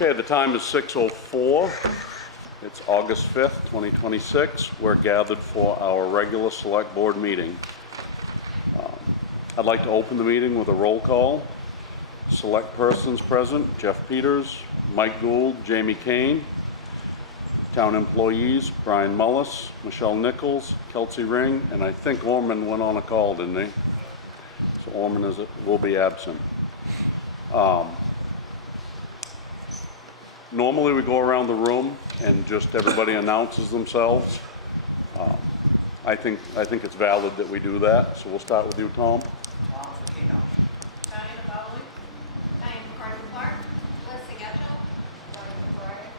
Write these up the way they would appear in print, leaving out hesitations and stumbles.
Okay, the time is 6:04. It's August 5th, 2026. We're gathered for our regular select board meeting. I'd like to open the meeting with a roll call. Select persons present: Jeff Peters, Mike Gould, Jamie Kane. Town employees: Brian Mullis, Michelle Nichols, Kelsey Ring, and I think Orman went on a call, didn't he? So Orman will be absent. Normally we go around the room and just everybody announces themselves. I think it's valid that we do that, so we'll start with you, Tom. Tom Fakino. Diana Bowley. Diane Carter Clark. Leslie Getchell. Diane McBride.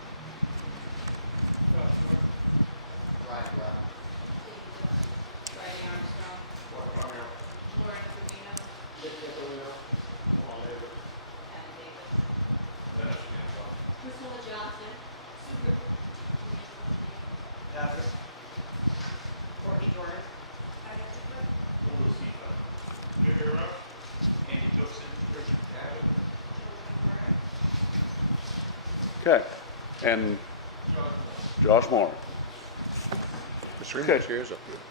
Brian Webb. Riley Armstrong. Lauren Savino. Adam Davis. Priscilla Johnson. Travis. Courtney Jordan. Andy Joseph, Richard Okay, and Josh Moore. Okay. Chairs up here.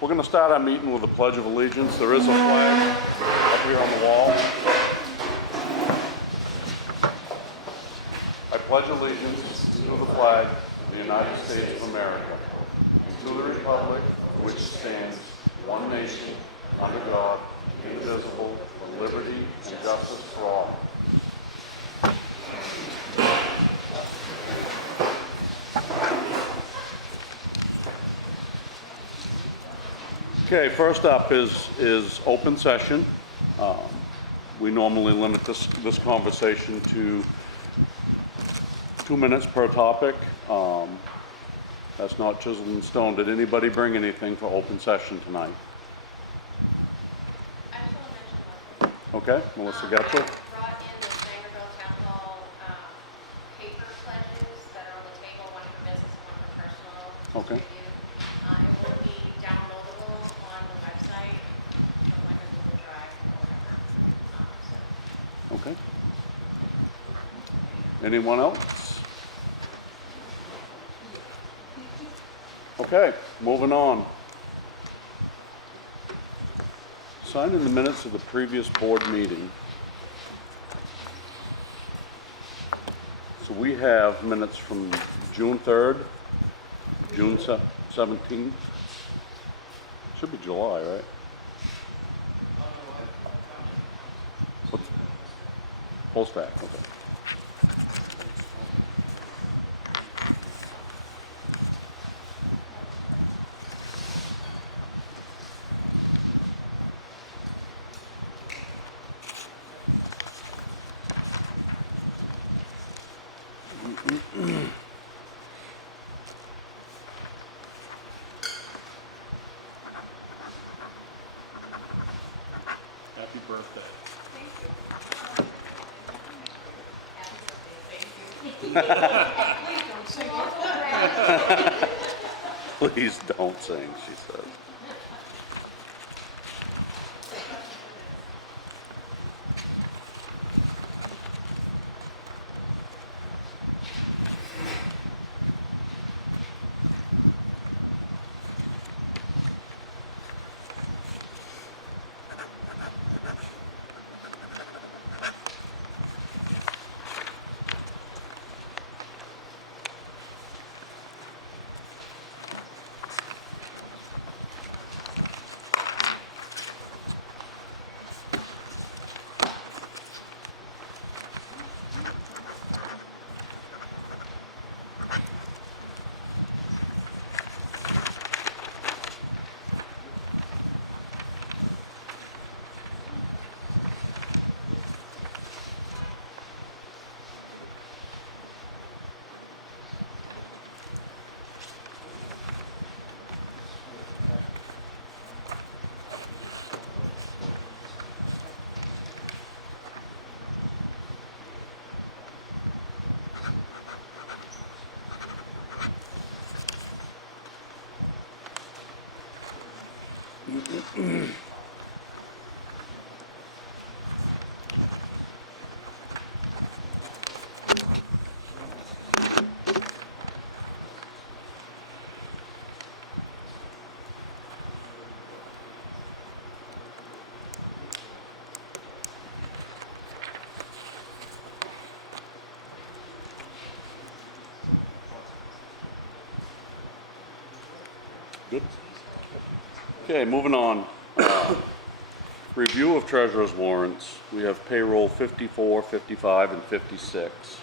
We're going to start our meeting with a Pledge of Allegiance. There is a flag up here on the wall. I pledge allegiance to the flag of the United States of America and to the republic for which stands one nation, under God, indivisible, with liberty and justice for all. Okay, first up is open session. We normally limit this conversation to 2 minutes per topic. That's not chiseled in stone. Did anybody bring anything for open session tonight? I just want to mention one thing. Okay, Melissa Getchell. I brought in the Sangerville Town Hall paper pledges that are on the table, one for business and one for personal. Okay. review. It will be downloadable on the website from like a Google Drive or whatever. Okay. Anyone else? Okay, moving on. Sign in the minutes of the previous board meeting. So we have minutes from June 3rd, June 17th. Should be July, right? What's post-fact, okay. Happy birthday. Thank you. Happy birthday, thank you. Please don't sing, she said. Good. Okay, moving on. Review of treasurer's warrants. We have payroll 54, 55, and 56.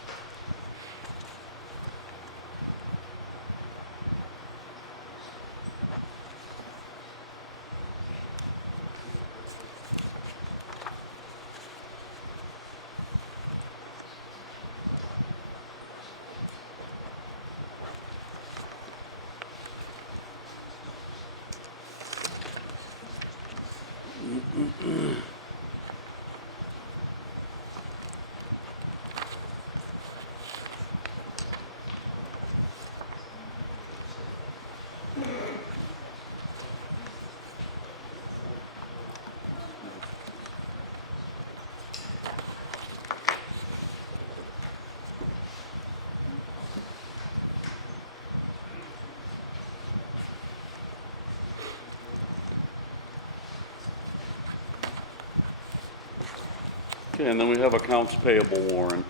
Okay, and then we have accounts payable warrant,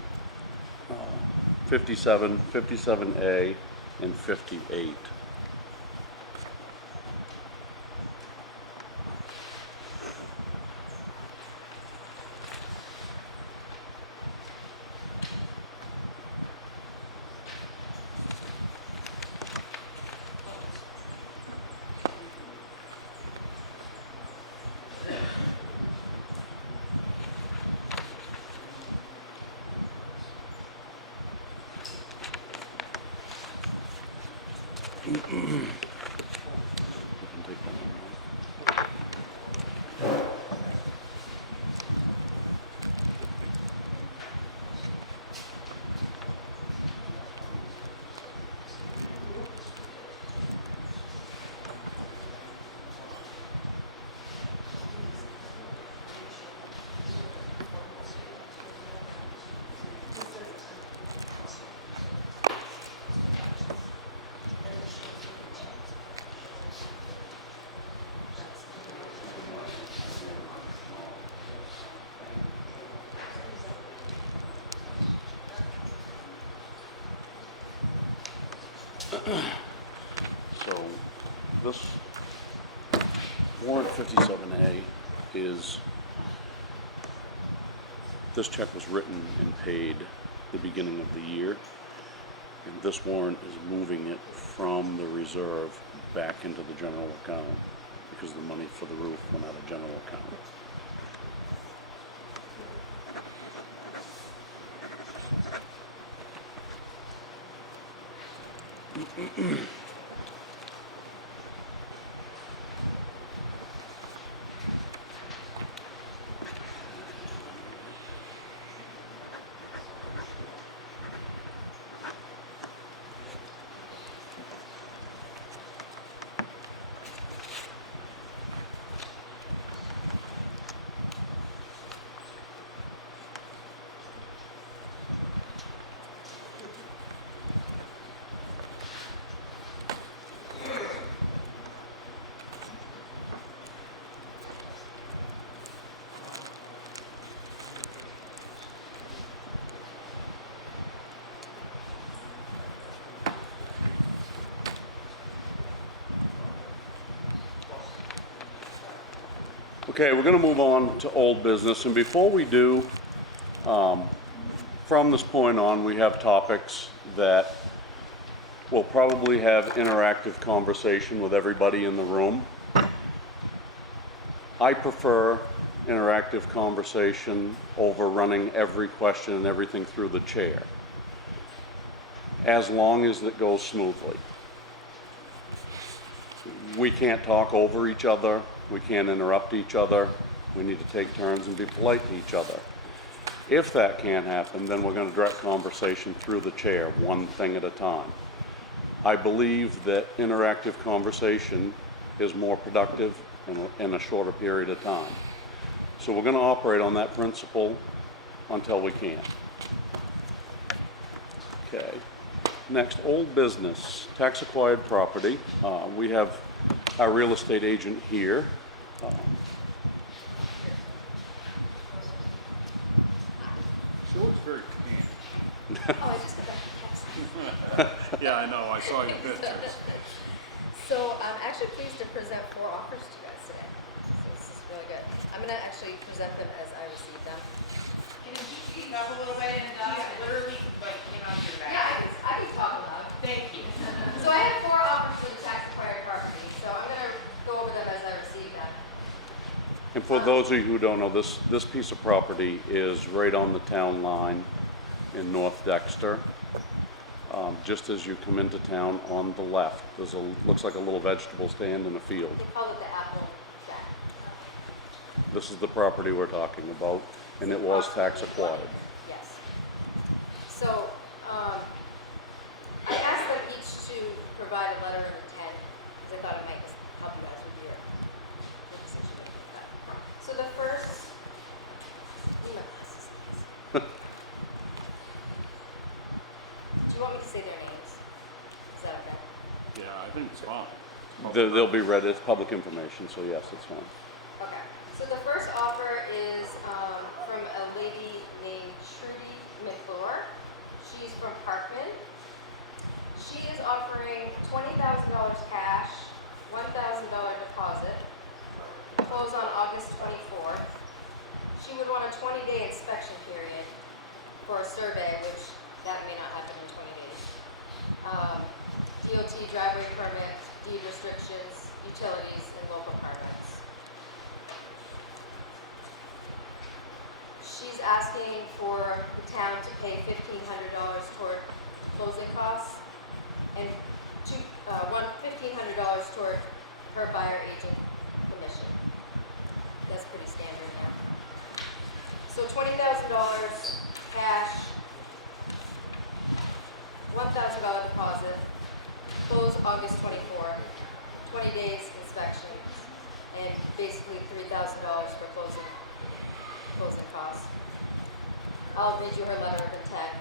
57, 57A, and 58. We can take that one out. So this warrant 57A is, this check was written and paid the beginning of the year. And this warrant is moving it from the reserve back into the general account because the money for the roof went out of general account. Okay, we're going to move on to old business, and before we do, from this point on, we have topics that we'll probably have interactive conversation with everybody in the room. I prefer interactive conversation over running every question and everything through the chair, as long as it goes smoothly. We can't talk over each other. We can't interrupt each other. We need to take turns and be polite to each other. If that can't happen, then we're going to direct conversation through the chair, one thing at a time. I believe that interactive conversation is more productive in a shorter period of time. So we're going to operate on that principle until we can. Okay. Next, old business, tax acquired property. We have our real estate agent here. She looks very clean. Oh, I just got back to text. Yeah, I know, I saw your pictures. So I'm actually pleased to present 4 offers to you guys today. So this is really good. I'm gonna actually present them as I receive them. Can you speak up a little bit and literally, like, your back? I can talk loud. Thank you. So I have 4 offers for the tax acquired property, so I'm gonna go over them as I receive them. And for those of you who don't know, this piece of property is right on the town line in North Dexter. Just as you come into town on the left, looks like a little vegetable stand in a field. They call it the Apple Shack. This is the property we're talking about, and it was tax acquired. Yes. So, I asked them each to provide a letter of intent, because I thought it might just help you guys with your decision with that. So the first, need my glasses, please. Do you want me to say their names? Is that okay? Yeah, I think it's fine. They'll be read, it's public information, so yes, it's fine. Okay. So the first offer is from a lady named Trudy McClure. She's from Parkman. She is offering $20,000 cash, $1,000 deposit, close on August 24th. She would want a 20-day inspection period for a survey, which that may not happen in 20 days. DOT driveway permit, deed restrictions, utilities, and local permits. She's asking for the town to pay $1,500 toward closing costs and $1,500 toward her buyer agent commission. That's pretty standard now. So $20,000 cash, $1,000 deposit, close August 24th, 20 days inspections, and basically $3,000 for closing costs. I'll read you her letter of intent.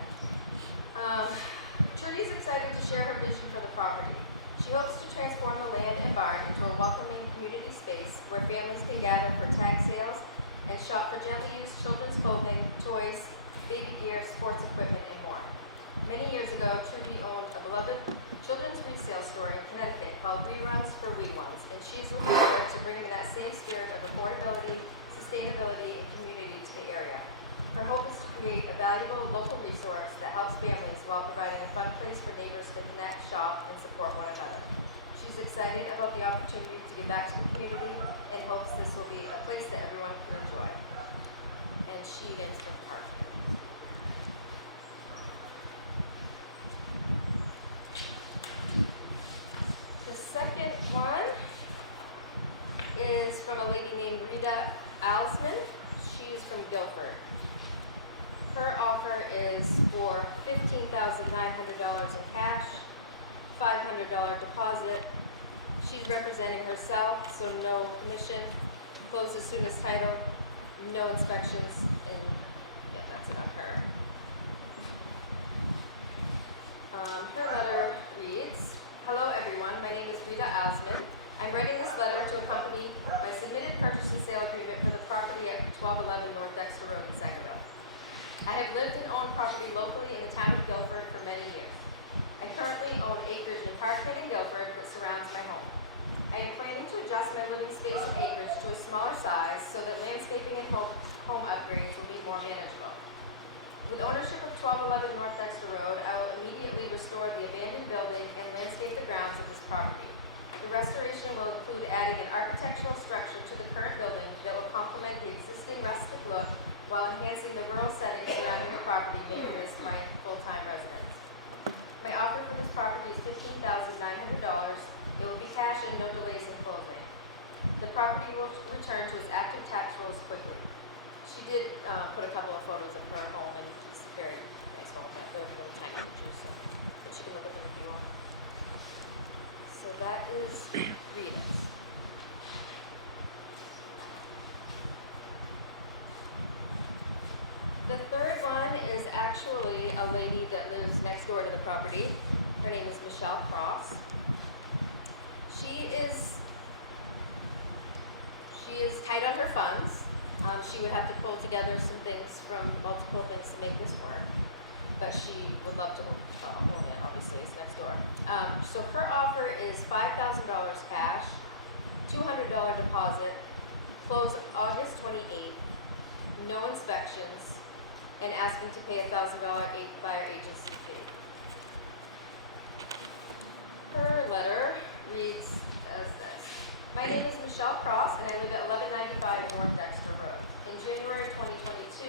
Trudy's excited to share her vision for the property. She hopes to transform the land and barn into a welcoming community space where families can gather for tag sales and shop for gently used children's clothing, toys, baby gear, sports equipment, and more. Many years ago, Trudy owned a beloved children's resale store in Connecticut called Reruns for Wee Ones, and she's looking forward to bringing that same spirit of affordability, sustainability, and community to the area. Her hope is to create a valuable local resource that helps families while providing a fun place for neighbors to connect, shop, and support one another. She's excited about the opportunity to give back to the community and hopes this will be a place that everyone can enjoy. And she is from Parkman. The second one is from a lady named Rita Alsman. She's from Guilford. Her offer is for $15,900 in cash, $500 deposit. She's representing herself, so no commission, close as soon as title, no inspections, and yeah, that's it on her. Her letter reads, "Hello everyone, my name is Rita Asman. I'm writing this letter to accompany my submitted purchase and sale agreement for the property at 1211 North Dexter Road in Sangerville. I have lived and owned property locally in the town of Guilford for many years. I currently own acreage in Parkman and Guilford that surrounds my home. I am planning to adjust my living space and acreage to a smaller size so that landscaping and home upgrades will be more manageable. With ownership of 1211 North Dexter Road, I will immediately restore the abandoned building and landscape the grounds of this property. The restoration will include adding an architectural structure to the current building that will complement the existing rustic look while enhancing the rural setting surrounding the property near as my full-time residence. My offer for this property is $15,900. It will be cash and no delays in closing. The property will return to its active tax rolls quickly." She did put a couple of photos of her home, and it's a very nice home. They're really tiny pictures, so but you can look at them if you want. So that is Rita's. The third one is actually a lady that lives next door to the property. Her name is Michelle Cross. She is tight on her funds. She would have to pull together some things from multiple things to make this work. but she would love to own it, obviously, it's next door. So her offer is $5,000 cash, $200 deposit, close August 28th, no inspections, and asking to pay $1,000 buyer agency fee. Her letter reads as this. My name is Michelle Cross, and I live at 1195 North Dexter Road. In January 2022,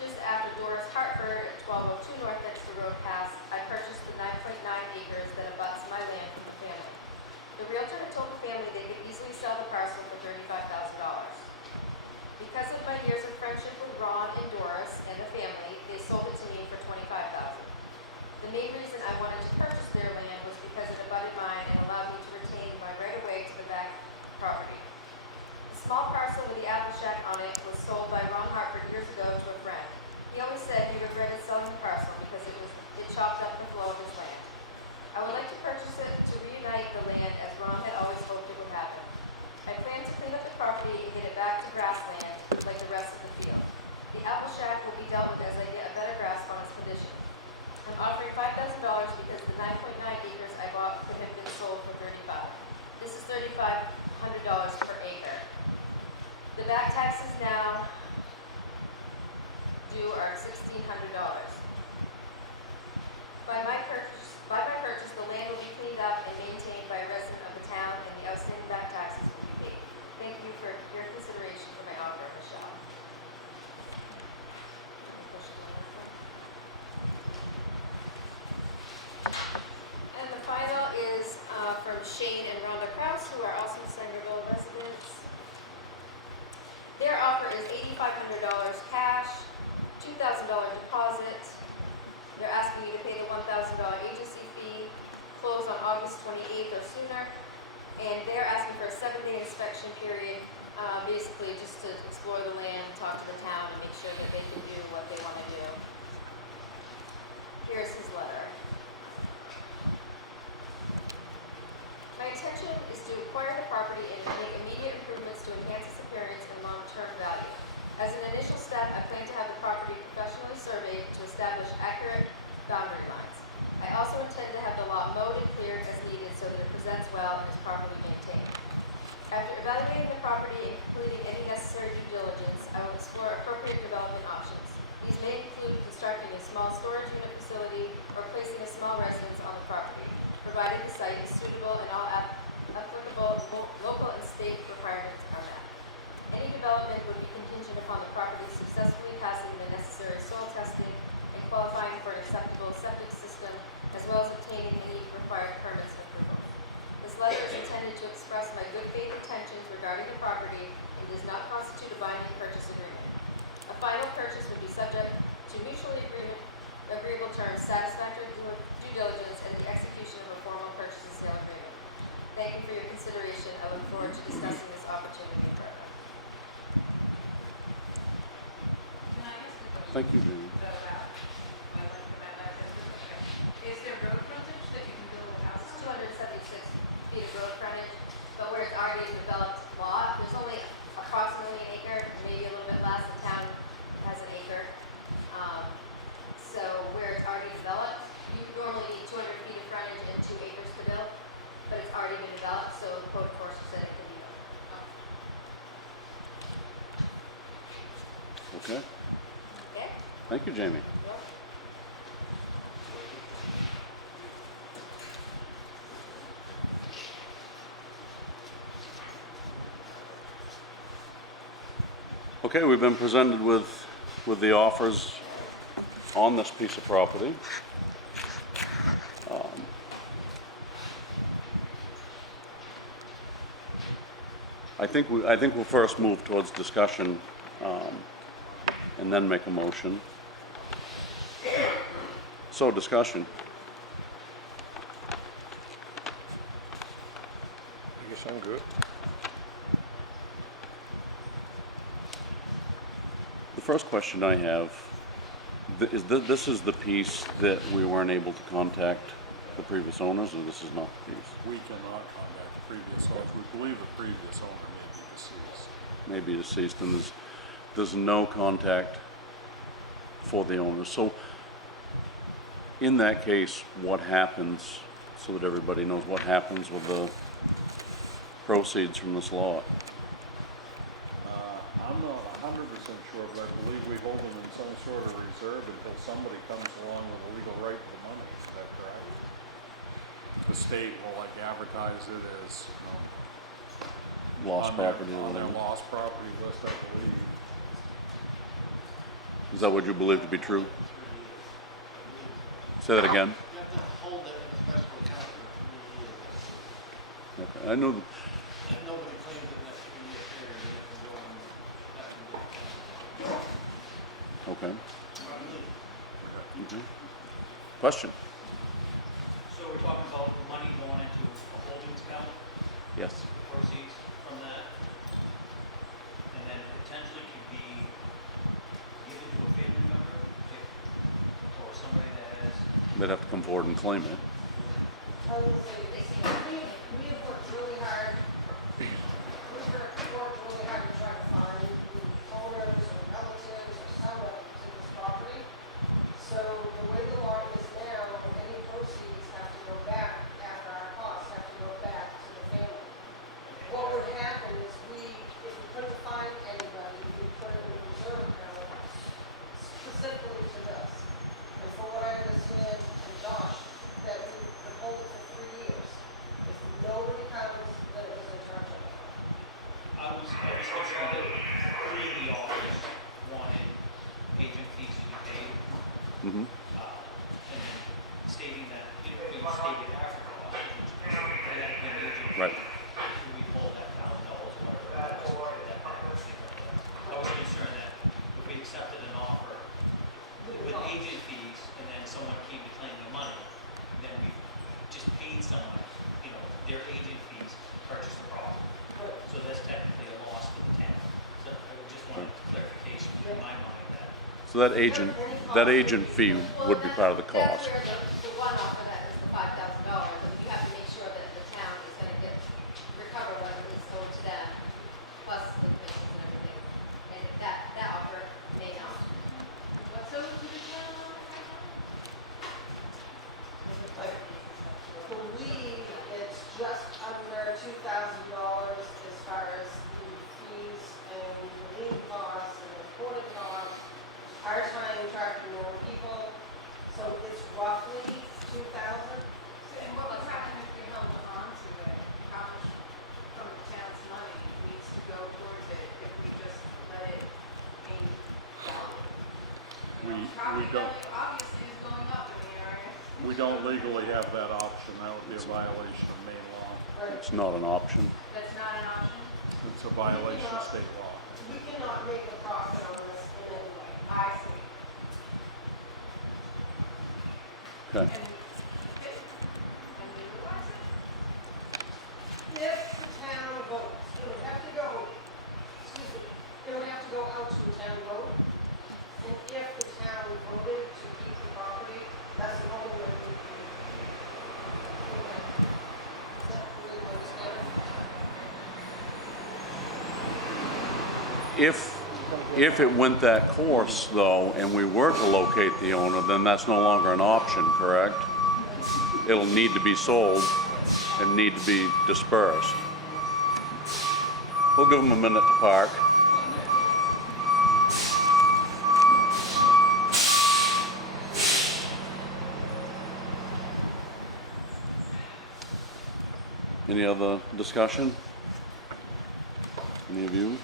just after Doris Hartford at 1202 North Dexter Road passed, I purchased the 9.9 acres that abuts my land from the family. The realtor had told the family they could easily sell the parcel for $35,000. Because of my years of friendship with Ron and Doris and the family, they sold it to me for $25,000. The main reason I wanted to purchase their land was because it abutted mine and allowed me to retain my right-of-way to the back property. The small parcel with the apple shack on it was sold by Ron Hartford years ago to a friend. He always said he regretted selling the parcel because it chopped up the flow of his land. I would like to purchase it to reunite the land as Ron had always hoped it would happen. I plan to clean up the property and get it back to grassland like the rest of the field. The apple shack will be dealt with as I get a better grasp on its condition. I'm offering $5,000 because the 9.9 acres I bought could have been sold for $35,000. This is $3,500 per acre. The back taxes now due are $1,600. By my purchase, the land will be cleaned up and maintained by a resident of the town, and the outstanding back taxes will be paid. Thank you for your consideration for my offer, Michelle. And the final is from Shane and Rhonda Kraus, who are also Sangerville residents. Their offer is $8,500 cash, $2,000 deposit. They're asking you to pay the $1,000 agency fee, close on August 28th or sooner, and they're asking for a 7-day inspection period, basically just to explore the land, talk to the town, and make sure that they can do what they want to do. Here's his letter. My intention is to acquire the property and make immediate improvements to enhance its appearance and long-term value. As an initial step, I plan to have the property professionally surveyed to establish accurate boundary lines. I also intend to have the lot mowed and cleared as needed so that it presents well and is properly maintained. After evaluating the property and completing any necessary due diligence, I will explore appropriate development options. These may include constructing a small storage unit facility or placing a small residence on the property, provided the site is suitable and all applicable local and state requirements are met. Any development would be contingent upon the property successfully passing the necessary soil testing and qualifying for an acceptable septic system, as well as obtaining any required permits and approvals. This letter is intended to express my good faith intentions regarding the property and does not constitute a binding purchase agreement. A final purchase would be subject to mutually agreeable terms, satisfactory due diligence, and the execution of a formal purchase and sale agreement. Thank you for your consideration. I look forward to discussing this opportunity further. Can I ask a question? Thank you, Jamie. Is there road frontage that you can build a house It's on? 276 feet of road frontage, but where it's already a developed lot, there's only approximately an acre, maybe a little bit less. The town has an acre. So where it's already developed, you normally need 200 feet of frontage and 2 acres to build, but it's already been developed, so the code enforcer said it can be done. Okay, Okay? thank you, Jamie. Yep. Okay, we've been presented with the offers on this piece of property. I think we'll first move towards discussion, and then make a motion. So, discussion. I guess I'm good. The first question I have, this is the piece that we weren't able to contact the previous owners, or this is not the piece? We cannot contact the previous owners. We believe the previous owner may be deceased. Maybe deceased, and there's no contact for the owners. So In that case, what happens, so that everybody knows what happens with the proceeds from this lot? I'm not 100% sure, but I believe we hold them in some sort of reserve until somebody comes along with a legal right to the money. Is that correct? The state will like advertise it as, Lost on their- property or on their whatever? lost property list, I believe. Is that what you believe to be true? Say that again? You have to hold it in a special account for 3 years. Okay, I know, And nobody claims it in that 3-year period, it can go on, that can go. okay. I believe. Okay. Question? So we're talking about the money going into a holdings account, Yes. the proceeds from that, and then potentially could be given to a family member or somebody that has. They'd have to come forward and claim it. I was gonna say, we have worked really hard. We've worked really hard to try to find the owners or relatives or someone to this property. So the way the law is now, any proceeds have to go back after our costs, have to go back to the family. What would happen is if we couldn't find anybody, we put it in a reserve account specifically to this. And from what I understand from Josh, that we could hold it for 3 years. If nobody comes, then it was in charge of it. I was concerned that 3 of the authors wanted agent fees to be paid, Mm-hmm. and then stating that, you stated after cost, they had to pay an agent. Right. We hold that $1,000 or whatever. it was, that back, things like that. I was concerned that if we accepted an offer with agent fees, and then someone came to claim the money, then we just paid someone, their agent fees to purchase the property. So that's technically a loss to the town. So I would just want clarification in my mind that. So that agent fee would be part of the cost. That's where the one-off for that is the $5,000, and you have to make sure that the town is gonna recover whatever is owed to them, plus the commissions and everything. And that offer may not. What's owed to the town right now? I believe it's just under $2,000 as far as the fees and the lien costs and the recording costs, our time tracking more people, so it's roughly 2,000. And what would happen if we held on to it? How much from the town's money needs to go towards it if we just let it hang down? Property don't- value obviously is going up in the area. We don't legally have that option. That would be a violation of Maine law. It's not an option. That's not an option? It's a violation of state law. We cannot make a profit on this in any way. I see. Okay. And keep it and utilize it? If the town votes, it would have to go, excuse me, it would have to go out to a town vote. And if the town voted to keep the property, that's the only way we can. Is that really understanding? If it went that course, though, and we were to locate the owner, then that's no longer an option, correct? It'll need to be sold and need to be dispersed. We'll give them a minute to park. Any other discussion? Any of you?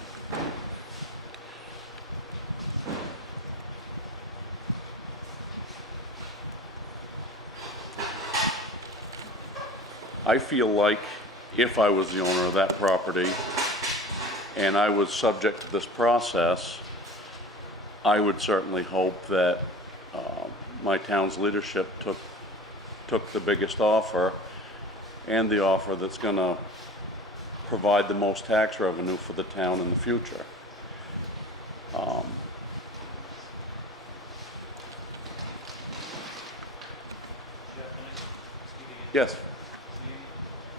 I feel like if I was the owner of that property and I was subject to this process, I would certainly hope that my town's leadership took the biggest offer and the offer that's going to provide the most tax revenue for the town in the future. Jeff, can I speak again? Yes.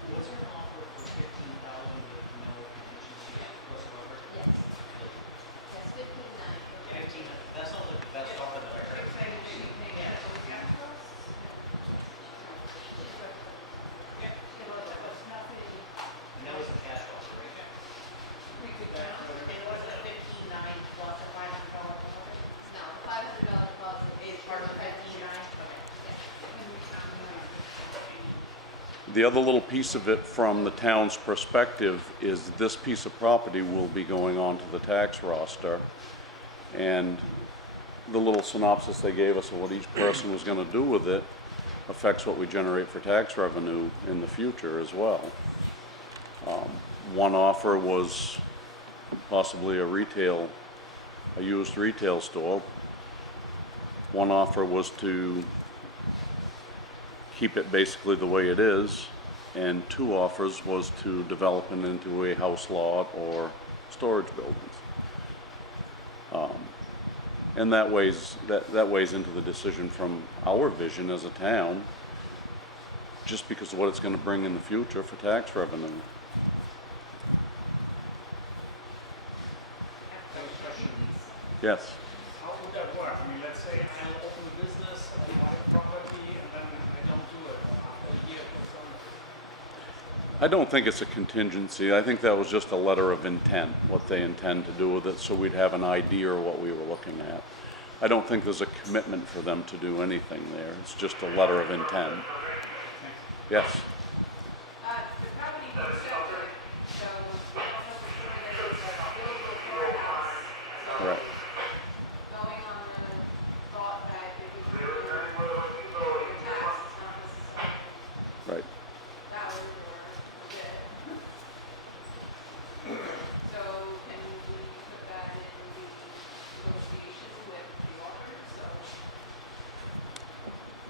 Was there an offer for 15,000 with no contingency whatsoever? Yes. Yes, 15.9. 15, that sounds like the best offer that I heard. Excited to pay that over tax costs? The other little piece of it from the town's perspective is this piece of property will be going onto the tax roster. And the little synopsis they gave us of what each person was gonna do with it affects what we generate for tax revenue in the future as well. One offer was possibly a used retail store. One offer was to keep it basically the way it is, and two offers was to develop it into a house lot or storage buildings. And that weighs into the decision from our vision as a town, just because of what it's gonna bring in the future for tax revenue. Yes, How would that work? I mean, let's say I open a business, I buy a property, and then I don't do it after a year or something. I don't think it's a contingency. I think that was just a letter of intent, what they intend to do with it, so we'd have an idea of what we were looking at. I don't think there's a commitment for them to do anything there. It's just a letter of intent. Yes, The property we accepted, so we don't know for sure that it's a buildable farmhouse. So right, going on the thought that it would be your tax, not necessarily right. valid or legit. So can we put that in the negotiations with the author, so?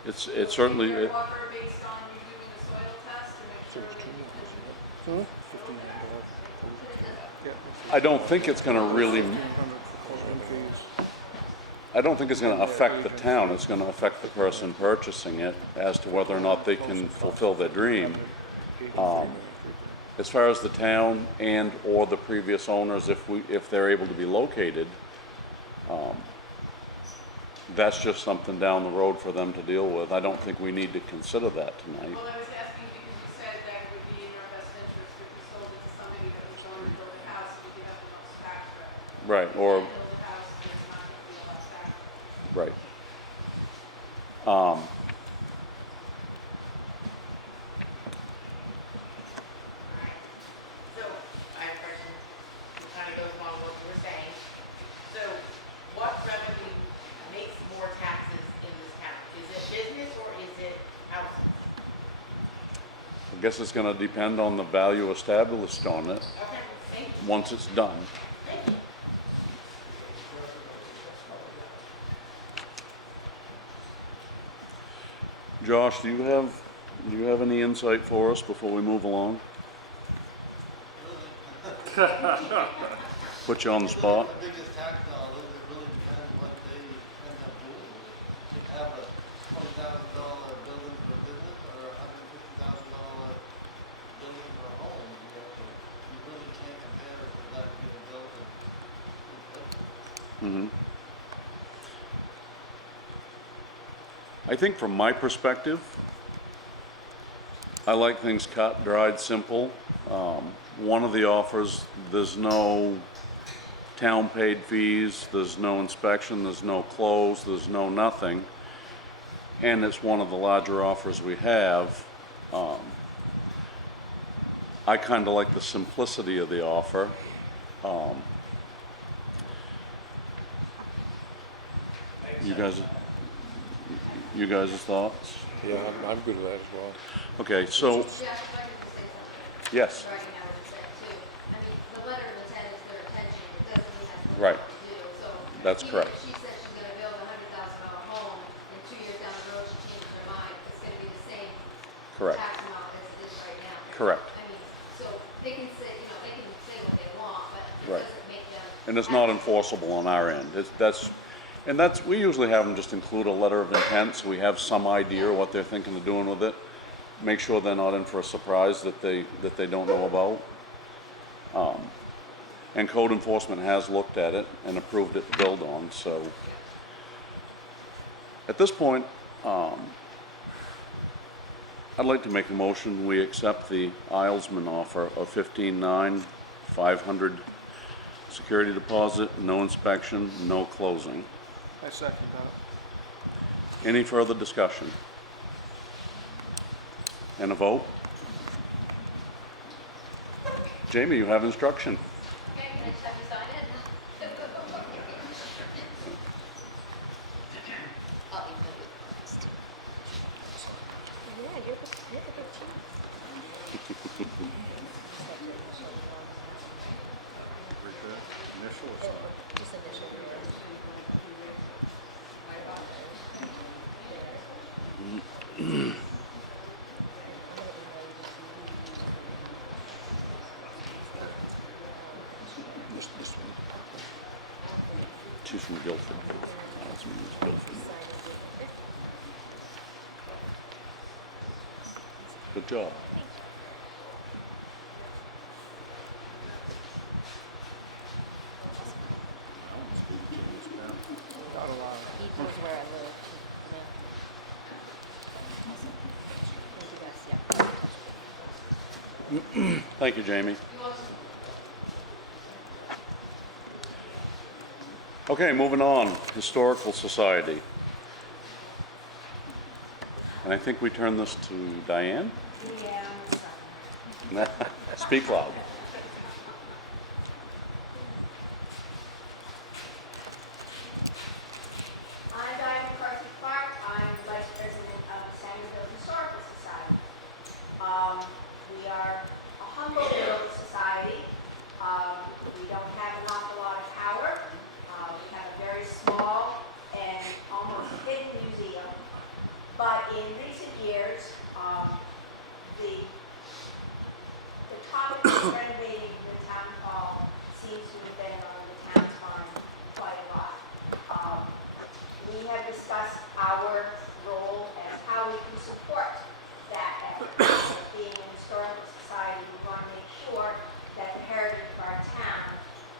It's certainly, Your offer based on you doing a soil test to make sure that you can. I don't think it's gonna really, I don't think it's gonna affect the town. It's gonna affect the person purchasing it as to whether or not they can fulfill their dream. As far as the town and or the previous owners, if they're able to be located, that's just something down the road for them to deal with. I don't think we need to consider that tonight. Well, I was asking because you said that it would be in your best interest if you sold it to somebody that was going to build a house to give up the most tax credit. Right, or, Build a house that's not going to be a lot of tax. right. So, I have a question, it kind of goes along with what you were saying. So, what revenue makes more taxes in this town? Is it business or is it housing? I guess it's gonna depend on the value established on it Okay, thank you, once it's done. thank you. Josh, do you have any insight for us before we move along? Put you on the spot. The biggest tax dollars, it really depends what they end up doing with it. To have a $20,000 building for a business or a $150,000 building for a home, you really can't compare it to that being built in. I think from my perspective, I like things cut, dried, simple. One of the offers, there's no town paid fees, there's no inspection, there's no close, there's no nothing. And it's one of the larger offers we have. I kind of like the simplicity of the offer. You guys' thoughts? Yeah, I'm good with that as well. Okay, so, Yeah, if I could just say something. yes, Regarding that, what you're saying too. I mean, the letter of intent is their intention, it doesn't mean that's what Right. they do, so. That's even correct. if she says she's gonna build a $100,000 home, and 2 years down the road she changes her mind, it's gonna be the same correct, tax amount as it is right now. correct. I mean, so they can say, they can say what they want, but it Right. doesn't make them. And it's not enforceable on our end. We usually have them just include a letter of intent, so we have some idea what they're thinking of doing with it. Make sure they're not in for a surprise that they don't know about. And code enforcement has looked at it and approved it to build on, so. At this point, I'd like to make a motion, we accept the Islesman offer of 15.9, 500 security deposit, no inspection, no closing. I second that. Any further discussion? And a vote? Jamie, you have instruction. Okay, can I just have you sign it? I'll email you the copies too. Yeah, you're the chief. Initial or sign? Just initial. This one. She's from Guilford. That's from Guilford. Good job. He knows where I live. Yeah. Thank you, guys. Yeah. Thank you, Jamie. Okay, moving on. Historical Society. And I think we turn this to Diane? Yeah. Speak loud. I'm Diane McCarthy Clark. I'm Vice President of the Sangerville Historical Society. We are a humble little society. We don't have an awful lot of power. We have a very small and almost hidden museum. But in recent years, the topic of renovating the town hall seems to have been on the town's mind quite a lot. We have discussed our role as how we can support that effort. As being an historical society, we want to make sure that the heritage of our town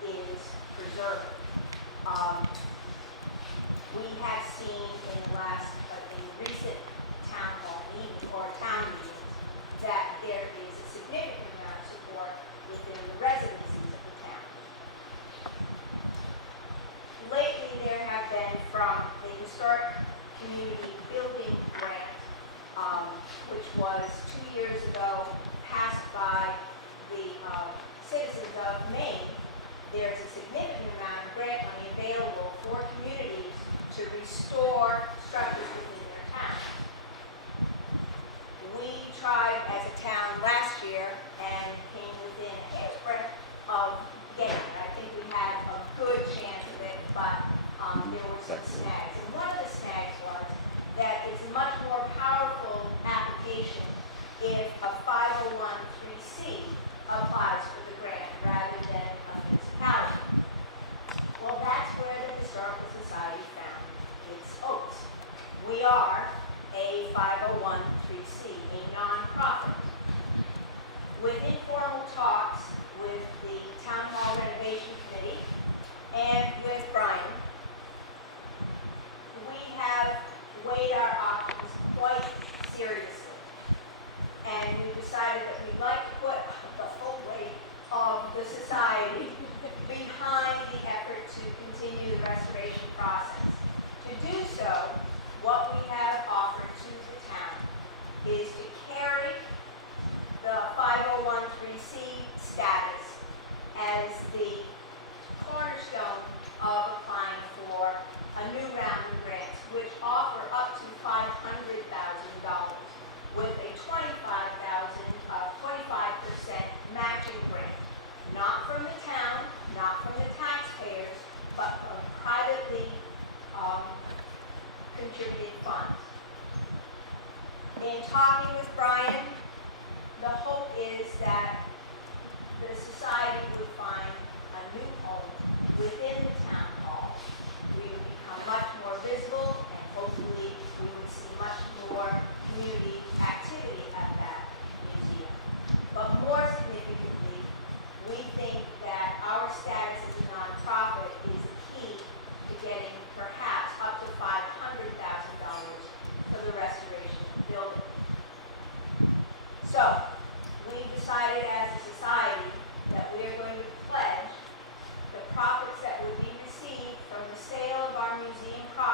is preserved. We have seen in recent town hall meetings or town meetings that there is a significant amount of support within the residencies of the town. Lately, there have been from the Historic Community Building Grant, which was 2 years ago passed by the citizens of Maine. There's a significant amount of grant money available for communities to restore structures within their town. We tried as a town last year and came within a hair's of getting it. I think we had a good chance of it, but there were some snags. And one of the snags was that it's a much more powerful application if a 501(c)(3) applies for the grant rather than a municipality. Well, that's where the Historical Society found its oats. We are a 501(c), a nonprofit. With informal talks with the Town Hall Renovation Committee and with Brian, we have weighed our options quite seriously. And we decided that we'd like to put the full weight of the society behind the effort to continue the restoration process. To do so, what we have offered to the town is to carry the 501(c) status as the cornerstone of applying for a new round of grants, which offer up to $500,000 with a 25% matching grant, not from the town, not from the taxpayers, but from privately contributed funds. In talking with Brian, the hope is that the society would find a new home within the town hall. We would become much more visible, and hopefully we would see much more community activity at that museum. But more significantly, we think that our status as a nonprofit is a key to getting perhaps up to $500,000 for the restoration of the building. So, we decided as a society that we are going to pledge the profits that would be received from the sale of our museum property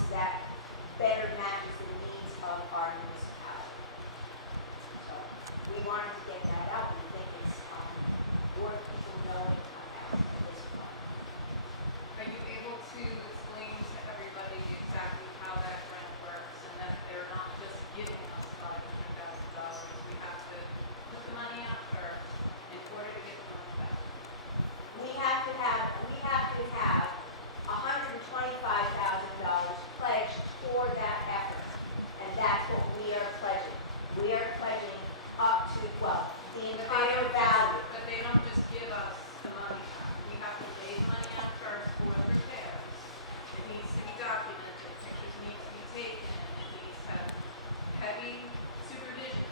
office that better matches the needs of our municipality. So we wanted to get that out, we think it's worth people knowing about at this point. Are you able to explain to everybody exactly how that grant works and that they're not just giving us $500,000? We have to put the money out first in order to get the money back. We have to have $125,000 pledged for that effort, and that's what we are pledging. We are pledging up to, well, the entire value. But they don't just give us the money back. We have to raise money out first for the repairs. It needs to be documented, pictures need to be taken, and it needs to have heavy supervision.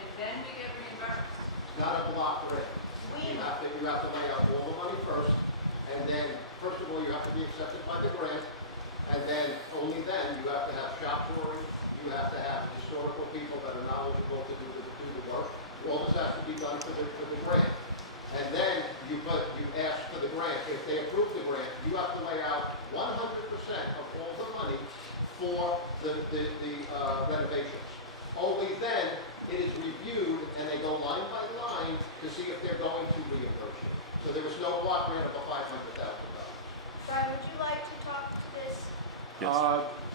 And then we get reimbursed. Not a block grant. You have to lay out all the money first, and then, first of all, you have to be accepted by the grant, and then, only then, you have to have shop drawings, you have to have historical people that are knowledgeable to do the work. All this has to be done for the grant. And then, you ask for the grant. If they approve the grant, you have to lay out 100% of all the money for the renovations. Only then, it is reviewed, and they go line by line to see if they're going to reimburse you. So there was no block grant of a $500,000. Brian, would you like to talk to this?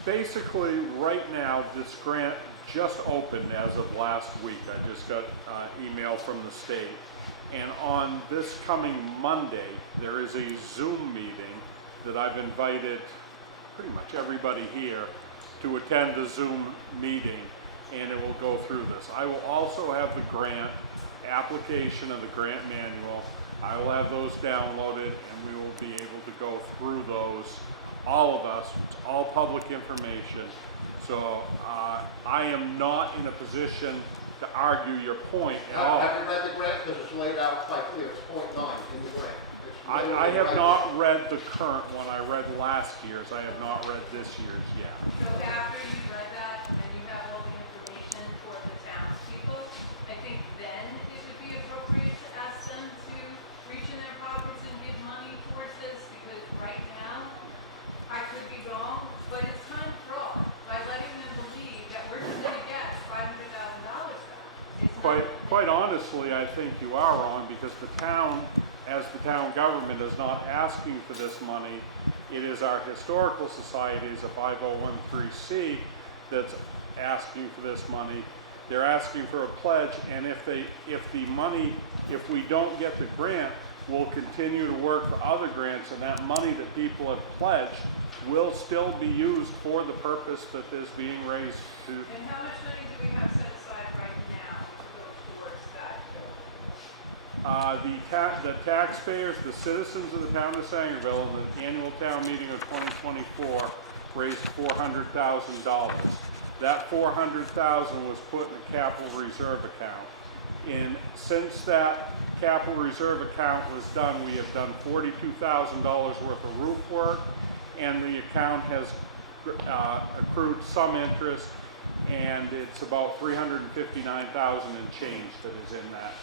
Basically, right now, this grant just opened as of last week. I just got an email from the state. And on this coming Monday, there is a Zoom meeting that I've invited pretty much everybody here to attend the Zoom meeting, and it will go through this. I will also have the grant application and the grant manual. I will have those downloaded, and we will be able to go through those, all of us. It's all public information. So I am not in a position to argue your point at all. Have you read the grant? Because it's laid out quite clear. It's .9 in the grant. It's I literally have right not read the current one. I read last year's. I have not read this year's yet. So after you've read that, and then you have all the information for the townspeople, I think then it would be appropriate to ask them to reach in their pockets and give money towards this, because right now, I could be wrong, but it's kind of fraud by letting them believe that we're just gonna get $500,000 back. It's not. Quite honestly, I think you are wrong, because the town, as the town government, is not asking for this money. It is our historical societies, a 5013C, that's asking for this money. They're asking for a pledge, and if we don't get the grant, we'll continue to work for other grants, and that money that people have pledged will still be used for the purpose that is being raised to. And how much money do we have set aside right now to go towards that building? The taxpayers, the citizens of the town of Sangerville, in the annual town meeting of 2024, raised $400,000. That $400,000 was put in the capital reserve account. Since that capital reserve account was done, we have done $42,000 worth of roof work, and the account has accrued some interest, and it's about $359,000 and change that is in that.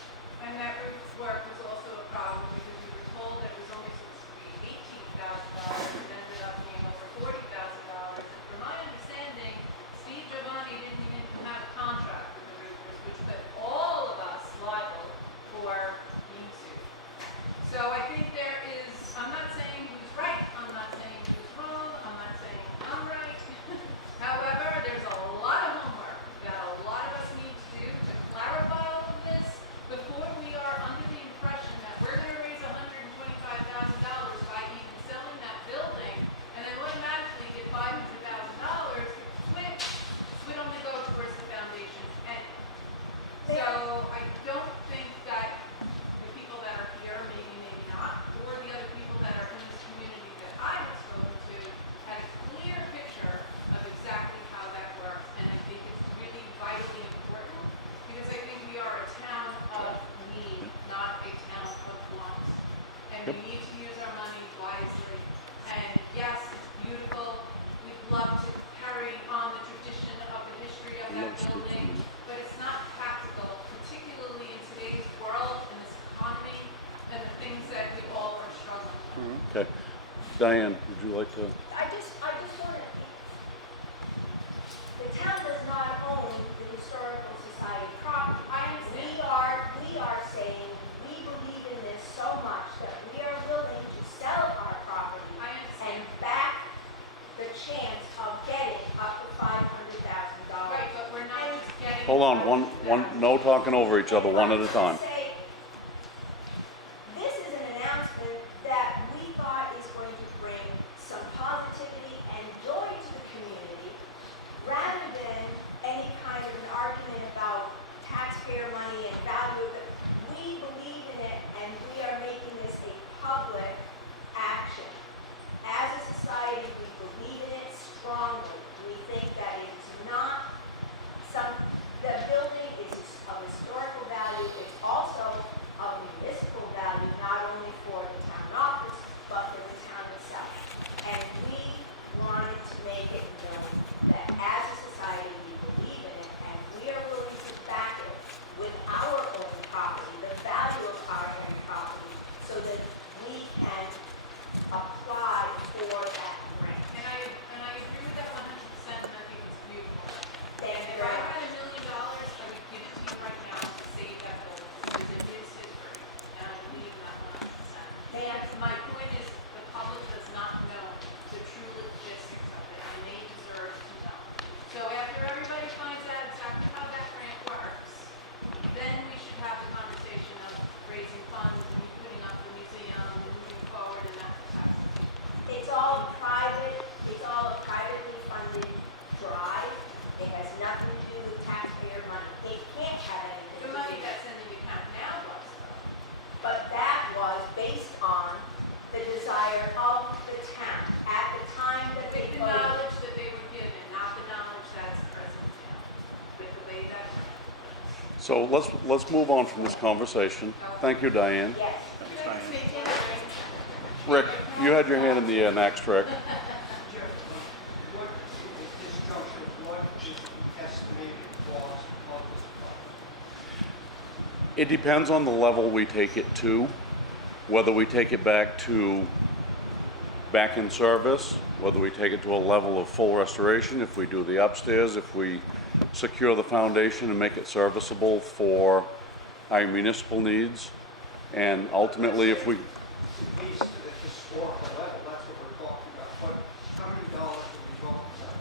And that roof work was also a problem because we were told it was only supposed to be $18,000, it ended up being over $40,000. And from my understanding, Steve Giovanni didn't even have a contract with the roofers, which put all of us liable for being sued. So I think there is, I'm not saying who's right, I'm not saying who's wrong, I'm not saying I'm right. However, there's a lot of homework that a lot of us need to do to clarify all of this before we are under the impression that we're going to raise $125,000 by even selling that building and then automatically get $500,000, which would only go towards the foundation anyway. So I don't think that the people that are here, maybe not, or the other people that are in this community that I have spoken to, had a clear picture of exactly how that works. And I think it's really vitally important because I think we are a town of need, not a town of wants. And we need to use our money wisely. And yes, it's beautiful. We'd love to carry on the tradition of the history of that building, but it's not practical, particularly in today's world, in this economy, and the things that we all are struggling with. Okay. Diane, would you like to? I just want to, the town does not own the Historical Society property. I understand. We are saying, we believe in this so much that we are willing to sell our property I and understand. back the chance of getting up to $500,000. Right, but we're not just getting. Hold on, no talking over each other, one at a time. This is an announcement that we thought is going to bring some positivity and joy to the community, rather than any kind of an argument about taxpayer money and value of it. We believe in it, and we are making this a public action. As a society, we believe in it strongly. We think that it's not the building is of historical value, it's also of municipal value, not only for the town office, but for the town itself. And we wanted to make it known that as a society, we believe in it, and we are willing to back it with our own property, the value of our own property, so that we can apply for that grant. And I agree with that 100%, and I think it's beautiful. Thank And you if I very had much. $1 million, I would give it to you right now to save that building, because it is history, and I believe in that 100%. Ma'am, My point is, the public does not know the true logistics of it, and they deserve to know. So after everybody finds out exactly how that grant works, then we should have the conversation of raising funds and putting up the museum and moving forward in that capacity. it's all private, it's all a privately funded drive. It has nothing to do with taxpayer money. It can't have anything to The do money with that's in the account now was though. But that was based on the desire of the town at the time that they With the voted. knowledge that they were given, not the knowledge that's present now, with the way that went. So let's move on from this conversation. Thank you, Diane. Yes. Rick, you had your hand in the air next, Rick. What, at this juncture, what is the estimated cost of this project? It depends on the level we take it to, whether we take it back in service, whether we take it to a level of full restoration, if we do the upstairs, if we secure the foundation and make it serviceable for our municipal needs, and ultimately if we, At least at the historical level, that's what we're talking about. But how many dollars are we talking about?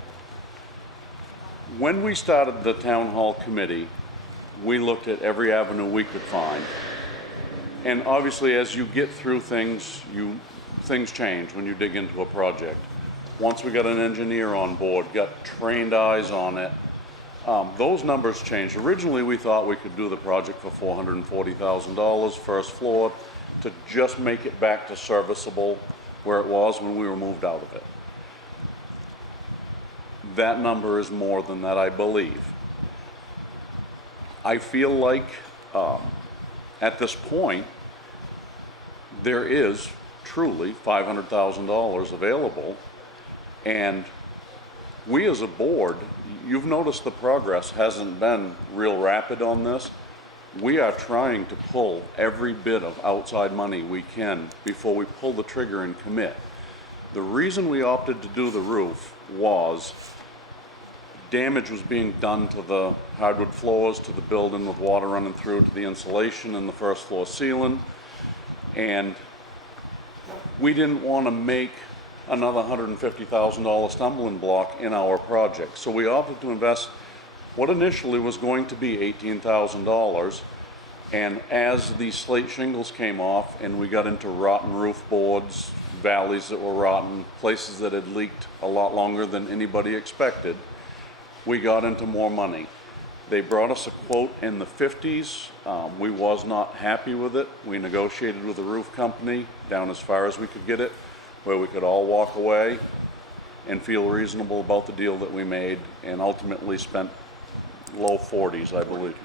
when we started the town hall committee, we looked at every avenue we could find. And obviously, as you get through things, things change when you dig into a project. Once we got an engineer on board, got trained eyes on it, those numbers changed. Originally, we thought we could do the project for $440,000 first floor to just make it back to serviceable where it was when we were moved out of it. That number is more than that, I believe. I feel like at this point, there is truly $500,000 available. And we as a board, you've noticed the progress hasn't been real rapid on this. We are trying to pull every bit of outside money we can before we pull the trigger and commit. The reason we opted to do the roof was damage was being done to the hardwood floors, to the building with water running through, to the insulation in the first floor ceiling. And we didn't want to make another $150,000 stumbling block in our project. So we opted to invest what initially was going to be $18,000. And as the slate shingles came off and we got into rotten roof boards, valleys that were rotten, places that had leaked a lot longer than anybody expected, we got into more money. They brought us a quote in the 50s. We was not happy with it. We negotiated with the roof company down as far as we could get it, where we could all walk away and feel reasonable about the deal that we made, and ultimately spent low 40s, I believe,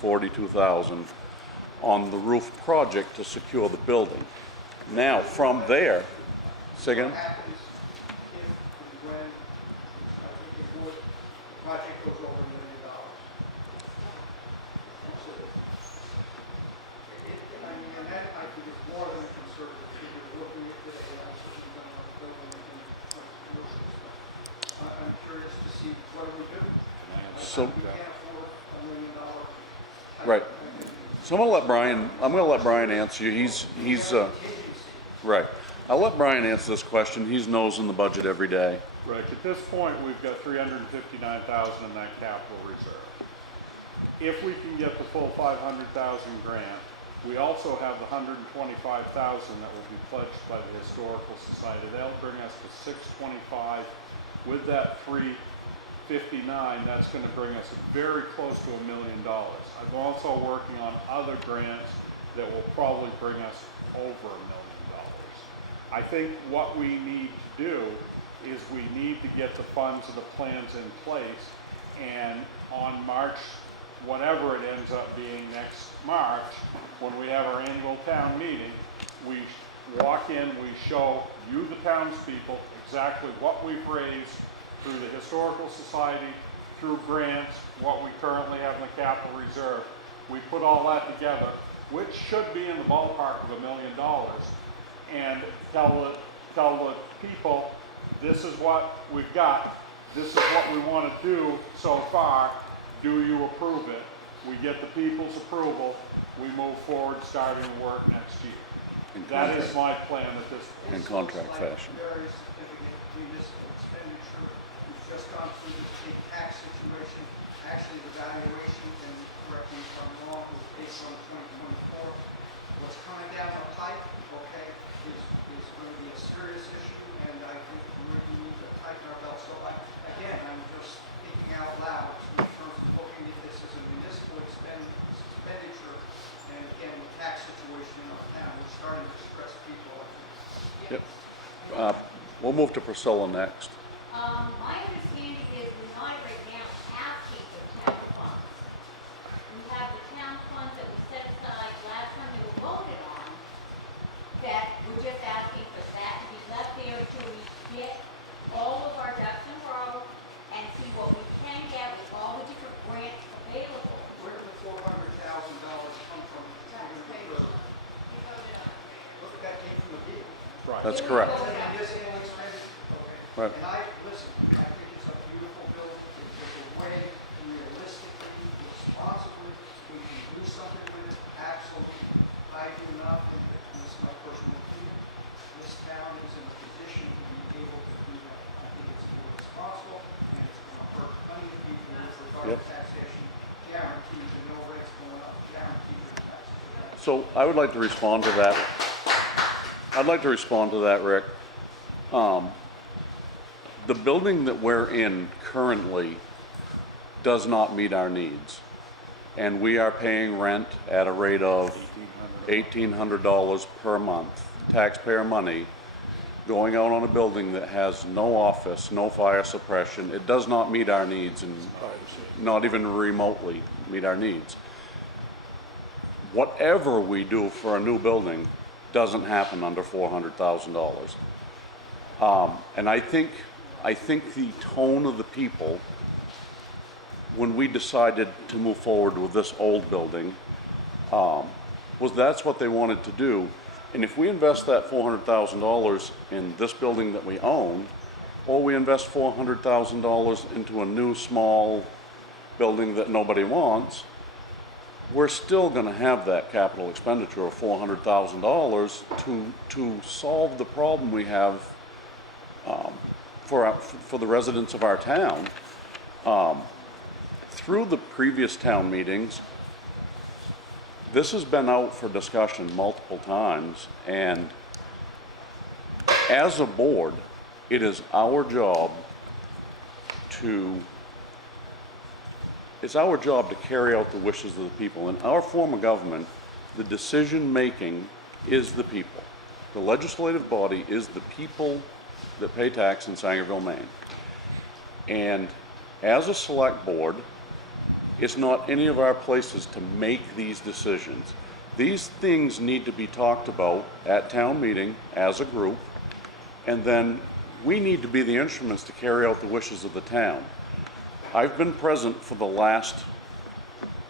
42,000 on the roof project to secure the building. Now, from there, say again? What happens if and when, I think it would, the project goes over $1 million? So, I mean, and that I think is more than a conservative figure, looking at today, and I've certainly done a lot of building and some commercial stuff. I'm curious to see what do we do? So, We can't afford $1 million. right. So I'm gonna let Brian answer you. He's, right. I'll let Brian answer this question. He's nosing the budget every day. Rick, at this point, we've got $359,000 in that capital reserve. If we can get the full $500,000 grant, we also have the $125,000 that will be pledged by the Historical Society. That'll bring us to $625. With that $359, that's gonna bring us very close to $1 million. I'm also working on other grants that will probably bring us over $1 million. I think what we need to do is we need to get the funds and the plans in place, and on March, whatever it ends up being next March, when we have our annual town meeting, we walk in, we show you, the townspeople, exactly what we've raised through the Historical Society, through grants, what we currently have in the capital reserve. We put all that together, which should be in the ballpark of $1 million, and tell the people, this is what we've got, this is what we want to do so far, do you approve it? We get the people's approval, we move forward starting work next year. That is my plan at this point. In contract fashion. Very significant municipal expenditure. We've just gone through this big tax situation. Actually, the valuation, and correct me if I'm wrong, was based on 2024. What's coming down the pipe, okay, is going to be a serious issue, and I think we need to tighten our belt. So again, I'm just thinking out loud in terms of looking at this as a municipal expenditure, and again, the tax situation in our town, we're starting to stress people. Yep. We'll move to Priscilla next. My understanding is we not right now asking for town funds. We have the town funds that we set aside last time they were voted on, that we're just asking for that to be left there until we get all of our ducks in a row and see what we can get with all the different grants available. Where did the $400,000 come from? Look, that came from the people. Right. That's correct. It's a municipal expenditure, okay? Right. And listen, I think it's a beautiful bill. It's a way, realistically, responsibly, we can do something with it, absolutely. I do not think that, and this is my personal opinion, this town is in a position to be able to do that. I think it's more responsible, and it's gonna hurt plenty of people with regard Yep. to taxation, guaranteed, and no rates going up, guaranteed the taxes. So I would like to respond to that. Rick. The building that we're in currently does not meet our needs. And we are paying rent at a rate of $1,800 per month, taxpayer money, going out on a building that has no office, no fire suppression. It does not meet our needs, and not even remotely meet our needs. Whatever we do for a new building doesn't happen under $400,000. And I think the tone of the people, when we decided to move forward with this old building, was that's what they wanted to do. And if we invest that $400,000 in this building that we own, or we invest $400,000 into a new small building that nobody wants, we're still going to have that capital expenditure of $400,000 to solve the problem we have for the residents of our town. Through the previous town meetings, this has been out for discussion multiple times, and as a board, it is our job to carry out the wishes of the people. In our form of government, the decision-making is the people. The legislative body is the people that pay tax in Sangerville, Maine. And as a select board, it's not any of our places to make these decisions. These things need to be talked about at town meeting as a group, and then we need to be the instruments to carry out the wishes of the town. I've been present for the last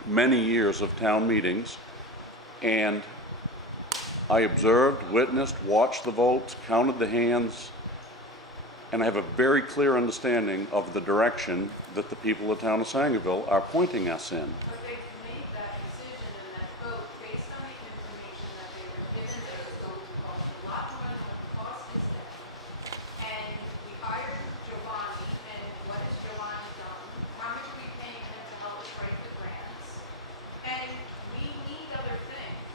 many years of town meetings, and I observed, witnessed, watched the votes, counted the hands. And I have a very clear understanding of the direction that the people of the town of Sangerville are pointing us in. But they made that decision and that vote based on the information that they were given that it was going to cost a lot more than what the cost is now. And we hired Giovanni, and what has Giovanni done? How much are we paying him to help us write the grants? And we need other things.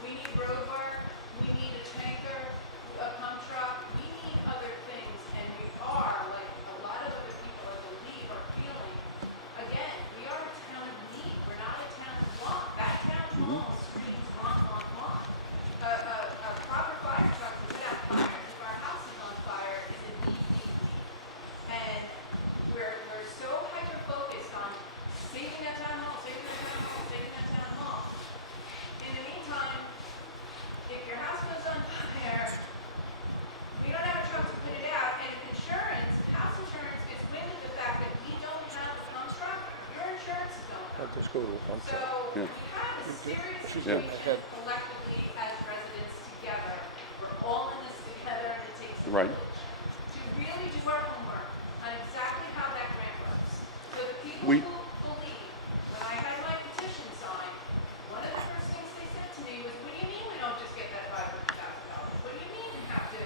We need road work, we need a tanker, a pump truck, we need other things, and we are, like a lot of other people, I believe, are feeling, again, we are a town of need, we're not a town of want. That town hall screams want, want, want. A proper fire truck to put out fires if our house is on fire is a need, need, need. And we're so hyper-focused on saving that town hall, saving that town hall, saving that town hall. In the meantime, if your house goes on fire, we don't have a truck to put it out, and insurance, house insurance is with the fact that we don't have a pump truck, your insurance is going up. So we Yeah. have a serious situation collectively as residents together. We're all in this together, and it takes a Right. village to really do our homework on exactly how that grant works. So the people We- who believe, when I had my petition signed, one of the first things they said to me was, what do you mean we don't just get that $500,000? What do you mean we have to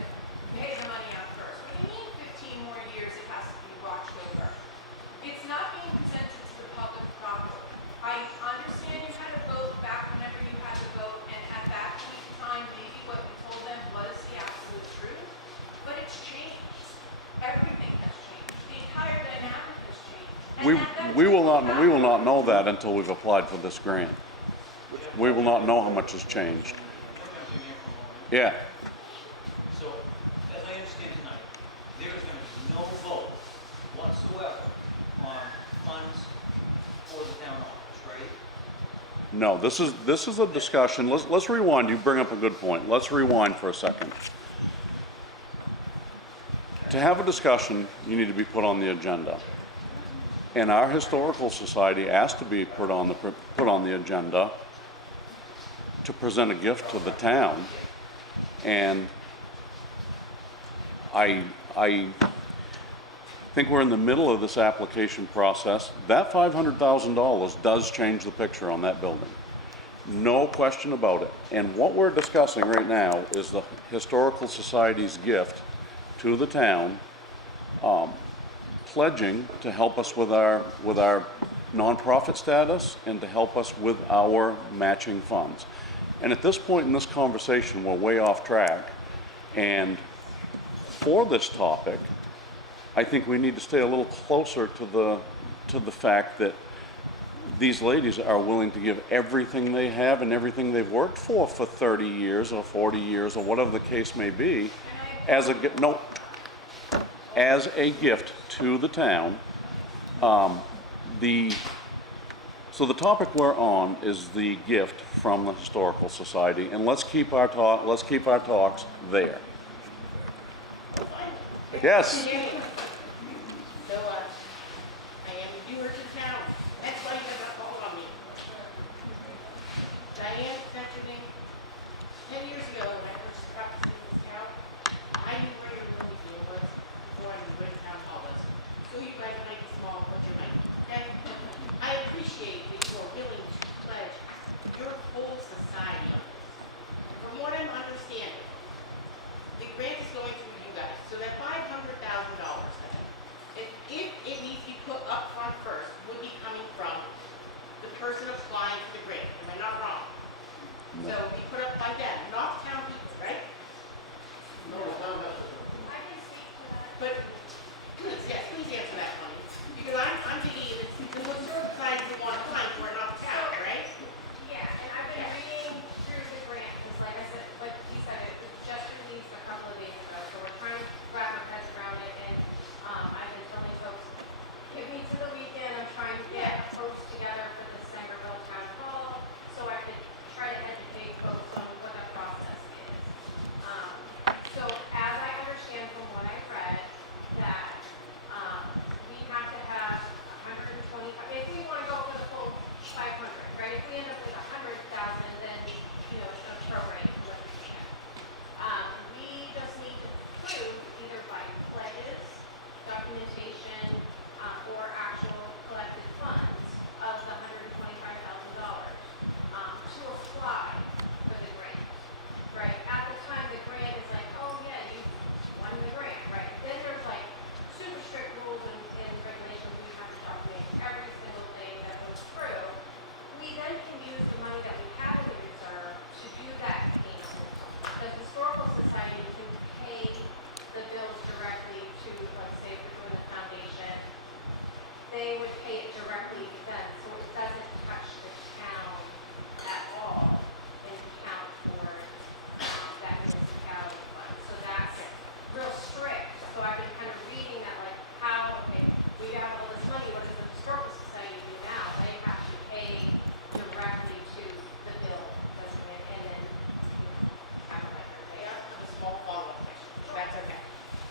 pay the money out first? What do you mean 15 more years it has to be watched over? It's not being presented to the public properly. I understand you had a vote back whenever you had the vote, and at that point in time, maybe what you told them was the absolute truth, but it's changed. Everything has changed. The entire dynamic has changed. And We will not know that until we've applied for this grant. We will not know how much has changed. Yeah, So, as I understand tonight, there is going to be no vote whatsoever on funds for the town office, right? no, this is a discussion, let's rewind, you bring up a good point, let's rewind for a second. To have a discussion, you need to be put on the agenda. And our historical society asked to be put on the agenda to present a gift to the town. And I think we're in the middle of this application process. That $500,000 does change the picture on that building. No question about it. And what we're discussing right now is the Historical Society's gift to the town, pledging to help us with our nonprofit status and to help us with our matching funds. And at this point in this conversation, we're way off track. And for this topic, I think we need to stay a little closer to the fact that these ladies are willing to give everything they have and everything they've worked for 30 years or 40 years or whatever the case may be as a gift to the town. So the topic we're on is the gift from the Historical Society, and let's keep our talks there. Yes. So, Diane, you were in town. That's why you never called on me. Diane mentioned 10 years ago when I first practiced in this town, I knew where your really deal was before I knew where the town hall was. So you guys might be small, but you're mighty. And I appreciate that you are willing to pledge your whole society on this. From what I'm understanding, the grant is going through you guys, so that $500,000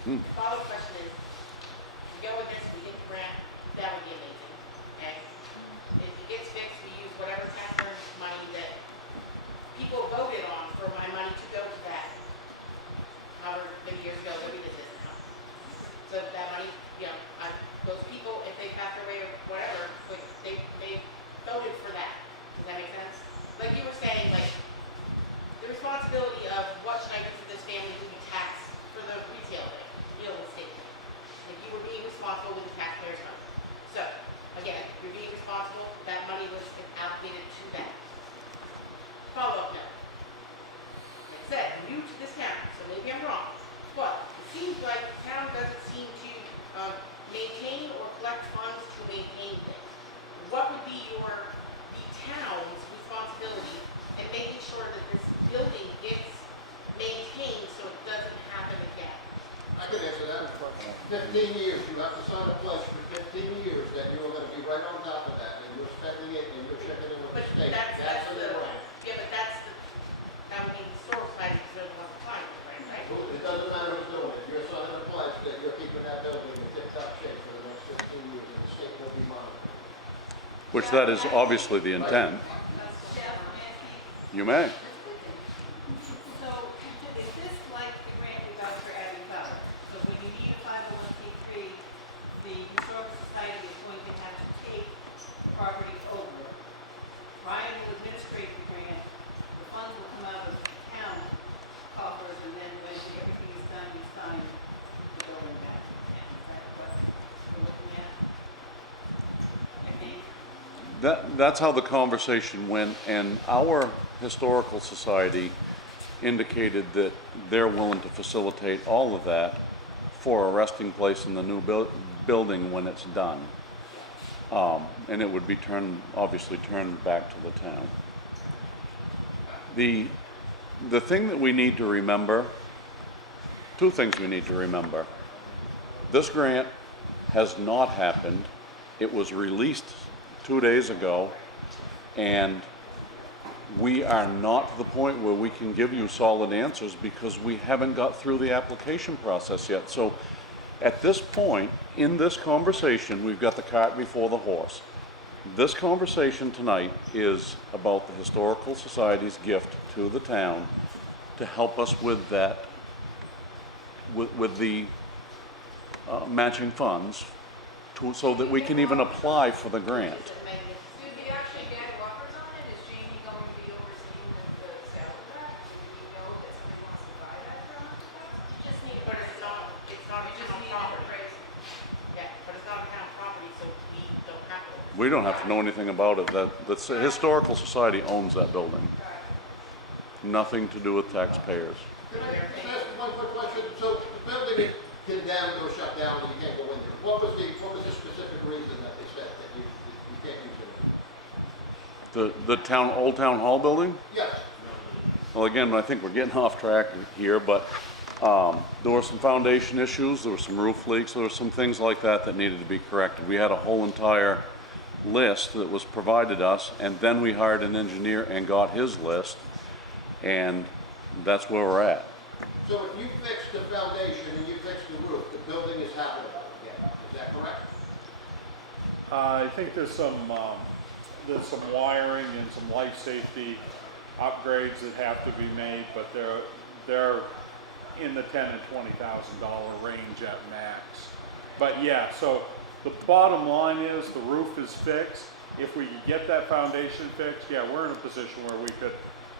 The follow-up question is, we go with this, we get the grant, that would be amazing, okay? If it gets fixed, we use whatever tax money that people voted on for my money to go to that. However many years ago that we did this. So that money, you know, those people, if they passed away or whatever, like, they voted for that. Does that make sense? Like you were saying, like, the responsibility of what should I do for this family who be taxed for the retail thing, real estate thing. Like you were being responsible with the taxpayers' money. So, again, you're being responsible, that money was allocated to that. Follow-up note. Like I said, I'm new to this town, so maybe I'm wrong. But it seems like the town doesn't seem to maintain or collect funds to maintain things. What would be the town's responsibility in making sure that this building gets maintained so it doesn't happen again? I can answer that. 15 years, you have to sign a pledge for 15 years that you're gonna be right on top of that, and you're spending it, and you're checking in with the But state. that's That's the, the right. yeah, but that would be the historical society because they're the ones applying it, right? It doesn't matter who's doing it, you're signing a pledge that you're keeping that building in tip-top shape for the next 15 years, and the state will be monitoring. Which that is obviously the intent. Jeff, Nancy, You may. so is this like the grant we got for Abbey Power? So when you need a 501c3, the Historical Society is going to have to take the property over. Ryan will administrate the grant, the funds will come out of the town coffers, and then when everything is done, you sign the building back. Is that what we're looking at? I think. That's how the conversation went, and our historical society indicated that they're willing to facilitate all of that for a resting place in the new building when it's done. And it would be obviously turned back to the town. The thing that we need to remember, two things we need to remember. This grant has not happened. It was released 2 days ago, and we are not to the point where we can give you solid answers because we haven't got through the application process yet. So at this point, in this conversation, we've got the cart before the horse. This conversation tonight is about the Historical Society's gift to the town to help us with that, with the matching funds, so that we can even apply for the grant. Did we actually get offers on it? Is Jamie going to be overseeing the sale of that? Do we know that somebody wants to buy that from us? Just need, but it's not a town property. Yeah, but it's not a town property, so we don't have to. We don't have to know anything about it. The Historical Society owns that building. Nothing to do with taxpayers. Can I just ask one quick question? So the building is condemned or shut down and you can't go in there. What was the specific reason that they said that you can't use it? The Old Town Hall building? Yes. Well, again, I think we're getting off track here, but there were some foundation issues, there were some roof leaks, there were some things like that that needed to be corrected. We had a whole entire list that was provided us, and then we hired an engineer and got his list, and that's where we're at. So if you fix the foundation and you fix the roof, the building is habitable again. Is that correct? I think there's some wiring and some life safety upgrades that have to be made, but they're in the $10,000 and $20,000 range at max. But yeah, so the bottom line is the roof is fixed. If we could get that foundation fixed, yeah, we're in a position where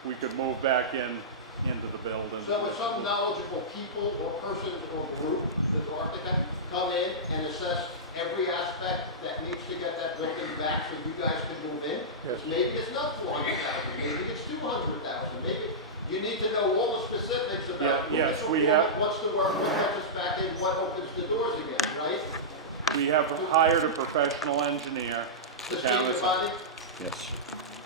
we could move back into the building. So if some knowledgeable people or persons or group, the architect, come in and assess every aspect that needs to get that building back so you guys can move in? Yes. Maybe it's not 400,000, maybe it's 200,000, maybe you need to know all the specifics about Yeah, yes, who we gets have- what's the work, what gets us back in, what opens the doors again, right? We have hired a professional engineer. The down Steve at- Body, Yes.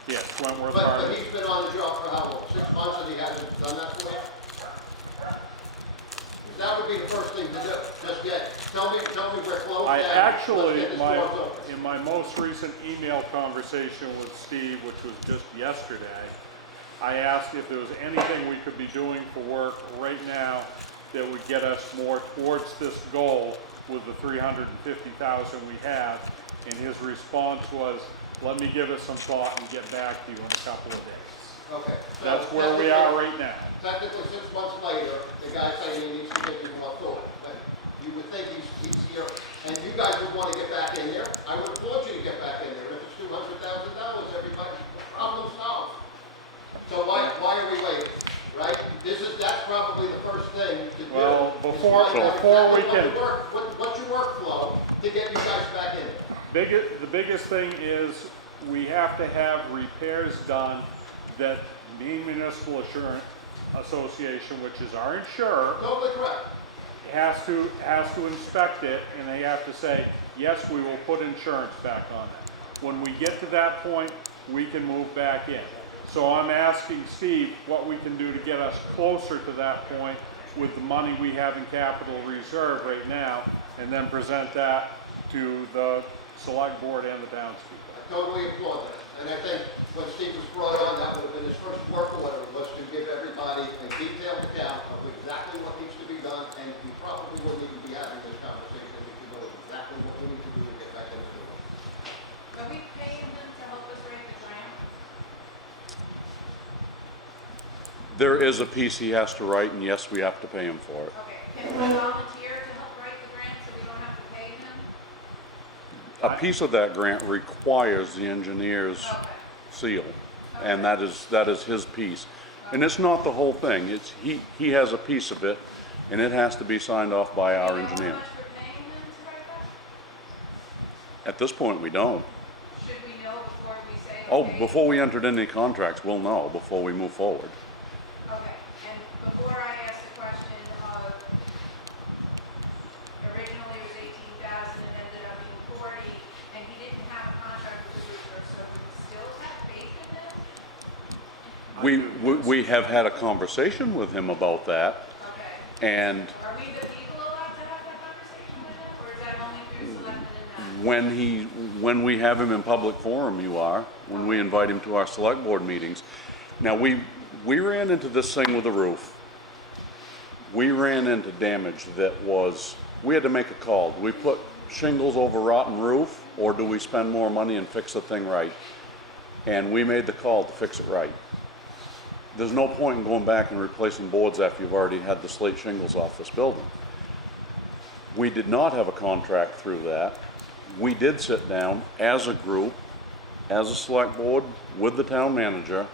Yes, Wentworth but Harbor. he's been on the job for how long? 6 months and he hasn't done that for you? That would be the first thing to do, just tell me we're closed down. I actually, let's get this doors open. in my most recent email conversation with Steve, which was just yesterday, I asked if there was anything we could be doing for work right now that would get us more towards this goal with the 350,000 we have. And his response was, let me give it some thought and get back to you in a couple of days. Okay. so That's where we are right now. Technically, 6 months later, the guy's saying he needs to give you more thought. But you would think he's here, and you guys would want to get back in there. I would applaud you to get back in there. If it's $200,000, everybody, problem solved. So why are we waiting, right? That's probably the first thing to do. Well, is before find out we exactly can- what's your workflow to get you guys back in there. The biggest thing is we have to have repairs done that Maine Municipal Assurance Association, which is our insurer, Totally correct. has to inspect it, and they have to say, yes, we will put insurance back on it. When we get to that point, we can move back in. So I'm asking Steve what we can do to get us closer to that point with the money we have in capital reserve right now, and then present that to the select board and the townspeople. I totally applaud that. And I think when Steve was brought on, that would have been his first work order, was to give everybody a detailed account of exactly what needs to be done, and we probably wouldn't even be having this conversation if we know exactly what we need to do to get back into the work. Are we paying him to help us write the grant? There is a piece he has to write, and yes, we have to pay him for it. Okay, can we volunteer to help write the grant so we don't have to pay him? A piece of that grant requires the engineer's Okay. seal, and that is his piece. And it's not the whole thing, it's, he has a piece of it, and it has to be signed off by our Do you know engineer. how much we're paying him to write that? At this point, we don't. Should we know before we say? Oh, okay? before we entered any contracts, we'll know, before we move forward. Okay, and before I ask the question of, originally it was 18,000 and ended up being 40, and he didn't have a contract with the roofer, so do we still have faith in this? We have had a conversation with him about that, Okay, and are we the people allowed to have that conversation with him, or is that only through selectmen and that? when we have him in public forum, you are, when we invite him to our select board meetings. Now, we ran into this thing with the roof. We ran into damage that was, we had to make a call. Do we put shingles over rotten roof, or do we spend more money and fix the thing right? And we made the call to fix it right. There's no point in going back and replacing boards after you've already had the slate shingles off this building. We did not have a contract through that. We did sit down as a group, as a select board, with the town manager,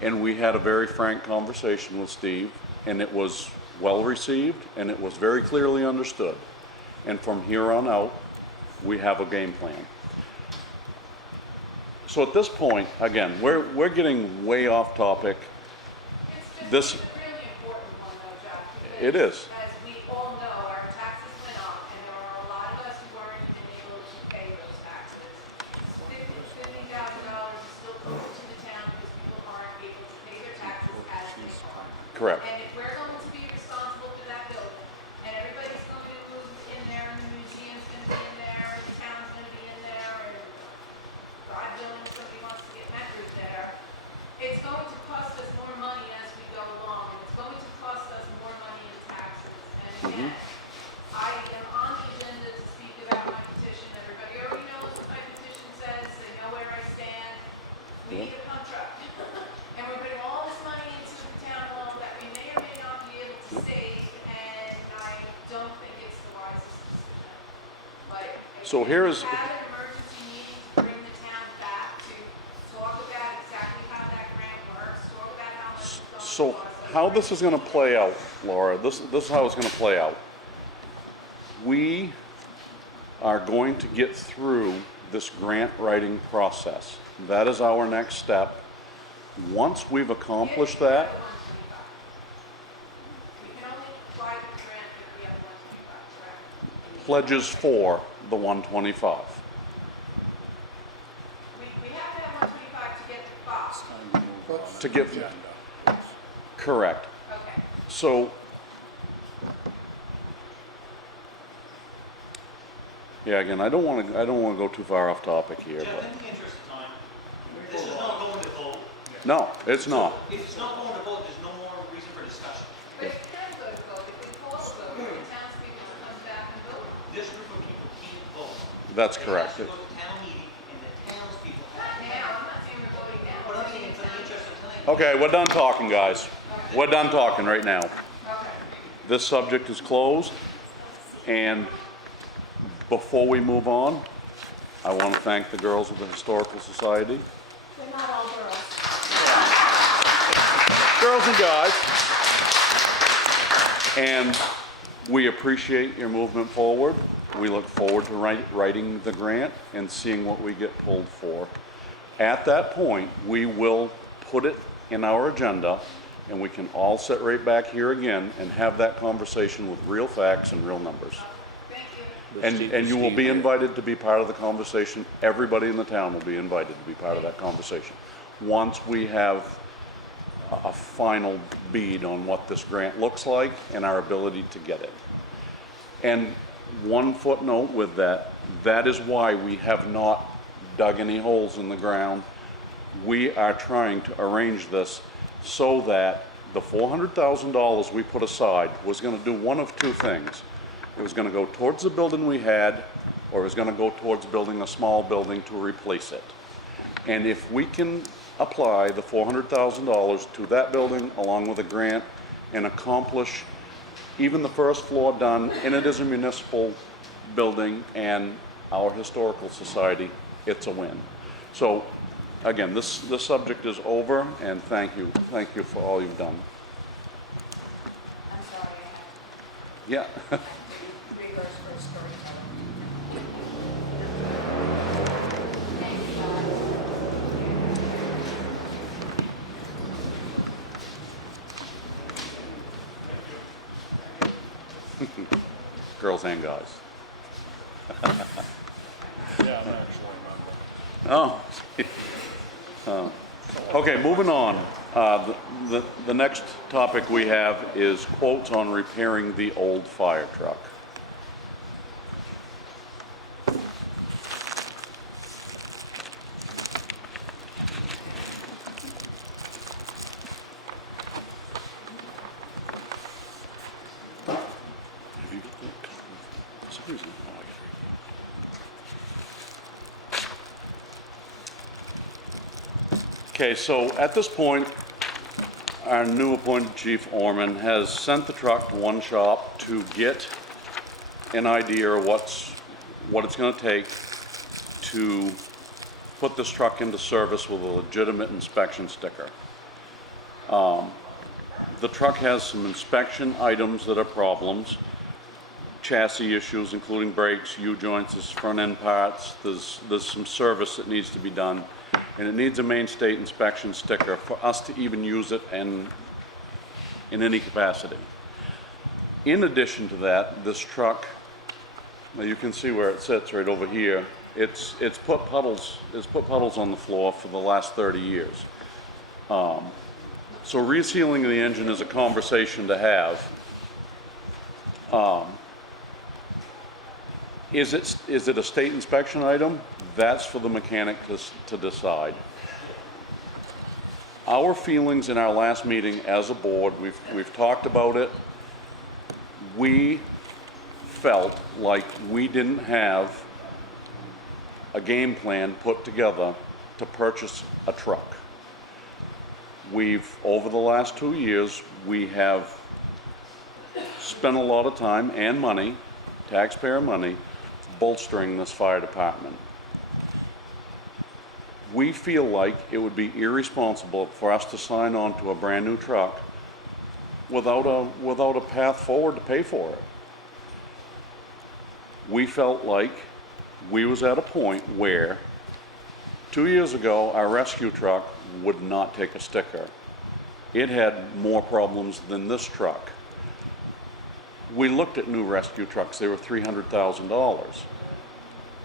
and we had a very frank conversation with Steve, and it was well received, and it was very clearly understood. And from here on out, we have a game plan. So at this point, again, we're getting way off topic. It's a really important one though, Jack, because It is. as we all know, our taxes went up, and there are a lot of us who weren't even able to pay those taxes. $50,000 is still going to the town because people aren't able to pay their taxes as they are. Correct. And if we're going to be responsible for that building, and everybody's going to move in there, and the museum's gonna be in there, and the town's gonna be in there, and God willing, somebody wants to get meters there, it's going to cost us more money as we go along, and it's going to cost us more money in taxes. And again, I am on the agenda to speak about my petition. Everybody already knows what my petition says, they know where I stand. We need a contract. And we're putting all this money into the town hall that we may or may not be able to save, and I don't think it's the wisest decision. But So if here's- we have an emergency meeting to bring the town back to talk about exactly how that grant works, talk about how much it's going to So cost us. how this is gonna play out, Laura, this is how it's gonna play out. We are going to get through this grant writing process. That is our next step. Once we've accomplished that, We can only apply for the grant if we have 125, correct? pledges for the 125. We have to have 125 to get the box. To get, correct. Okay. So, yeah, again, I don't wanna go too far off topic here, Jeff, but, in the interest of time, this is not going to vote. no, it's not. If it's not going to vote, there's no more reason for discussion. But it can go to vote. If we pull That's It correct. has to go to town meeting, and the townspeople have to. Now, I'm not saying we're voting now. But I'm saying for the interest of tonight. Okay, we're done talking, guys. We're done talking right now. Okay. This subject is closed, and before we move on, I want to thank the girls of the Historical Society. They're not all girls. Girls and guys. And we appreciate your movement forward. We look forward to writing the grant and seeing what we get pulled for. At that point, we will put it in our agenda, and we can all sit right back here again and have that conversation with real facts and real numbers. Thank you. And you will be invited to be part of the conversation. Everybody in the town will be invited to be part of that conversation. Once we have a final bead on what this grant looks like and our ability to get it. And one footnote with that, that is why we have not dug any holes in the ground. We are trying to arrange this so that the $400,000 we put aside was going to do one of two things. It was going to go towards the building we had, or it was going to go towards building a small building to replace it. And if we can apply the $400,000 to that building along with a grant and accomplish even the first floor done, and it is a municipal building and our historical society, it's a win. So again, this subject is over, and thank you for all you've done. I'm sorry, Yeah. I have three girls for a storyteller. Thank you, Girls and guys. Yeah, I'm actually a member. Oh. Oh. Okay, moving on. The next topic we have is quotes on repairing the old fire truck. Have you got that? For some reason, oh, I got it. Okay, so at this point, our new appointed Chief Orman has sent the truck to one shop to get an idea of what it's going to take to put this truck into service with a legitimate inspection sticker. The truck has some inspection items that are problems, chassis issues, including brakes, U-joints, there's front end parts, there's some service that needs to be done, and it needs a main state inspection sticker for us to even use it in any capacity. In addition to that, this truck, now you can see where it sits right over here, it's put puddles on the floor for the last 30 years. So resealing the engine is a conversation to have. Is it a state inspection item? That's for the mechanic to decide. Our feelings in our last meeting as a board, we've talked about it. We felt like we didn't have a game plan put together to purchase a truck. Over the last 2 years, we have spent a lot of time and money, taxpayer money, bolstering this fire department. We feel like it would be irresponsible for us to sign on to a brand new truck without a path forward to pay for it. We felt like we was at a point where 2 years ago, our rescue truck would not take a sticker. It had more problems than this truck. We looked at new rescue trucks, they were $300,000.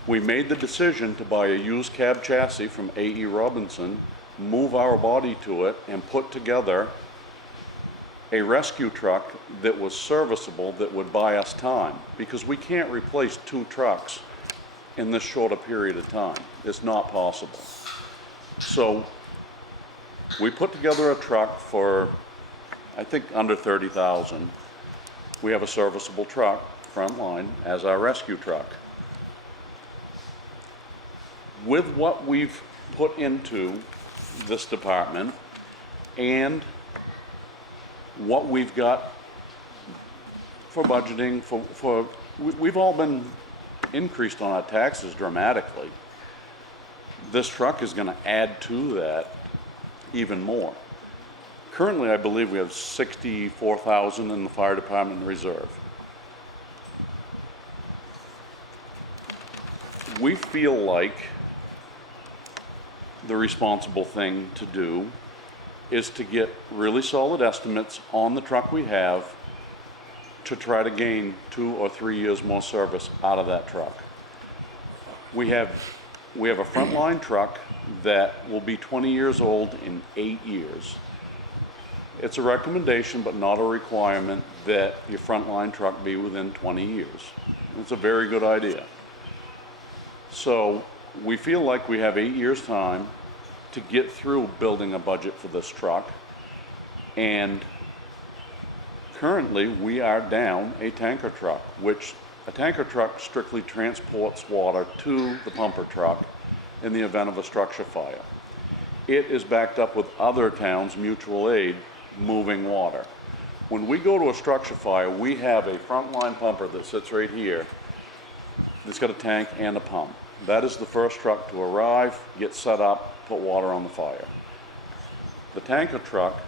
We made the decision to buy a used cab chassis from A.E. Robinson, move our body to it, and put together a rescue truck that was serviceable, that would buy us time. Because we can't replace 2 trucks in this short a period of time. It's not possible. So we put together a truck for, I think, under $30,000. We have a serviceable truck, front line, as our rescue truck. with what we've put into this department and what we've got for budgeting, we've all been increased on our taxes dramatically. This truck is gonna add to that even more. Currently, I believe we have 64,000 in the fire department reserve. We feel like the responsible thing to do is to get really solid estimates on the truck we have to try to gain 2 or 3 years more service out of that truck. We have a frontline truck that will be 20 years old in 8 years. It's a recommendation, but not a requirement, that your frontline truck be within 20 years. It's a very good idea. So we feel like we have 8 years' time to get through building a budget for this truck. And currently, we are down a tanker truck, which a tanker truck strictly transports water to the pumper truck in the event of a structure fire. It is backed up with other towns' mutual aid moving water. When we go to a structure fire, we have a frontline pumper that sits right here that's got a tank and a pump. That is the first truck to arrive, get set up, put water on the fire. The tanker truck,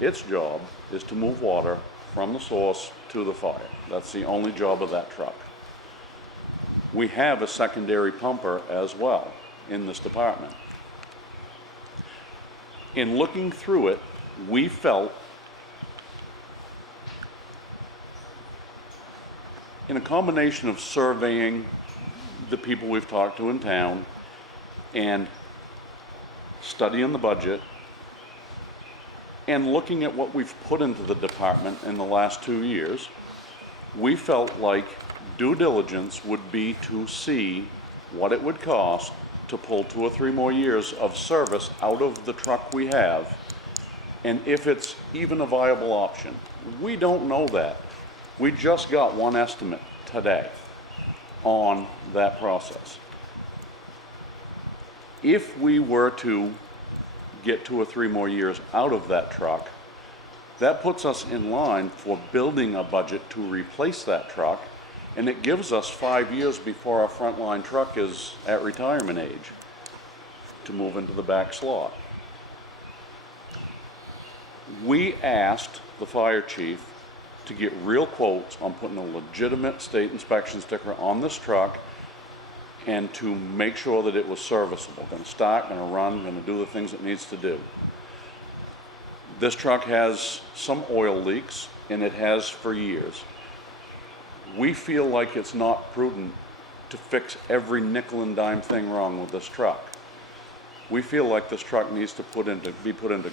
its job is to move water from the source to the fire. That's the only job of that truck. We have a secondary pumper as well in this department. In looking through it, we felt, in a combination of surveying the people we've talked to in town and studying the budget and looking at what we've put into the department in the last 2 years, we felt like due diligence would be to see what it would cost to pull 2 or 3 more years of service out of the truck we have, and if it's even a viable option. We don't know that. We just got one estimate today on that process. If we were to get 2 or 3 more years out of that truck, that puts us in line for building a budget to replace that truck, and it gives us 5 years before our frontline truck is at retirement age to move into the back slot. We asked the fire chief to get real quotes on putting a legitimate state inspection sticker on this truck and to make sure that it was serviceable, gonna start, gonna run, gonna do the things it needs to do. This truck has some oil leaks, and it has for years. We feel like it's not prudent to fix every nickel and dime thing wrong with this truck. We feel like this truck needs to be put into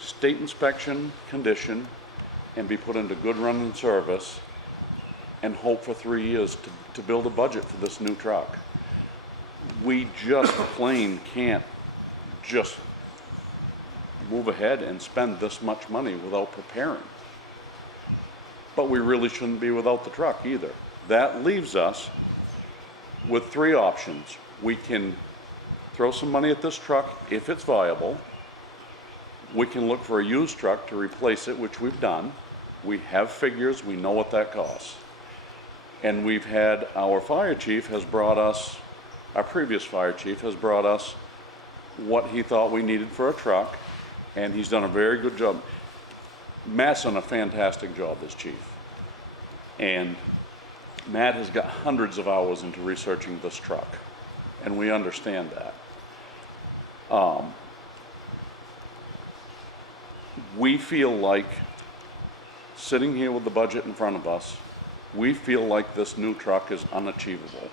state inspection condition and be put into good running service and hope for 3 years to build a budget for this new truck. We just plain can't just move ahead and spend this much money without preparing. But we really shouldn't be without the truck either. That leaves us with 3 options. We can throw some money at this truck if it's viable. We can look for a used truck to replace it, which we've done. We have figures, we know what that costs. And we've had our fire chief has brought us, our previous fire chief has brought us what he thought we needed for a truck, and he's done a very good job. Matt's done a fantastic job as chief. And Matt has got hundreds of hours into researching this truck, and we understand that. We feel like, sitting here with the budget in front of us, we feel like this new truck is unachievable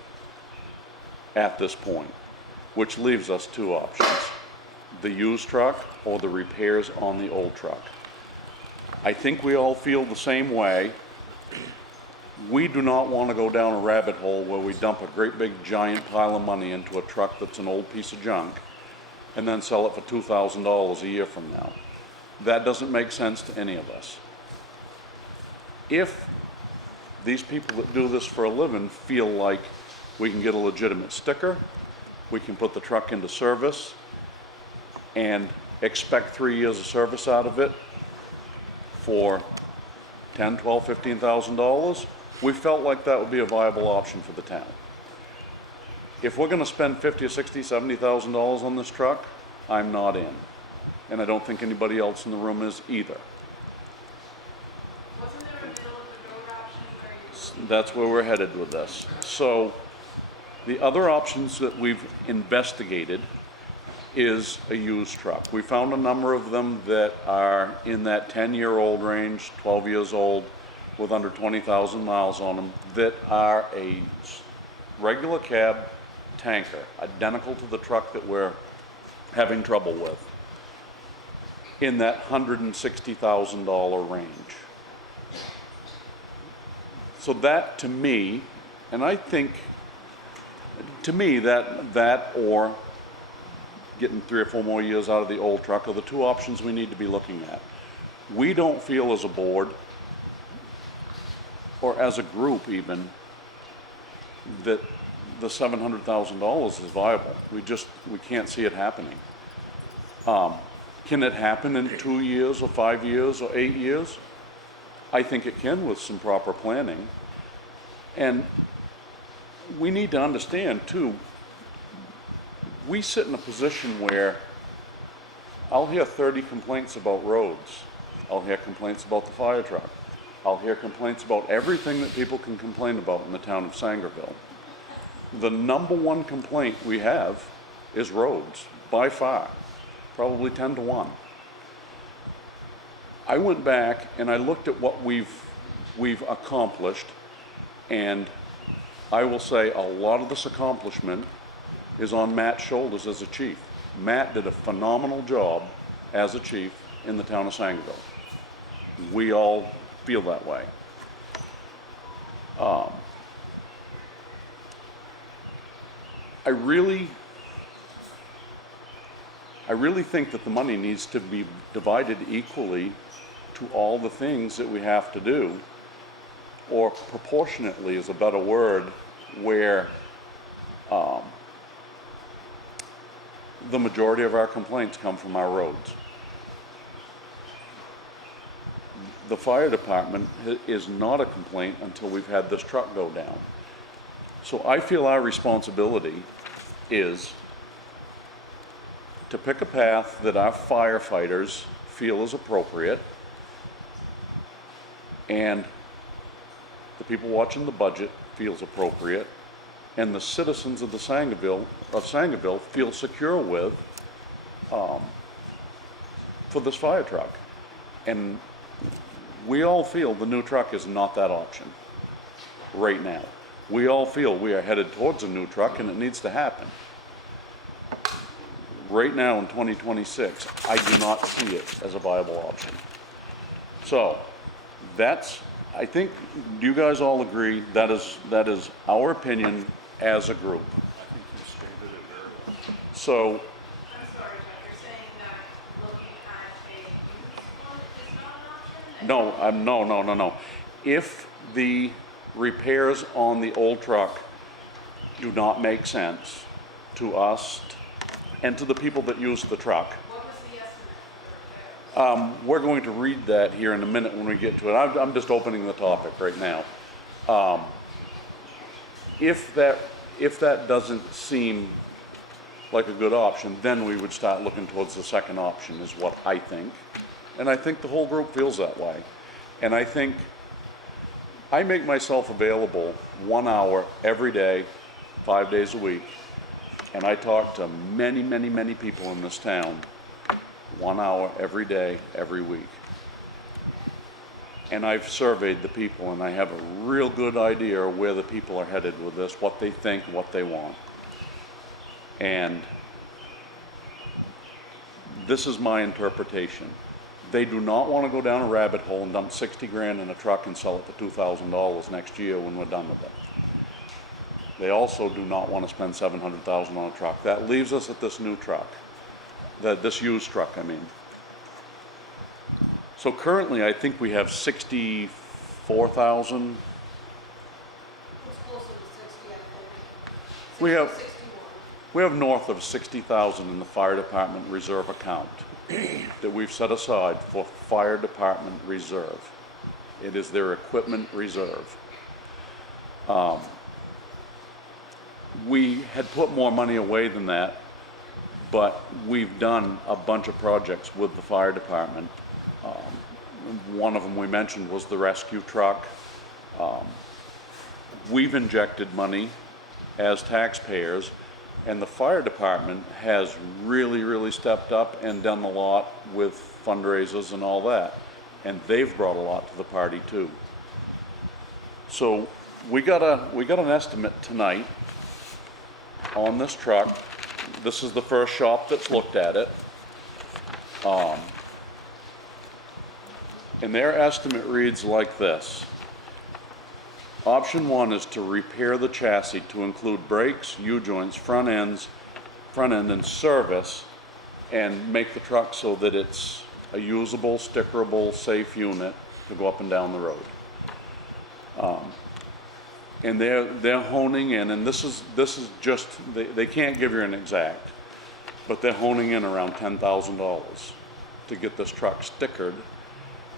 at this point, which leaves us 2 options: the used truck or the repairs on the old truck. I think we all feel the same way. We do not want to go down a rabbit hole where we dump a great big giant pile of money into a truck that's an old piece of junk and then sell it for $2,000 a year from now. That doesn't make sense to any of us. If these people that do this for a living feel like we can get a legitimate sticker We can put the truck into service and expect 3 years of service out of it for $10, $12, $15,000. We felt like that would be a viable option for the town. If we're gonna spend $50 or $60, $70,000 on this truck, I'm not in. And I don't think anybody else in the room is either. Wasn't there a middle of the road option where you? That's where we're headed with this. So the other options that we've investigated is a used truck. We found a number of them that are in that 10-year-old range, 12 years old, with under 20,000 miles on them, that are a regular cab tanker, identical to the truck that we're having trouble with, in that $160,000 range. So that, to me, and I think, to me, that or getting 3 or 4 more years out of the old truck are the two options we need to be looking at. We don't feel as a board, or as a group even, that the $700,000 is viable. We can't see it happening. Can it happen in 2 years or 5 years or 8 years? I think it can with some proper planning. And we need to understand too, we sit in a position where I'll hear 30 complaints about roads. I'll hear complaints about the fire truck. I'll hear complaints about everything that people can complain about in the town of Sangerville. The number one complaint we have is roads, by far, probably 10 to 1. I went back and I looked at what we've accomplished, and I will say a lot of this accomplishment is on Matt's shoulders as a chief. Matt did a phenomenal job as a chief in the town of Sangerville. We all feel that way. I really think that the money needs to be divided equally to all the things that we have to do, or proportionately is a better word, where the majority of our complaints come from our roads. The fire department is not a complaint until we've had this truck go down. So I feel our responsibility is to pick a path that our firefighters feel is appropriate, and the people watching the budget feels appropriate, and the citizens of Sangerville feel secure with, for this fire truck. And we all feel the new truck is not that option right now. We all feel we are headed towards a new truck and it needs to happen. Right now in 2026, I do not see it as a viable option. So that's, I think, do you guys all agree that is our opinion as a group? I think you stated it very well. So I'm sorry, Jeff, you're saying that looking at a used one is not an option? no. If the repairs on the old truck do not make sense to us and to the people that use the truck, What was the estimate for the repairs? we're going to read that here in a minute when we get to it. I'm just opening the topic right now. If that doesn't seem like a good option, then we would start looking towards the second option, is what I think. And I think the whole group feels that way. And I think I make myself available 1 hour every day, 5 days a week. And I talk to many, many, many people in this town 1 hour every day, every week. And I've surveyed the people, and I have a real good idea of where the people are headed with this, what they think, what they want. And this is my interpretation. They do not want to go down a rabbit hole and dump 60 grand in a truck and sell it for $2,000 next year when we're done with it. They also do not want to spend $700,000 on a truck. That leaves us at this new truck, this used truck, I mean. So currently, I think we have 64,000. It's closer to 60, I think. We have- 61. We have north of 60,000 in the fire department reserve account that we've set aside for fire department reserve. It is their equipment reserve. We had put more money away than that, but we've done a bunch of projects with the fire department. One of them we mentioned was the rescue truck. We've injected money as taxpayers, and the fire department has really stepped up and done a lot with fundraisers and all that. And they've brought a lot to the party too. So we got an estimate tonight on this truck. This is the first shop that's looked at it. And their estimate reads like this. Option 1 is to repair the chassis to include brakes, U-joints, front end and service, and make the truck so that it's a usable, stickerable, safe unit to go up and down the road. And they're honing in, and this is just, they can't give you an exact, but they're honing in around $10,000 to get this truck stickered,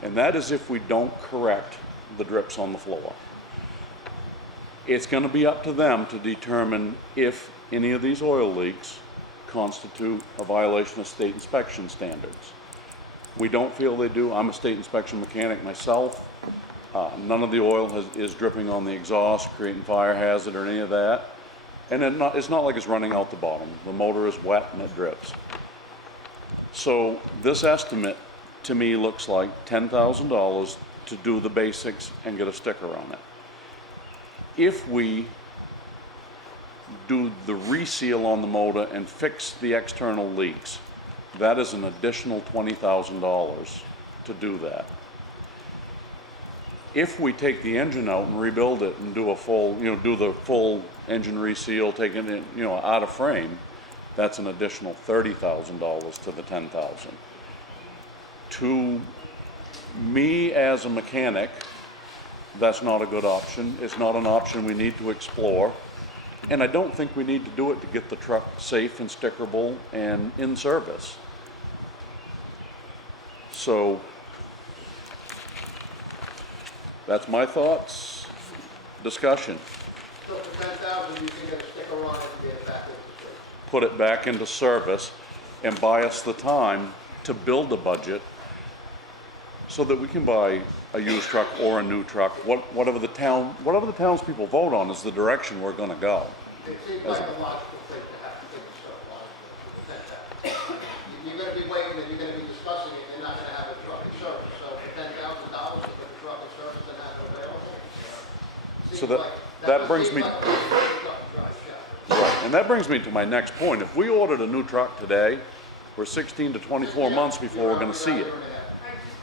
and that is if we don't correct the drips on the floor. It's going to be up to them to determine if any of these oil leaks constitute a violation of state inspection standards. We don't feel they do. I'm a state inspection mechanic myself. None of the oil is dripping on the exhaust, creating fire hazard or any of that. And it's not like it's running out the bottom. The motor is wet and it drips. So this estimate to me looks like $10,000 to do the basics and get a sticker on it. If we do the reseal on the motor and fix the external leaks, that is an additional $20,000 to do that. If we take the engine out and rebuild it and do a full, do the full engine reseal, take it in, out of frame, that's an additional $30,000 to the $10,000. To me as a mechanic, that's not a good option. It's not an option we need to explore. And I don't think we need to do it to get the truck safe and stickerable and in service. So that's my thoughts. Discussion. So for 10,000, you can get a sticker on it and get it back into service. Put it back into service and buy us the time to build a budget so that we can buy a used truck or a new truck. Whatever the townspeople vote on is the direction we're going to go. It seems like a logical thing to have to think of stuff like that. You're going to be waiting and you're going to be discussing it, and you're not going to have a truck in service. So for $10,000 to put a truck in service and have it available. So that brings me. Right, and that brings me to my next point. If we ordered a new truck today, we're 16 to 24 months before we're going to see it. I just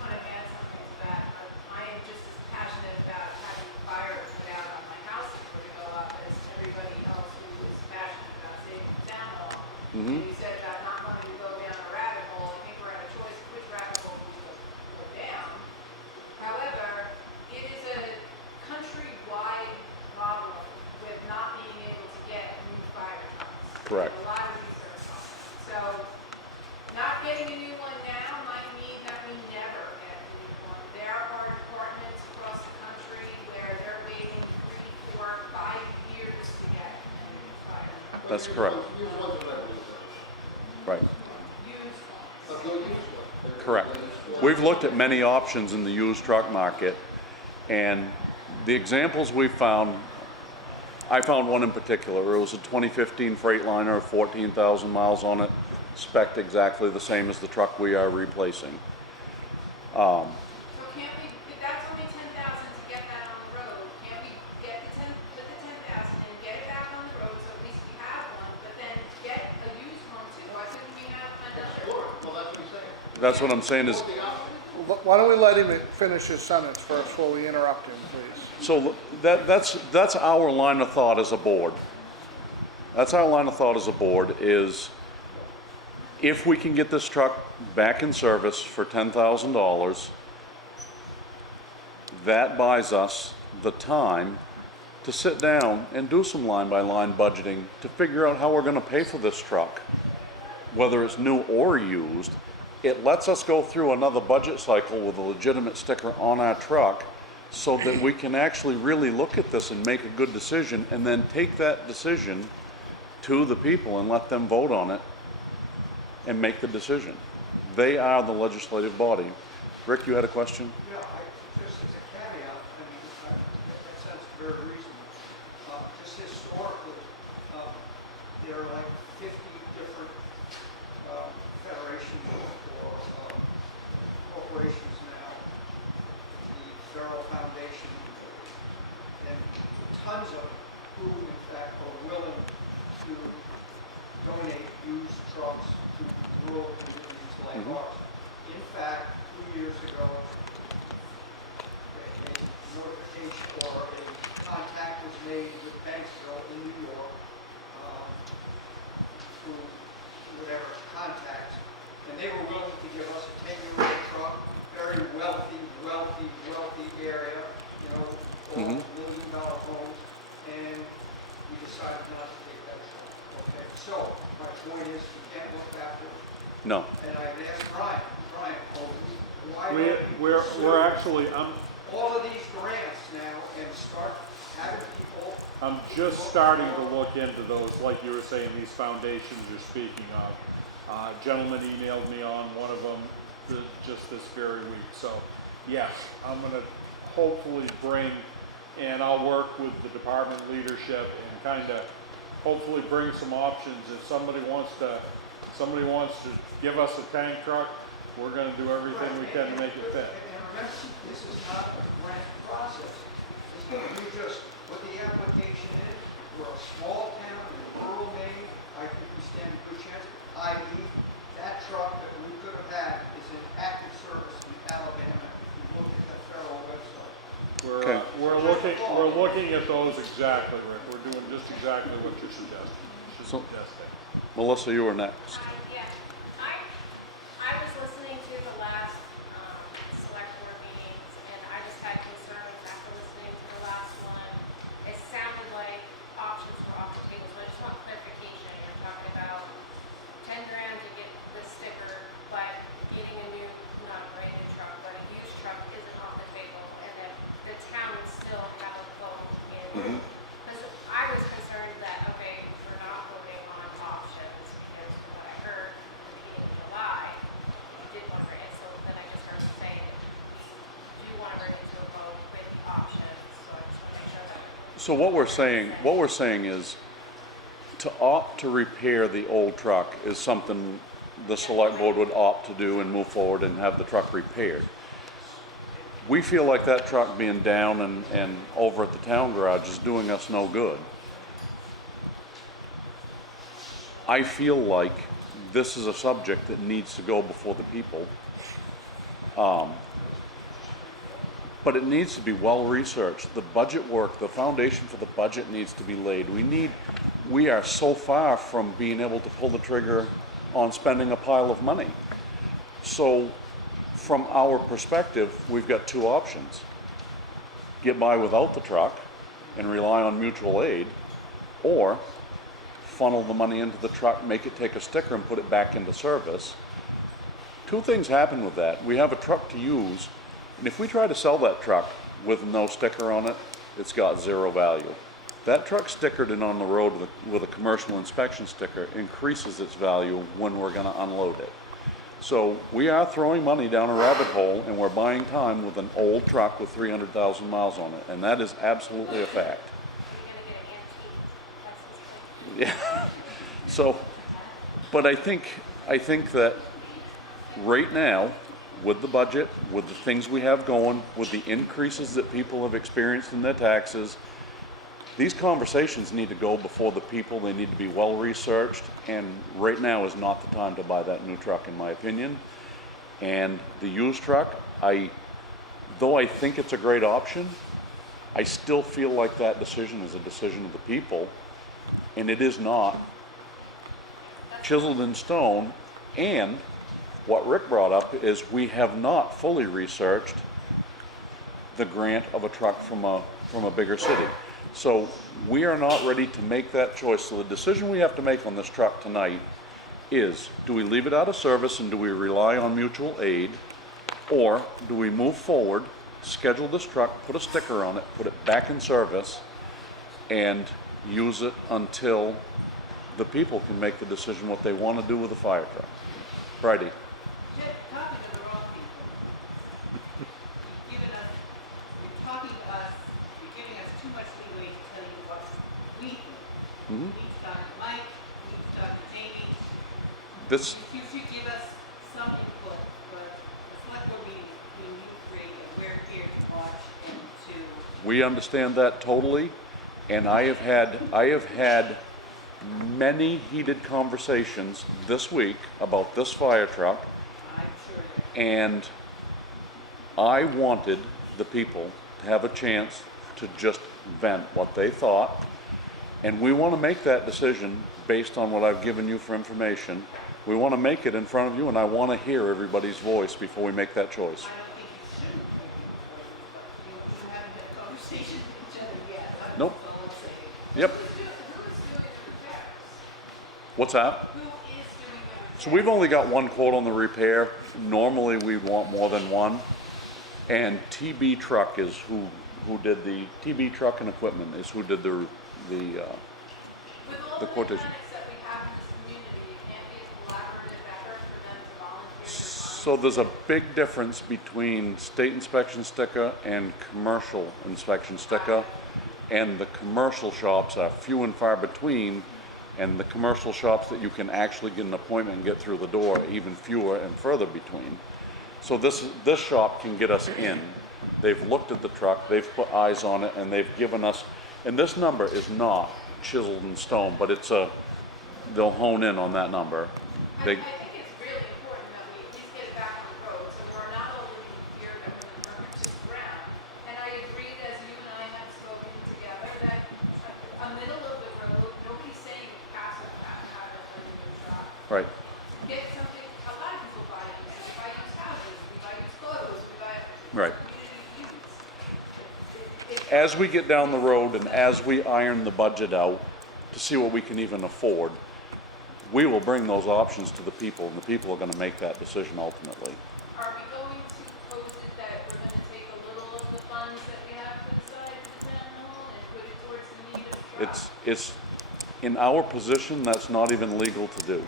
want to add something to that. I am just as passionate about having fire put out on my house if we're to go up as everybody else who is passionate about saving the town along. And you said about not wanting to go down a rabbit hole. I think we're at a choice of which rabbit hole we go down. However, it is a countrywide problem with not being able to get new fire trucks. Correct. A lot of research on it. So not getting a new one now might mean that we never get a new one. There are departments across the country where they're waiting 3, 4, 5 years to get a new fire truck. That's correct. Use ones that are Right. Used ones. But go use one. Correct. We've looked at many options in the used truck market, and the examples we found, I found one in particular. It was a 2015 Freightliner, 14,000 miles on it, spec'd exactly the same as the truck we are replacing. So can't we, if that's only 10,000 to get that on the road, can't we get put the 10,000 and get it back on the road so at least we have one, but then get a used one too? Why couldn't we have another? Sure, well, that's what he's saying. That's what I'm saying is, Why don't we let him finish his sentence first before we interrupt him, please? so that's our line of thought as a board. That's our line of thought as a board is if we can get this truck back in service for $10,000, that buys us the time to sit down and do some line-by-line budgeting to figure out how we're gonna pay for this truck, whether it's new or used. It lets us go through another budget cycle with a legitimate sticker on our truck so that we can actually really look at this and make a good decision, and then take that decision to the people and let them vote on it and make the decision. They are the legislative body. Rick, you had a question? Yeah, just as a caveat, I mean, that sounds very reasonable. Just historically, there are like 50 different federations or corporations now, the Federal Foundation, and tons of them who, in fact, are willing to donate used trucks to rural communities like ours. In fact, 2 years ago, a notification or a contact was made with Banksville in New York, through whatever contacts, and they were willing to give us a 10-year-old truck, very wealthy area, you know, all $1 million homes, and we decided not to take that truck. Okay, so my point is, you can't look after. No. And I would ask Brian, why don't We're pursue actually, all of these grants now and start having people? I'm just starting to look into those, like you were saying, these foundations you're speaking of. Gentleman emailed me on one of them just this very week. So, yes, I'm going to hopefully bring, and I'll work with the department leadership and kind of hopefully bring some options. If somebody wants to give us a tank truck, we're going to do everything we can to make it fit. And remember, this is not a grant process. You just put the application in. We're a small town in rural Maine. I think we stand a good chance. I.e., that truck that we could have had is in active service in Alabama. If you look at the federal website. Okay. We're looking at those exactly, Rick. We're doing just exactly what you're suggesting. So- Melissa, you were next. Yeah, I was listening to the last select board meetings, and I just had concerns after listening to the last one. It sounded like options were off the table, so I just want clarification. You're talking about 10 grand to get the sticker, but getting a new, not a brand new truck, but a used truck isn't off the table, and that the town would still have a vote in. Because I was concerned that, okay, we're not voting on options, because from what I heard at the beginning of July, you did want to bring it, so then I just heard you say that we do want to bring it to a vote with options, so I just want to make sure that. So what we're saying is, to opt to repair the old truck is something the select board would opt to do and move forward and have the truck repaired. We feel like that truck being down and over at the town garage is doing us no good. I feel like this is a subject that needs to go before the people. But it needs to be well researched. The budget work, the foundation for the budget needs to be laid. We are so far from being able to pull the trigger on spending a pile of money. So from our perspective, we've got two options. Get by without the truck and rely on mutual aid, or funnel the money into the truck, make it take a sticker and put it back into service. Two things happen with that. We have a truck to use, and if we try to sell that truck with no sticker on it, it's got zero value. That truck stickered and on the road with a commercial inspection sticker increases its value when we're going to unload it. So we are throwing money down a rabbit hole, and we're buying time with an old truck with 300,000 miles on it, and that is absolutely a fact. Yeah. So, but I think that right now, with the budget, with the things we have going, with the increases that people have experienced in their taxes, these conversations need to go before the people. They need to be well researched, and right now is not the time to buy that new truck, in my opinion. And the used truck, though I think it's a great option, I still feel like that decision is a decision of the people, and it is not chiseled in stone. And what Rick brought up is we have not fully researched the grant of a truck from a bigger city. So we are not ready to make that choice. So the decision we have to make on this truck tonight is, do we leave it out of service and do we rely on mutual aid? Or do we move forward, schedule this truck, put a sticker on it, put it back in service, and use it until the people can make the decision what they want to do with the fire truck? Friday. Just talking to the wrong people. You're talking to us, you're giving us too much leeway to tell you what we think. Mhm. We need to talk to Mike, we need to talk to Jamie. This, You should give us some input, but the select board meeting, when you three, and we're here to watch and to, we understand that totally, and I have had many heated conversations this week about this fire truck, I'm sure that. and I wanted the people to have a chance to just vent what they thought, and we want to make that decision based on what I've given you for information. We want to make it in front of you, and I want to hear everybody's voice before we make that choice. I don't think you shouldn't make it, but you haven't had a conversation with each other yet. Nope. That's all I'm saying. Yep. Who is doing the repairs? What's that? Who is doing the repairs? So we've only got one quote on the repair. Normally, we want more than one. And TB Truck is who did the, TB Truck and Equipment is who did the With all the the quotation. mechanics that we have in this community, it can't be as collaborative effort for them to volunteer their time. So there's a big difference between state inspection sticker and commercial inspection sticker. And the commercial shops are few and far between, and the commercial shops that you can actually get an appointment and get through the door are even fewer and further between. So this shop can get us in. They've looked at the truck, they've put eyes on it, and they've given us, and this number is not chiseled in stone, but it's they'll hone in on that number. I They, think it's really important that we at least get it back on the road, so we're not all living in fear that we're gonna burn it to the ground. And I agree, as you and I have spoken together, that a middle of the road, nobody's saying pass it, have it, a new truck. right. Get something, a lot of people buy these, we buy used houses, we buy used clothes, we buy Right. community use. As we get down the road and as we iron the budget out to see what we can even afford, we will bring those options to the people, and the people are gonna make that decision ultimately. Are we going to pose it that we're gonna take a little of the funds that we have put aside for the town hall and put it towards the need of trucks? It's, in our position, that's not even legal to do.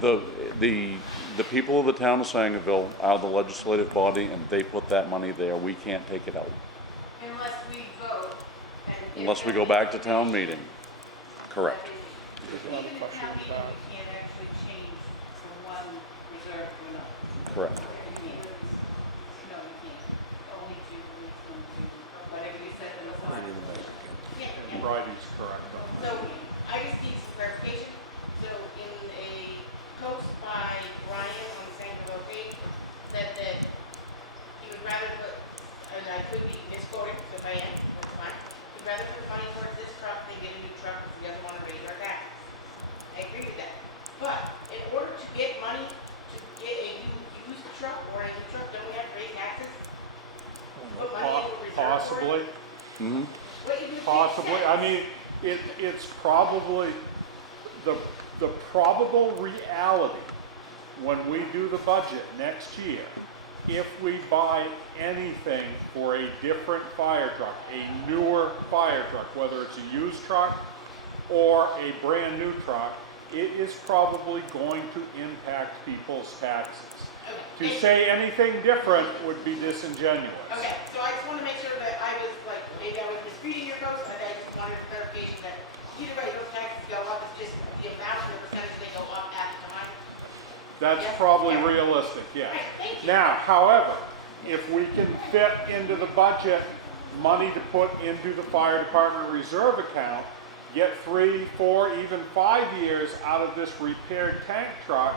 The people of the town of Sangerville are the legislative body, and they put that money there. We can't take it out Unless we vote and. give unless we them go back to the town information meeting. Correct. that they need. Even at town meeting, we can't actually change from one reserve to another. Correct. We can't. No, we can't. Only to, whatever you set them aside. Yeah. Bridie's correct on So, that. I just need some clarification. So, in a post by Brian on the Sangerville page, said that he would rather put, and I could be misquoting, so if I am, that's fine. He'd rather put money towards this truck than get a new truck because he doesn't want to raise our taxes. I agree with that. But in order to get money to get a used truck or a new truck, don't we have to raise taxes? Put money in the reserve for it? Possibly. Mhm. What you do makes Possibly, I sense. mean, it's probably, the probable reality when we do the budget next year, if we buy anything for a different fire truck, a newer fire truck, whether it's a used truck or a brand new truck, it is probably going to impact people's taxes. To Okay. say anything different would be disingenuous. Okay, so I just want to make sure that I was like, maybe I was misreading your post, but I just wanted clarification that either way, those taxes go up, it's just the amount, the percentage they go up at the time. That's Yes, probably yeah. realistic, yes. Right, thank you. Now, however, if we can fit into the budget money to put into the fire department reserve account, get 3, 4, even 5 years out of this repaired tank truck,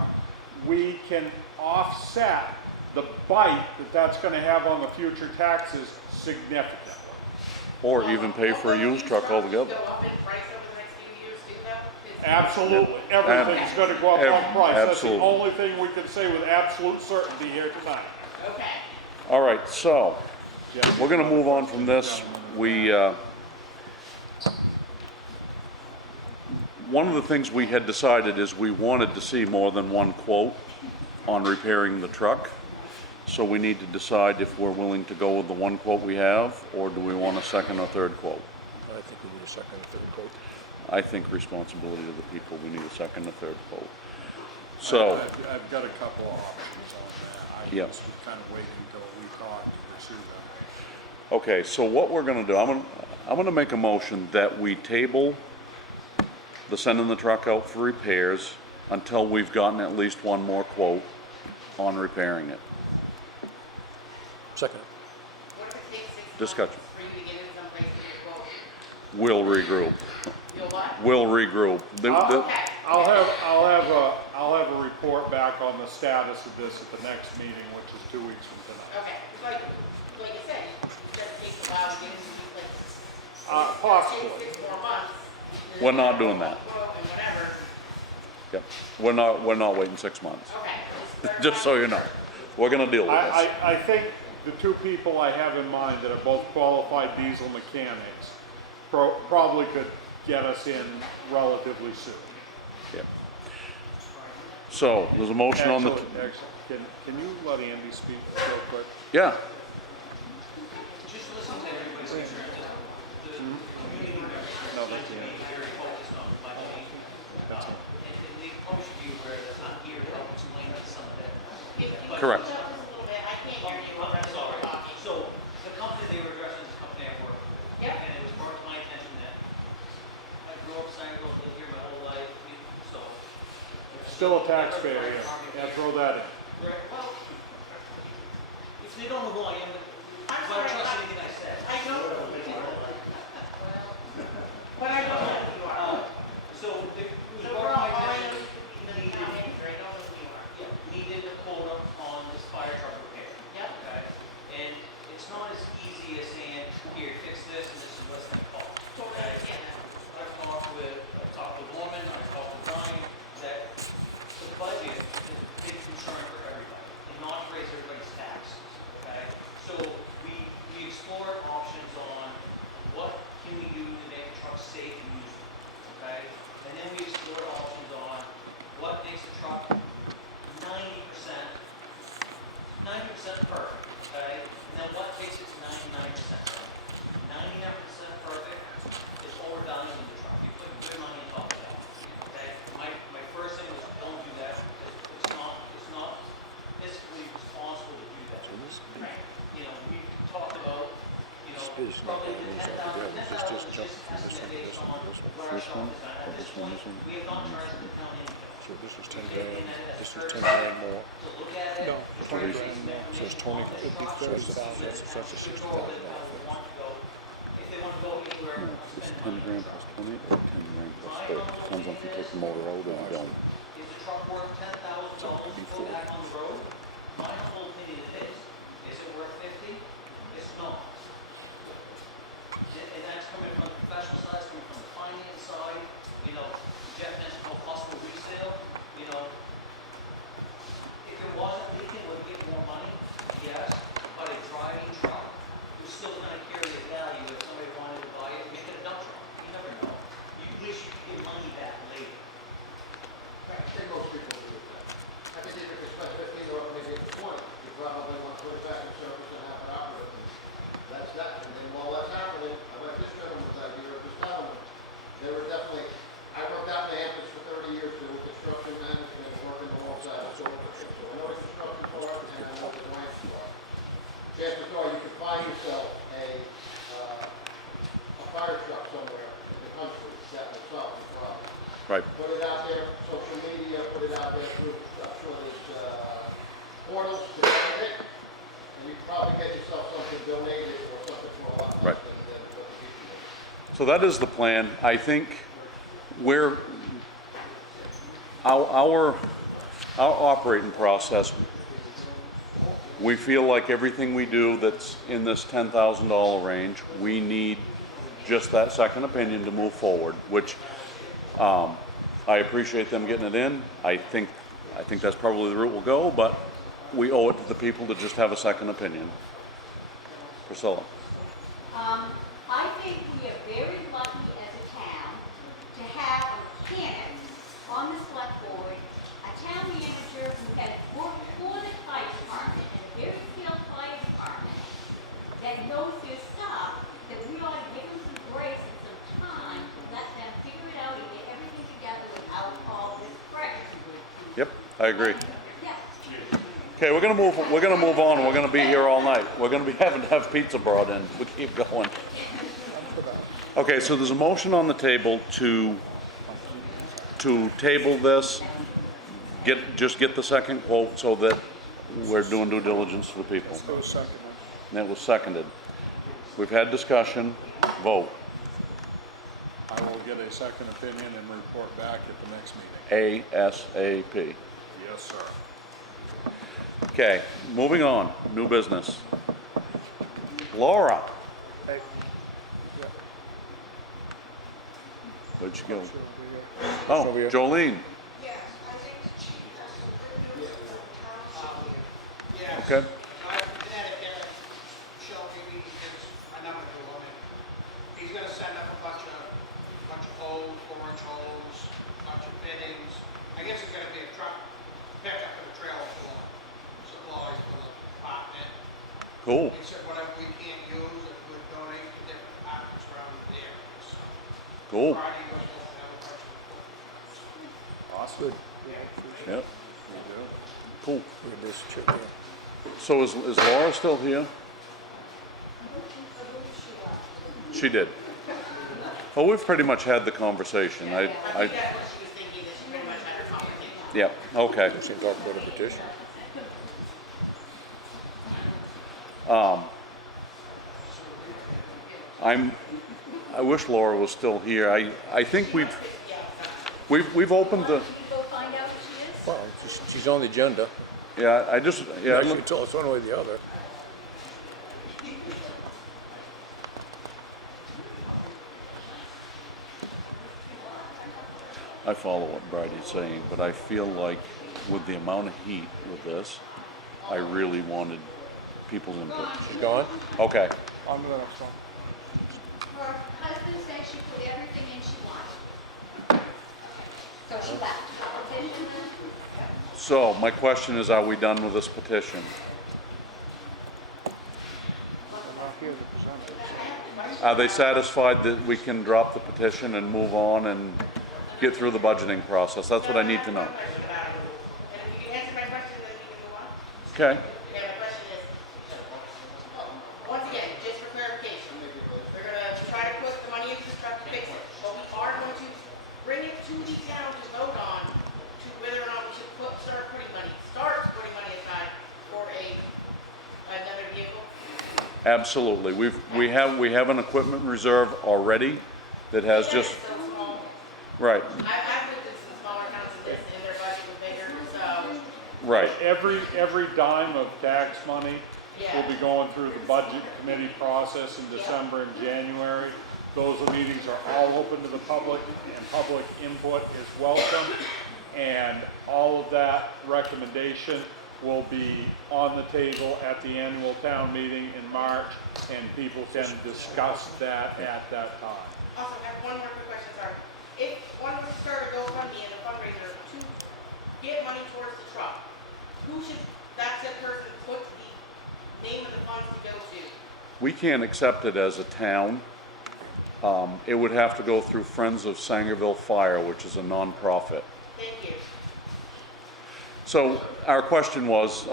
we can offset the bite that that's gonna have on the future taxes significantly. Or even pay for a used truck altogether. Go up in price over the next few years too, though? Is- Absolutely, everything's gonna go up on price. That's the Absolutely. only thing we can say with absolute certainty here tonight. Okay. All right, so Yeah. We're gonna move on from this. One of the things we had decided is we wanted to see more than one quote on repairing the truck. So we need to decide if we're willing to go with the one quote we have, or do we want a second or third quote? I think we need a second or third quote. I think responsibility to the people, we need a second or third quote. So, I've got a couple of options on that. I Yeah. was kind of waiting until we talked to pursue them. okay, so what we're gonna do, I'm gonna make a motion that we table the sending the truck out for repairs until we've gotten at least one more quote on repairing it. Second. What if it takes 6 months Discussion. for you to get it someplace to get quote? We'll regroup. You'll what? We'll regroup. Okay. I'll have a report back on the status of this at the next meeting, which is 2 weeks from tonight. Okay, like you said, it just takes a while to get into these places. Possibly. It takes 6 more months. and We're then not you doing get that. a quote And whatever, Yep. We're not waiting 6 months. okay. Just so you know. We're gonna deal with this. I think the two people I have in mind that are both qualified diesel mechanics probably could get us in relatively soon. Yep. So, there's a motion on the, Actually, can you let Andy speak real quick? yeah, Just listen to everybody's concern, the community members No, seem that's to be very focused on budgeting. That's all. And they probably should be aware that I'm here to help explain some of that. If you Correct. speak up just a little bit, I can't hear you over I'm sorry. talking. So, the company they were addressing is the company I work for. Yep. And it was brought to my attention that I grew up Sangerville, lived here my whole life, so. Still a taxpayer, yeah. Yeah, throw that in. Well, if they don't know who I am, I'm do I sorry, trust anything I said? I know. But I don't know who you are. So, it was So brought to my all I attention. know is the town manager, I don't know who you are. Yeah, needed a quota on this fire truck repair. Yep. Okay, and it's not as easy as saying, here, fix this, and this is what's gonna cost. Totally understand that. I've talked with Norman, I've talked with Brian, that the budget is a big concern for everybody, and not to raise everybody's taxes, okay? So we explored options on what can we do to make the truck safe and usable, okay? And then we explored options on what makes a truck 90% perfect, okay? And then what takes it to 99% perfect? 99% perfect is overdone in the truck. You put good money on top of that, okay? My first thing was don't do that. It's not fiscally responsible to do that. Right. You know, we talked about, you know, It's not probably gonna the use 10,000 that together. Just jump from this one to this one to this one. what our This shop one, is at. or At this this one, point, this one, we have not charged the town anything. So this is We 10 came grand, in at a this is certain 10 time grand more. to look at it. No, to 20 try to grand get some more. So it's information 20, on the it'd be truck, 30,000, so that that's a we $60,000 go with how we want to go. If they want to go anywhere, no, spend it's money 10 on grand the plus truck. 20 or 10 grand plus 30. Depends on if you take the motor out or you don't. Is the truck worth $10,000 to go back on the road? My humble opinion it is. Is it worth 50? It's not. And that's coming from the professional side, it's coming from the finance side, you know, Jeff mentioned how possible resale, you know. If it wasn't leaking, would it get more money? Yes, but a driving truck was still gonna carry a value if somebody wanted to buy it, make it a dump truck, you never know. You at least you can get money back later. I think most people do that. I think if you could spend 15 or maybe 20, you probably want to put it back in service and have it operate. And that's that. And then while that's happening, I like this gentleman's idea of just telling them. They were definitely, I worked out in the Hamptons for 30 years doing construction management and working alongside the store. So I know the construction part and I know the Dwayne part. Chances are you could find yourself a fire truck somewhere in the country that will solve the problem. Right. Put it out there, social media, put it out there through, I'm sure there's portals to donate, and you can probably get yourself something donated or something for a lot less Right. than what the people do. So that is the plan. I think we're, our operating process, we feel like everything we do that's in this $10,000 range, we need just that second opinion to move forward, which I appreciate them getting it in. I think that's probably the route we'll go, but we owe it to the people to just have a second opinion. Priscilla. I think we are very lucky as a town to have a mechanic on the select board, a town manager who has worked for the fire department and a very skilled fire department that knows their stuff, that we ought to give them some grace and some time to let them figure it out and get everything together without all this pressure. Yep, I agree. Yeah. Okay, we're gonna move on. We're gonna be here all night. We're gonna be having to have pizza brought in. We keep going. Okay, so there's a motion on the table to table this, just get the second quote so that we're doing due diligence to the people. And it was seconded. We've had discussion, vote, I will get a second opinion and report back at the next meeting. ASAP. Yes, sir. Okay, moving on, new business. Laura. Where'd she go? Oh, Jolene. Yes, I think the chief has some good news for the town. Yes. Okay. I've been at it, Michelle, maybe he gives my number to him, and he's gonna send up a bunch of holes, 4-inch holes, bunch of fittings. I guess it's gonna be a truck pickup and a trailer full of supplies for the department. Cool. He said whatever we can't use, if we donate to different departments around the area, so. Cool. Friday, we're supposed to have a bunch of equipment. Awesome. Yep. We do. Cool. Look at this chick here. So is Laura still here? She did. Well, we've pretty much had the conversation. I think that's what she was thinking, that she pretty much had her conversation. Yeah, okay. She talked about a petition. I wish Laura was still here. I think we've opened the, Can you go find out who she is? Well, she's on the agenda. yeah, I just, yeah, She told us one way or the other. I follow what Bridie's saying, but I feel like with the amount of heat with this, I really wanted people's input. She's gone? Okay, On to the next one. Her husband said she put everything in she wanted. So she left. Petition then? so my question is, are we done with this petition? Are they satisfied that we can drop the petition and move on and get through the budgeting process? That's what I need to know. And if you can answer my question, then we can move on. Okay, Okay, my question is, once again, just for clarification, we're gonna try to put the money into the truck to fix it, but we are going to bring it to the town to vote on to whether or not we should start putting money aside for another vehicle. absolutely. We have an equipment reserve already that has just, So small. right, I've looked at some smaller towns than this, and their budget was bigger, so, right. Every dime of tax money will yeah. be going through the budget committee process in December and January. Those meetings are all open to the public, and public input is welcome. And all of that recommendation will be on the table at the annual town meeting in March, and people can discuss that at that time. Also, I have one more quick question, sorry. If one was to start a GoFundMe and a fundraiser to get money towards the truck, who should that said person put the name of the funds to go to? We can't accept it as a town. It would have to go through Friends of Sangerville Fire, which is a nonprofit. Thank you. So our question was,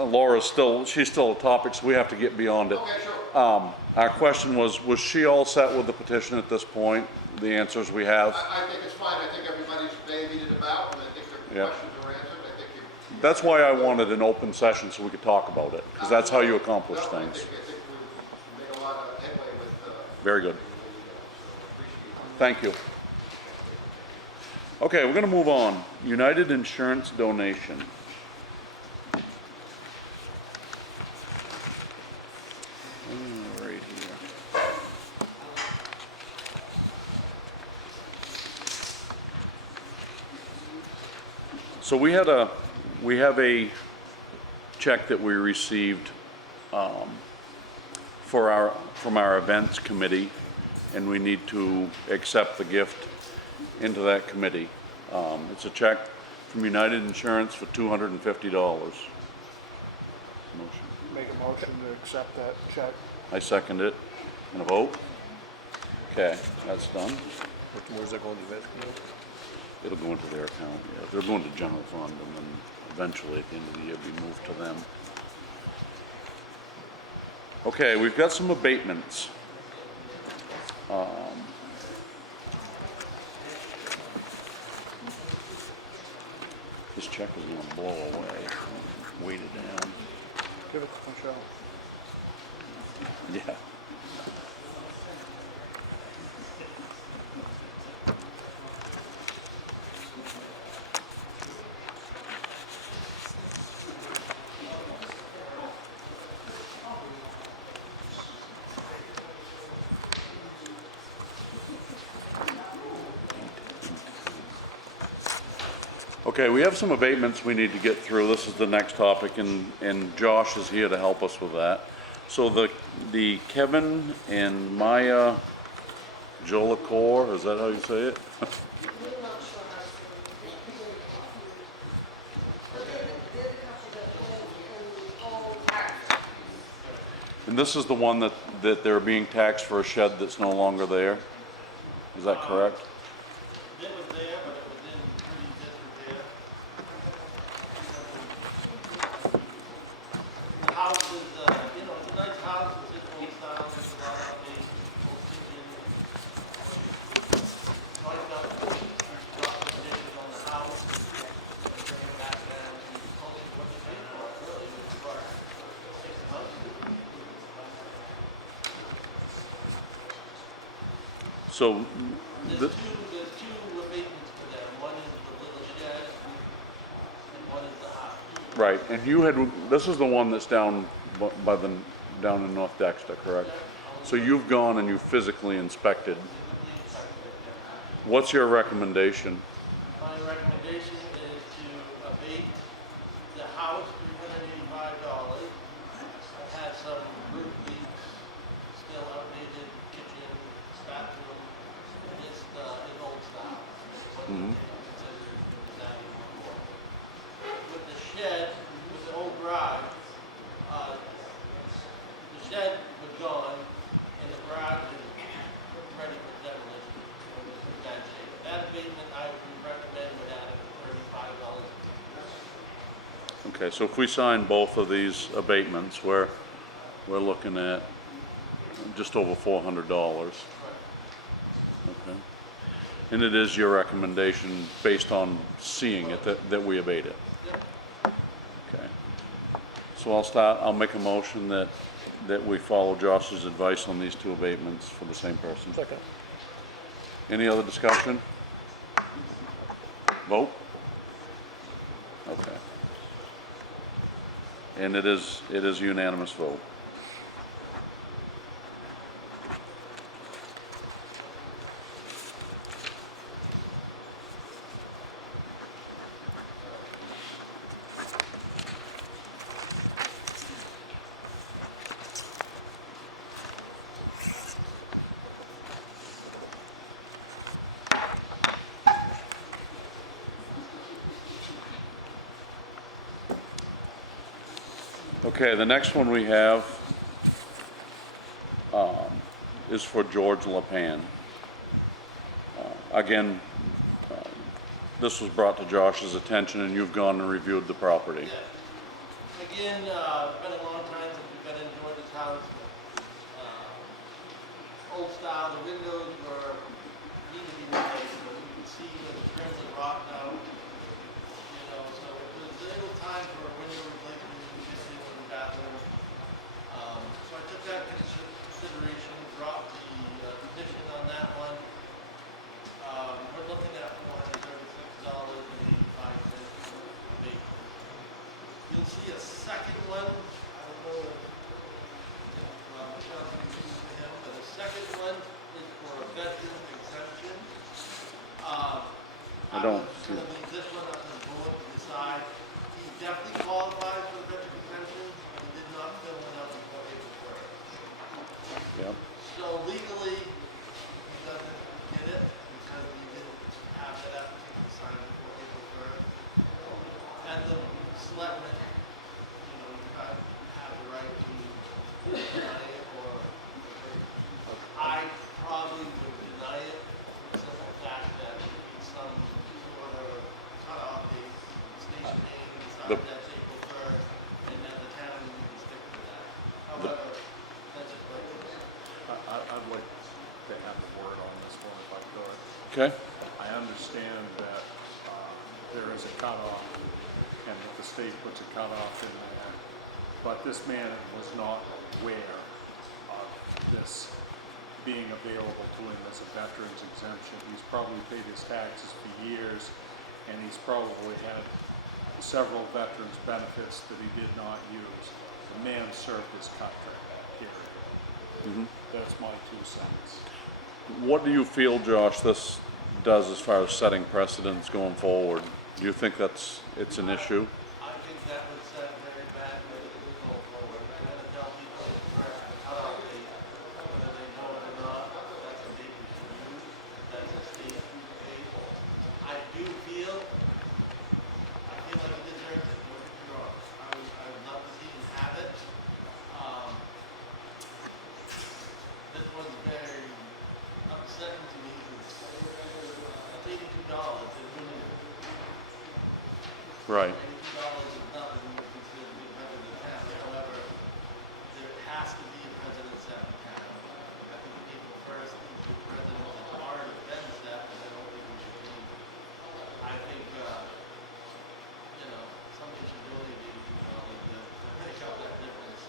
she's still a topic, so we have to get beyond it. Okay, sure. Our question was she all set with the petition at this point? The answers we have. I think it's fine. I think everybody's bandied it about, and I think their Yeah. questions are answered. I think you. That's why I wanted an open session so we could talk about it, because that's how you accomplish No, things. I think we've made a lot of headway with, Very good. so appreciate it. Thank you. Okay, we're gonna move on. United Insurance donation. Right here. So we have a check that we received from our events committee, and we need to accept the gift into that committee. It's a check from United Insurance for $250. Motion. Make a motion to accept that check. I second it. And a vote? Okay, that's done. Where's that going to the committee? It'll go into their account. Yeah, they're going to general fund, and then eventually at the end of the year be moved to them. Okay, we've got some abatements. This check is gonna blow away. Weight it down. Give it to Michelle. Yeah. Okay, we have some abatements we need to get through. This is the next topic, and Josh is here to help us with that. So the Kevin and Maya Jolacor, is that how you say it? And this is the one that they're being taxed for a shed that's no longer there? Is that correct? It was there, but it was in pretty disrepair. The house is, it's a nice house, it's just old style, there's a lot of the old kitchen. So I got conditions on the house, and bring it back down to close to what they paid for, it really was about 6 months. So, There's two abatements for them, one is the little shed, and one is the house. right, and you had, this is the one that's down by down in North Dexter, correct? So you've gone and you physically inspected. What's your recommendation? My recommendation is to abate the house, $385. It has some roof leaks, still outdated kitchen, bathroom, it's old style. Mhm. With the shed, with the old garage, the shed was gone, and the garage is ready for demolition. It's in bad shape. That abatement, I would recommend with adding $35. Okay, so if we sign both of these abatements, we're looking at just over $400. Okay. And it is your recommendation, based on seeing it, that we abate it? Okay. So I'll make a motion that we follow Josh's advice on these two abatements for the same person. Second. Any other discussion? Vote? Okay. And it is unanimous vote. Okay, the next one we have is for George LaPan. Again, this was brought to Josh's attention, and you've gone and reviewed the property. Yeah. Again, it's been a long time since we've been in George's house. Old style, the windows need to be replaced, but you can see where the trims are rotten out. So there's a little time for a window replacement in the kitchen and bathroom. So I took that into consideration, dropped the condition on that one. We're looking at $436.85 abate. You'll see a second one. I don't know if Michelle can see him, but the second one is for a veteran exemption. I don't I'm just gonna leave this one up to the board to decide. He definitely qualifies for the veteran exemption, but he did not fill one out before April 1st. The- that's April first, and that the town needs to stick to that. However, that's just like this. I'd like to have the word on this one if I could. Okay, I understand that there is a cutoff and that the state puts a cutoff in there, but this man was not aware of this being available to him as a veteran's exemption. He's probably paid his taxes for years, and he's probably had several veterans' benefits that he did not use. The man served his country, period. That's my 2 cents. what do you feel, Josh, this does as far as setting precedents going forward? Do you think it's an issue? I think that would set a very bad precedent going forward. We're gonna tell people first the cutoff date, whether they know it or not, that's a date we should use, that's a state date. I do feel like he deserves it, don't get me wrong. I would love to see him have it. This was very upsetting to me, because it's $82, it really is. Right. $82 is nothing when you consider the president of the town. However, there has to be a president set in town. I think April 1st, the president has already been set, and I don't think we should change it. I think, somebody should donate $82 to make up that difference.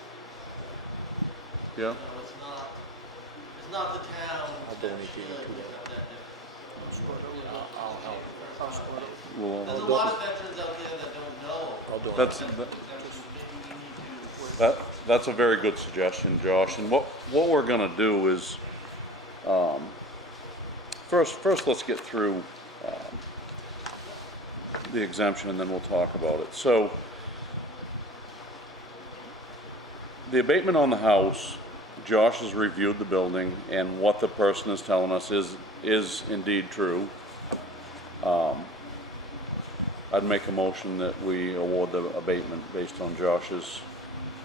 Yeah. It's not the town that donate should $82. make up that difference. I'll help. Well, There's a lot of veterans out there that don't know. I'll donate. That's, Maybe we need to. that's a very good suggestion, Josh. And what we're gonna do is, first let's get through, the exemption, and then we'll talk about it. So, the abatement on the house, Josh has reviewed the building, and what the person is telling us is indeed true. I'd make a motion that we award the abatement based on Josh's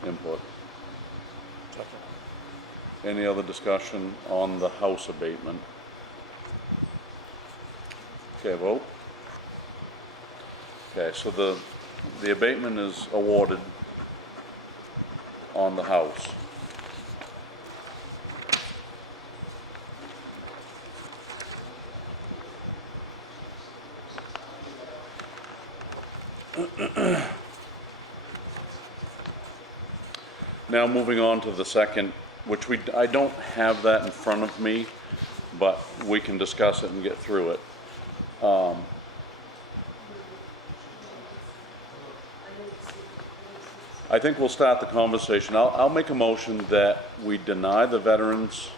input. Any other discussion on the house abatement? Okay, vote. Okay, so the abatement is awarded on the house. Now moving on to the second, which I don't have that in front of me, but we can discuss it and get through it. I think we'll start the conversation. I'll make a motion that we deny the veterans,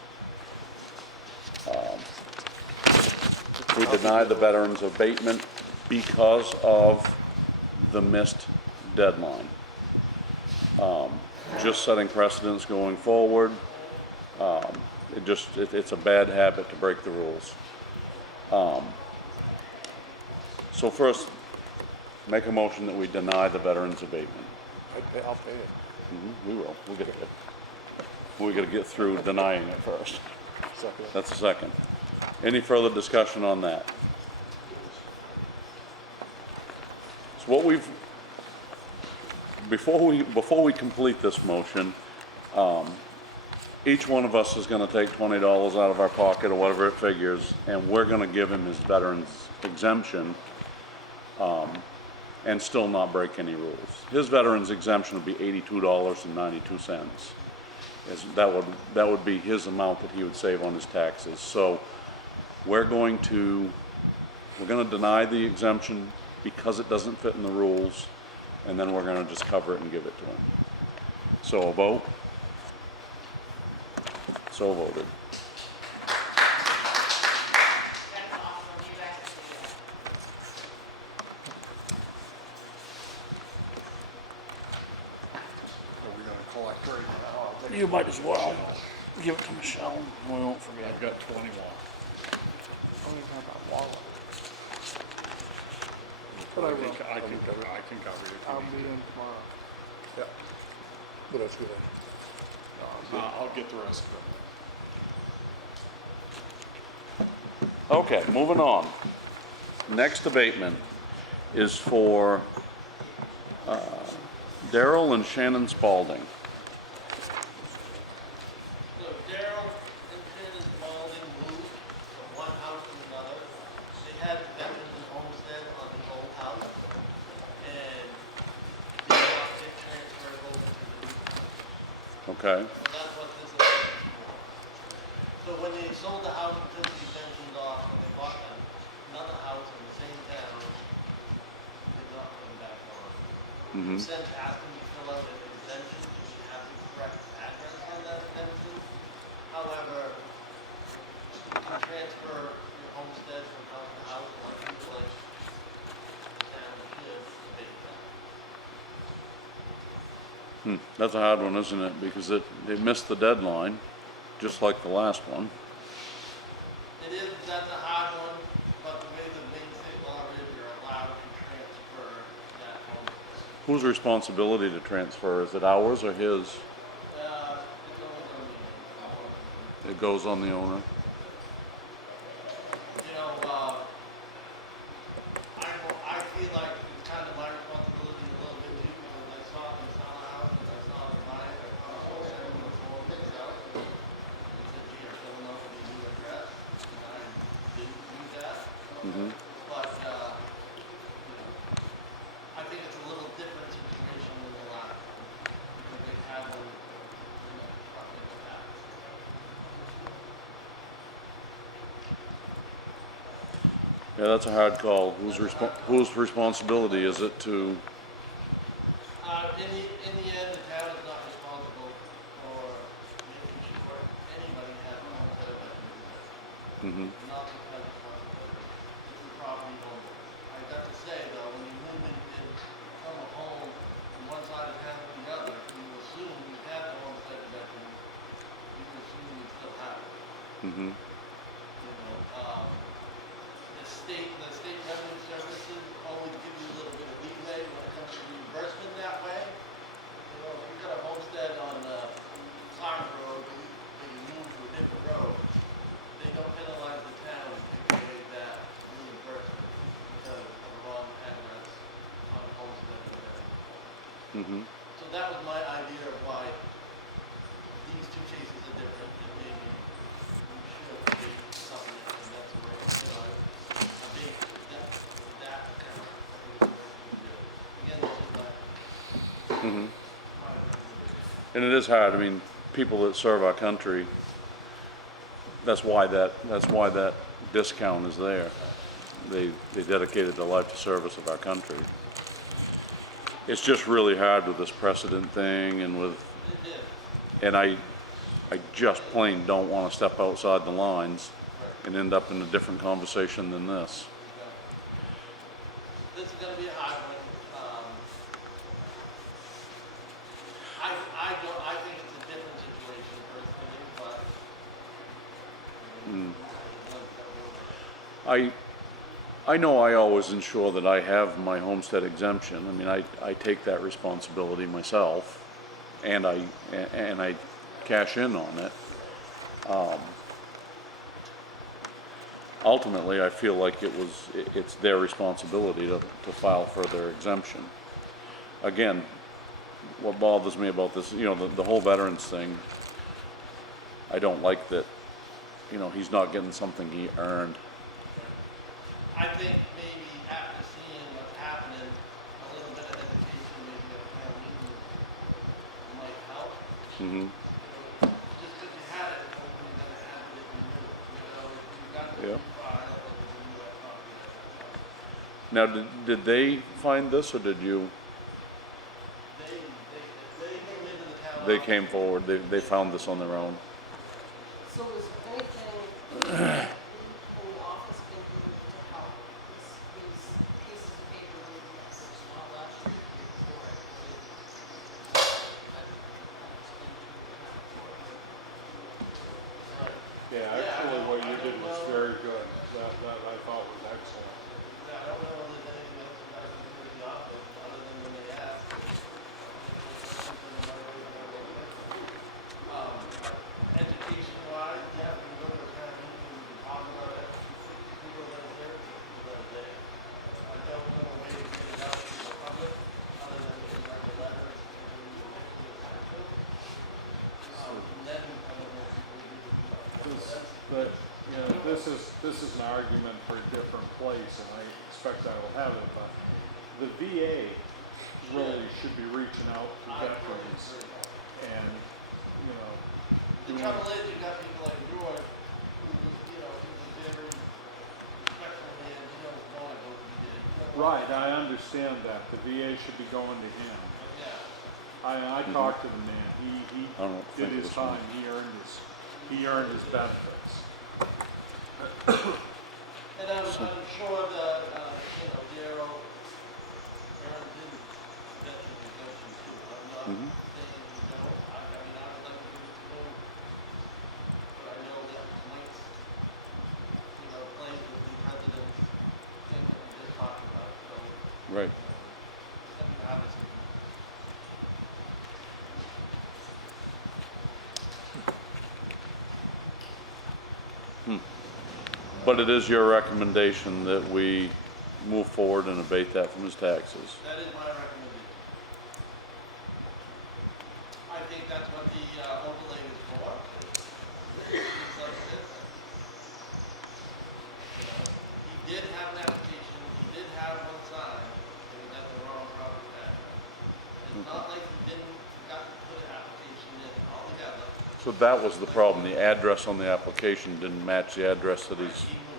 abatement because of the missed deadline. Just setting precedents going forward. It's a bad habit to break the rules. So first, make a motion that we deny the veterans abatement. I'll pay it. We will, we'll get there. We gotta get through denying it first. Second. That's a second. Any further discussion on that? So what we've, before we complete this motion, each one of us is gonna take $20 out of our pocket or whatever it figures, and we're gonna give him his veteran's exemption, and still not break any rules. His veteran's exemption would be $82.92. That would be his amount that he would save on his taxes. So we're gonna deny the exemption because it doesn't fit in the rules, and then we're gonna just cover it and give it to him. So a vote? So voted. That's awesome, you guys can do that. Are we gonna collect right now? You might as well. Give it to Michelle, we won't forget. I've got 21. I don't even have that wallet. But I can cover it. I'll be in tomorrow. Yeah. But that's good. I'll get the rest of it. Okay, moving on. Next abatement is for Daryl and Shannon Spalding. So Daryl and Shannon Spalding moved from one house to another. They had veterans and homestead on the old house, and did not get transferred over to the new house. Okay. So that's what this is. So when they sold the house and took the exemptions off, and they bought another house in the same town, we did not put them back on. Mm-hmm. Since asked them to fill out an exemption, so we have the correct address on that exemption. However, you can transfer your homestead from house to house, like you like, town should, to big town. That's a hard one, isn't it? Because they missed the deadline, just like the last one. It is, that's a hard one, but the way the main state law is, you're allowed to transfer that homestead. Whose responsibility to transfer? Is it ours or his? It's only gonna be, It goes on the owner. you know, I feel like it's kind of my responsibility a little bit too, because I saw them sell a house, and I saw them buy it, I found a whole seven of four things out. And I said, gee, I don't know if you do address, and I didn't do that. Mm-hmm. But, you know, I think it's a little different situation than the last one, because they had them, you know, truck into that. Yeah, that's a hard call. Whose responsibility is it to? In the end, the town is not responsible for making sure anybody has a homestead that can do that. Mm-hmm. Not the town's responsibility, it's the property owner. I got to say though, when you move from a home from one side of town to the other, you assume you have the homestead that you assume you still have it. Mm-hmm. You know, the state revenue services always give you a little bit of leeway when it comes to reimbursement that way. You know, if you've got a homestead on Clark Road, and you move to a different road, they don't penalize the town and take away that reimbursement because of the wrong address on the homestead. Mm-hmm. So that was my idea of why these two cases are different, and maybe we should debate something, and that's the way, you know, debate that kind of thing. Again, this is Mm-hmm. my recommendation. And it is hard. I mean, people that serve our country. That's why that discount is there. They dedicated their life to service of our country. It's just really hard with this precedent thing and with, It is. and I just plain don't want to step outside the lines and end up in a different conversation than this. This is gonna be a hard one. I think it's a different situation personally, but. I know I always ensure that I have my homestead exemption. I mean, I take that responsibility myself, and I cash in on it. Ultimately, I feel like it's their responsibility to file for their exemption. Again, what bothers me about this, you know, the whole veterans thing, I don't like that, you know, he's not getting something he earned. I think maybe after seeing what's happening, a little bit of education maybe at town meeting might help. Mm-hmm. Just because you had it, doesn't mean you're gonna have it if you knew. You know, if you got the Yeah. file, or the new copy of it. Now, did they find this, or did you? They came into the town. They office. came forward, they found this on their own. So is anything in the office been doing to help these pieces of paper we saw last year before it? Yeah, actually, what you did was very good. That I thought was excellent. I don't know if there's anything else that I can do in the office, other than when they ask. Education wise, yeah, we can go to a town meeting, we can this is an argument for a different place, and I expect I will have it, but the VA really should be reaching out to veterans and, you know, The doing, trouble is, you've got people like George, who's, you know, he's a very respectful man, he don't wanna go to the VA. He doesn't right, wanna- I understand that, the VA should be going to him. Yeah. I talked to the man, he I don't did think his this one- time, he earned his benefits. And I'm sure that, you know, Darryl earned his veteran exemption too. I'm not Mhm. saying he don't. I mean, I would like to give it to him. But I know that Mike's, you know, playing with the president's thing that we just talked about, so, Right. I mean, obviously. But it is your recommendation that we move forward and abate that from his taxes. That is my recommendation. I think that's what the overlay is for. Things like this. You know, he did have an application, he did have one signed, and he got the wrong property address. It's not like he didn't, got to put an application in altogether. So that was the problem. The address on the application didn't match the address that he's, He moved.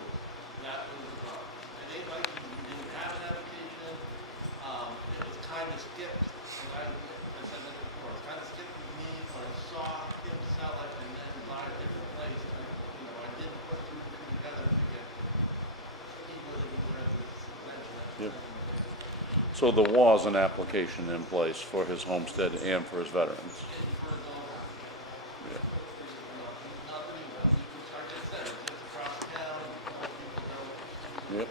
That was the problem. It ain't like he didn't have an application. It was kind of skipped, and I said that before, it kind of skipped with me when I saw him sell it and then buy a different place. You know, I didn't put two and two together to get, he wasn't aware of this mention. Yep. So there was an application in place for his homestead and for his veterans. Yeah. Not that he was, he was, like I said, it's just across town, most people don't. Yep.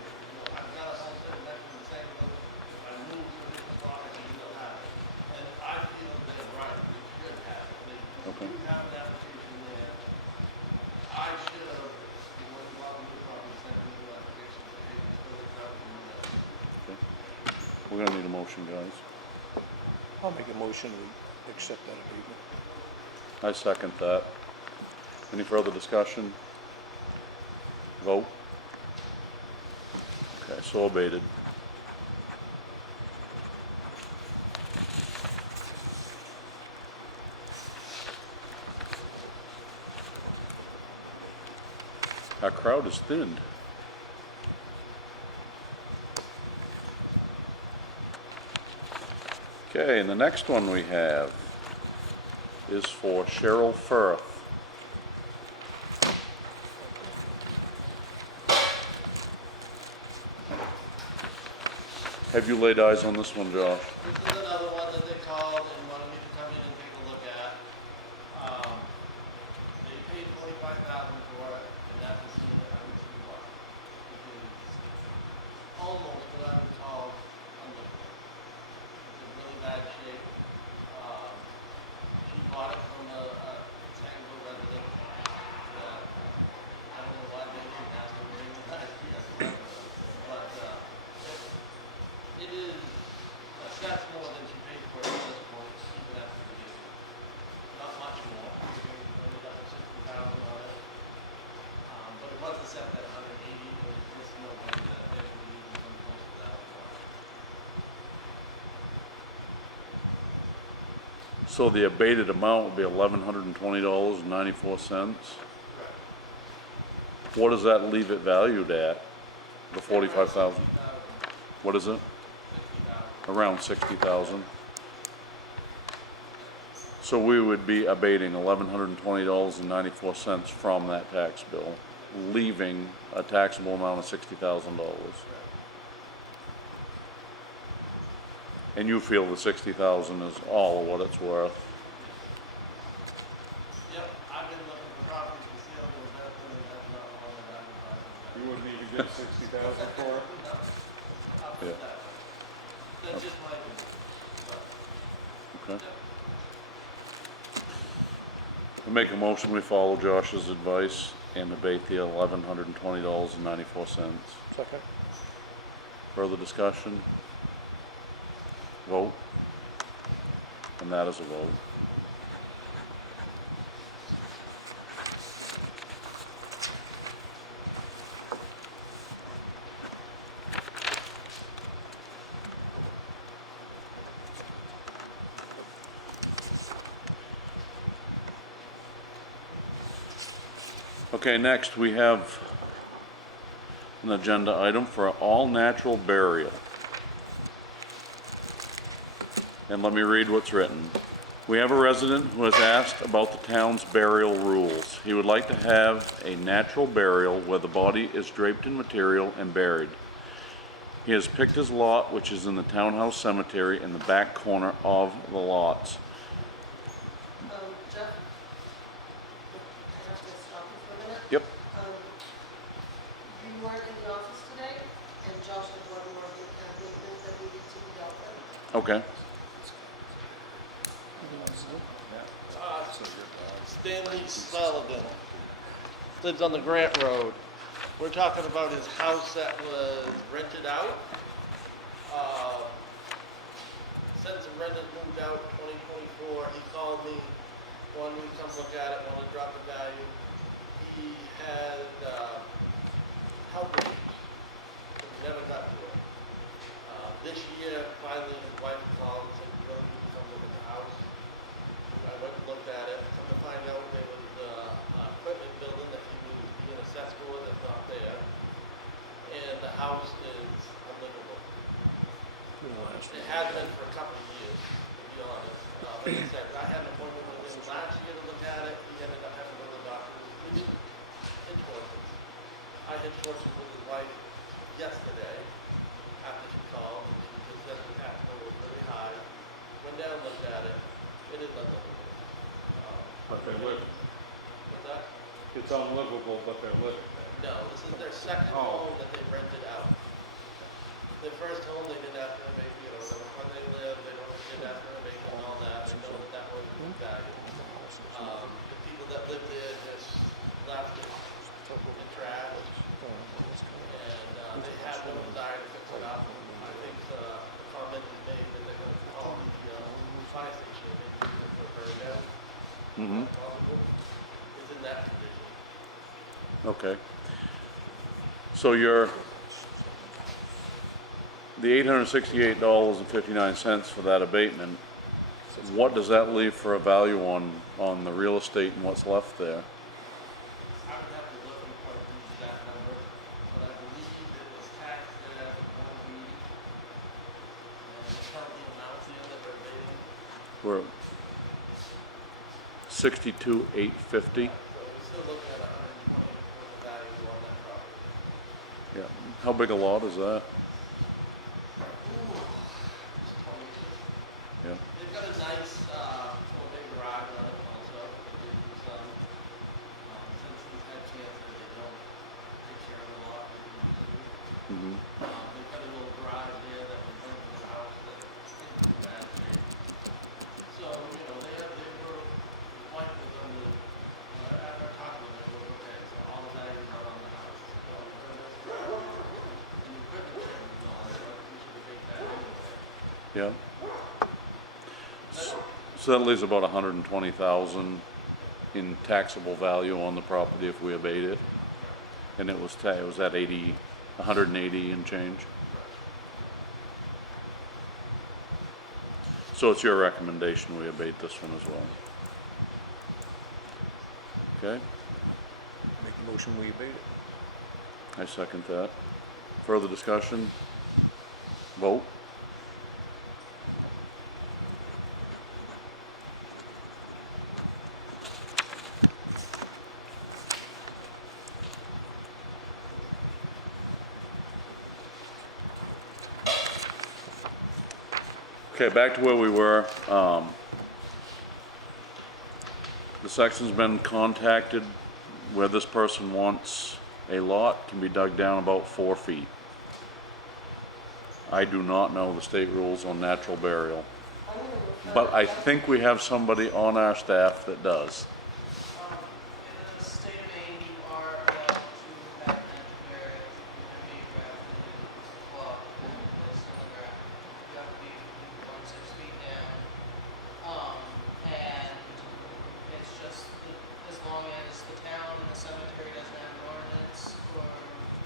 I've got a homestead next to the same one, if I move to a different spot, I can still have it. And I feel they're right, they should have it, they Okay. do have an application there. I should have, it wasn't bothering me, probably sent me the application, but hey, you still have to do that. Okay. We're gonna need a motion, guys. I'll make a motion to accept that abatement. I second that. Any further discussion? Vote. Okay, so abated. Our crowd is thinned. Okay, and the next one we have is for Cheryl Firth. Have you laid eyes on this one, Josh? This is another one that they called and wanted me to come in and take a look at. They paid $45,000 for it, and that was seen at $102. It is almost what I would call unlivable. It's in really bad shape. She bought it from a Sangerville resident that, I don't know why they didn't ask her to bring the idea, but, it is assessed more than she paid for it at this point, even after the deal. Not much more, we ended up at $60,000 on it. But it was assessed at $180, and there's just no way that they would even come close to that anymore. So the abated amount would be $1,120.94. Correct. What does that leave it valued at? The 45,000? What is it? 60,000. Around 60,000. So we would be abating $1,120.94 from that tax bill, leaving a taxable amount of $60,000. And you feel the 60,000 is all of what it's worth? Yep, I've been looking for properties for sale, but definitely that's not one that I would buy. You wouldn't even get 60,000 for it? No, I'll put Yeah. that. That's just my opinion, but, Okay. yep. I make a motion, we follow Josh's advice and abate the $1,120.94. Second? Further discussion? Vote. And that is a vote. Okay, next we have an agenda item for all natural burial. And let me read what's written. We have a resident who has asked about the town's burial rules. He would like to have a natural burial where the body is draped in material and buried. He has picked his lot, which is in the townhouse cemetery in the back corner of the lots. Jeff? I have to stop you for a minute. Yep. You weren't in the office today, and Josh had one more abatement that needed to be dealt with. Okay. Stanley Sullivan lives on the Grant Road. We're talking about his house that was rented out. Since the renters moved out 2024, he called me, wanted me to come look at it, wanted to drop the value. He had health issues, but we never got to it. This year, finally, his wife called and said, "We really need to come look at the house." I went and looked at it. Come to find out, there was equipment building that he was being assessed for that's not there. And the house is unlivable. It has been for a couple of years, to be honest. Like I said, I had an appointment with him last year to look at it. He ended up having to go to the doctor. We didn't hitch horses. I hitched horses with his wife yesterday after she called, and she just said the tax bill was really high. Went down and looked at it. It is unlivable. But they live, What's that? it's unlivable, but they're living there. No, this is their second Oh. home that they rented out. Their first home, they didn't have to make, when they lived, they didn't have to make and all that. They know that was good value. The people that lived there just left it in trash. And they had no desire to fix it up. I think the comment is made that they're going to call the fire station and maybe use it for burn down. Mm-hmm. Possible. It's in that condition. Okay. So the $868.59 for that abatement, what does that leave for a value on the real estate and what's left there? I would have to look and probably use that number, but I believe it was taxed at 180. And the county amounts in that we're abating, We're 62,850. so we're still looking at 120 for the value on that property. Yeah. How big a lot is that? Ooh, it's 20 acres. Yeah. They've got a nice, big garage on it also, they did use some. Since he's had cancer, they don't take care of the lot like they used to. Mm-hmm. They've got a little garage there that was built in the house that is in pretty bad shape. So, they were, his wife was under, after I talked with them, they were okay, so all the values are on the house. So, we're gonna this garage, and the equipment shouldn't be gone, so I think we should abate that anyway. Yeah. So that leaves about 120,000 in taxable value on the property if we abate it. And it was at 180 and change. So it's your recommendation we abate this one as well. Okay, Make a motion, we abate it. I second that. Further discussion? Vote? Okay, back to where we were. The section's been contacted where this person wants a lot can be dug down about 4 feet. I do not know the state rules on natural burial, but I think we have somebody on our staff that does. In the state of Maine, you are allowed to have natural burial in a graft and law, place on the ground. You have to be 1 6 feet down. And it's just as long as the town and the cemetery doesn't have an ordinance or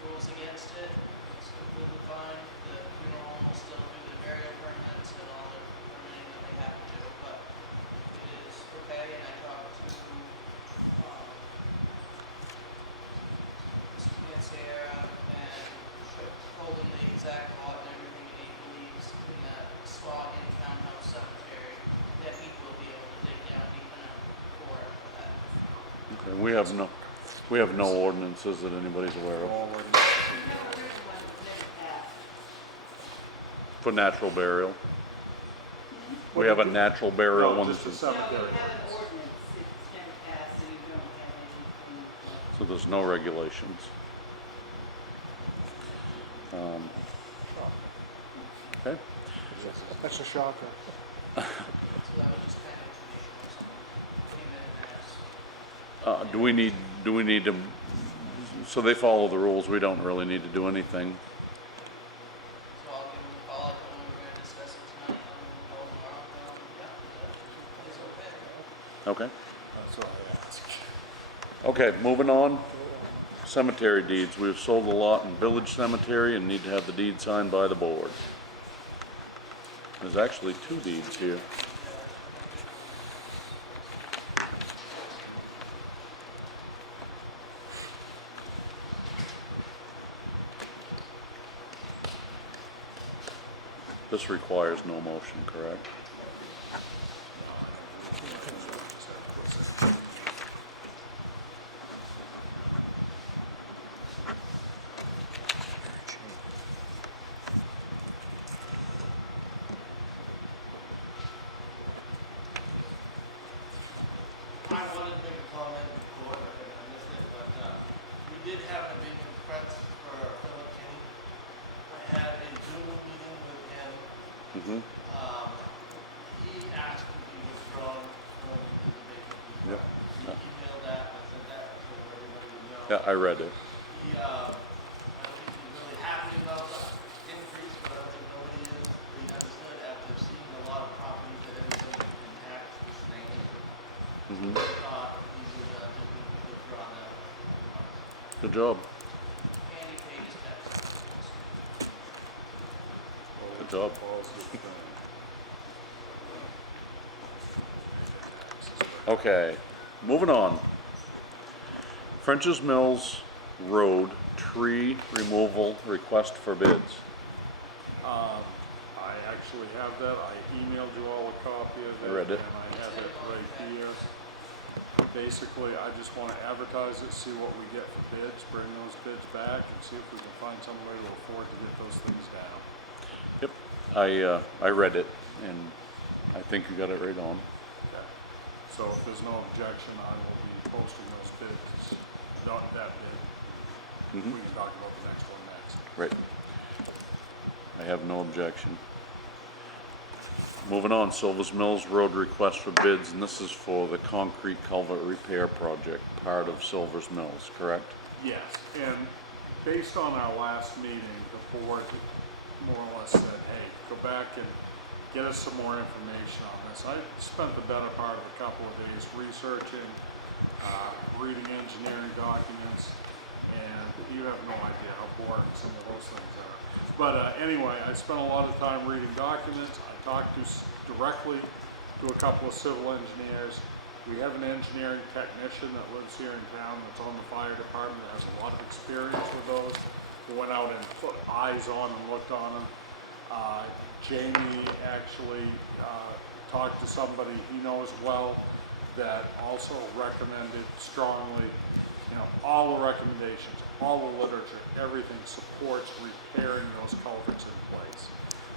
rules against it, it's completely fine. The funeral home will still do the burial permits and all the permitting that they have to do, but it is okay. And I talked to And we have no ordinances that anybody's aware of All ordinances. We never heard of one that was never passed. for natural burial. We have a natural burial No, one, just a No, you cemetery. have an ordinance that's never passed, and you don't have anything. so there's no regulations. Okay, That's a shocker. So that was just kind of information, came in and asked. do we need to, so they follow the rules, we don't really need to do anything. So I'll give them a call, I told them we're gonna discuss it tonight, I'm gonna call tomorrow, yeah, it's okay. Okay, That's what I asked. okay, moving on. Cemetery deeds, we've sold a lot in Village Cemetery and need to have the deed signed by the board. There's actually 2 deeds here. This requires no motion, correct? I wanted to make a comment before, I missed it, but, we did have an abatement request for Philip Kenny. I had a Zoom meeting with him. Mm-hmm. He asked to be withdrawn from his abatement Yep. request. He emailed that, I sent that so everybody would know. Yeah, I read it. He, I don't think he's really happy about the increase, but I don't think nobody is. But he understood after seeing a lot of properties that everything was being taxed the same. Mm-hmm. He thought he would, just withdraw that. Good job. Andy paid his taxes. Good job. Positive thing. Okay, moving on. French's Mills Road tree removal request for bids. I actually have that, I emailed you all a copy of it. I read it. And I have it right here. Basically, I just wanna advertise it, see what we get for bids, bring those bids back, and see if we can find some way to afford to get those things down. Yep, I read it and I think you got it right on. Okay. So if there's no objection, I will be posting those bids, not that bid. Mhm. We can talk about the next one next. Right. I have no objection. Moving on, Silver's Mills Road request for bids, and this is for the concrete culvert repair project, part of Silver's Mills, correct? Yes, and based on our last meeting, the board more or less said, hey, go back and get us some more information on this. I spent the better part of a couple of days researching, reading engineering documents, and you have no idea how boring some of those things are. But anyway, I spent a lot of time reading documents. I talked directly to a couple of civil engineers. We have an engineering technician that lives here in town that's on the fire department that has a lot of experience with those. We went out and put eyes on and looked on them. Jamie actually talked to somebody he knows well that also recommended strongly, all the recommendations, all the literature, everything supports repairing those culverts in place.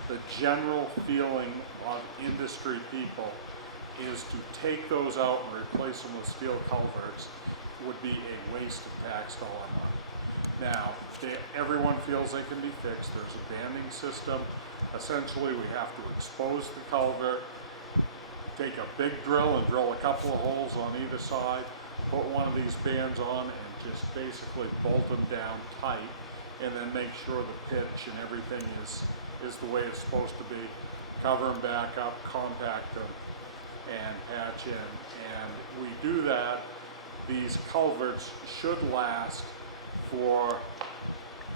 The general feeling of industry people is to take those out and replace them with steel culverts would be a waste of tax dollar money. Now, everyone feels they can be fixed. There's a banding system. Essentially, we have to expose the culvert, take a big drill and drill a couple of holes on either side, put one of these bands on and just basically bolt them down tight, and then make sure the pitch and everything is the way it's supposed to be. Cover them back up, compact them, and patch in. And we do that. These culverts should last for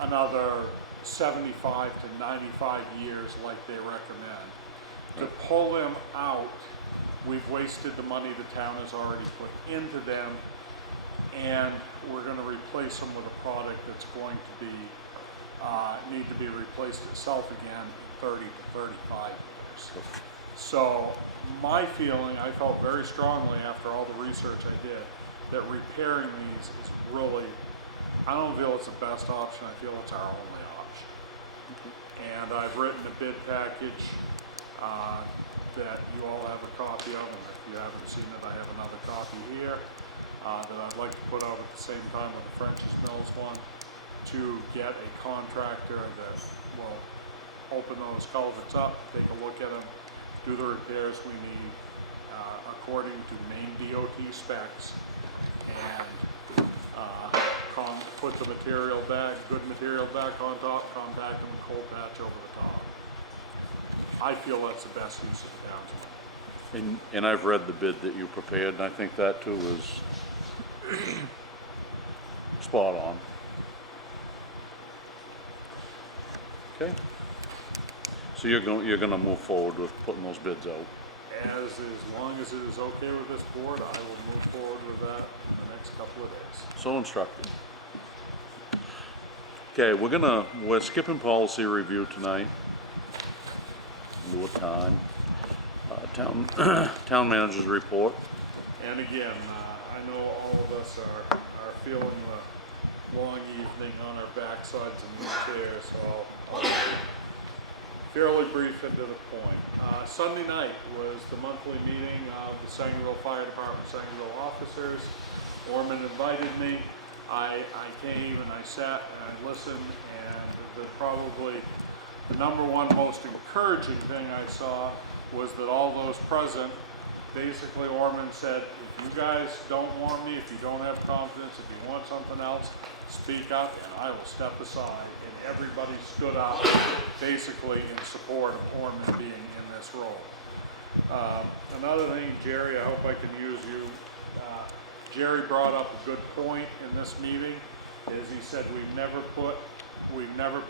another 75 to 95 years like they recommend. To pull them out, we've wasted the money the town has already put into them, and we're going to replace them with a product that's going to be need to be replaced itself again in 30 to 35 years. So my feeling, I felt very strongly after all the research I did, that repairing these is really, I don't feel it's the best option, I feel it's our only option. And I've written a bid package that you all have a copy of, and if you haven't seen it, I have another copy here that I'd like to put out at the same time with the French's Mills one, to get a contractor that will open those culverts up, take a look at them, do the repairs we need according to Maine DOT specs, and put the material back, good material back on top, compact them with coal patch over the top. I feel that's the best use of the town's money. And I've read the bid that you prepared, and I think that too is spot on. Okay. So you're gonna move forward with putting those bids out? As long as it is okay with this board, I will move forward with that in the next couple of days. So instructed. Okay, we're skipping policy review tonight. Lieu of time. Town manager's report. And again, I know all of us are feeling the long evening on our backsides and new chairs, so I'll be fairly brief and to the point. Sunday night was the monthly meeting of the Sangerville Fire Department, Sangerville officers. Orman invited me. I came and I sat and I listened, and probably the number one most encouraging thing I saw was that all those present, basically Orman said, if you guys don't want me, if you don't have confidence, if you want something else, speak up and I will step aside. And everybody stood up basically in support of Orman being in this role. Another thing, Jerry, I hope I can use you. Jerry brought up a good point in this meeting, is he said we've never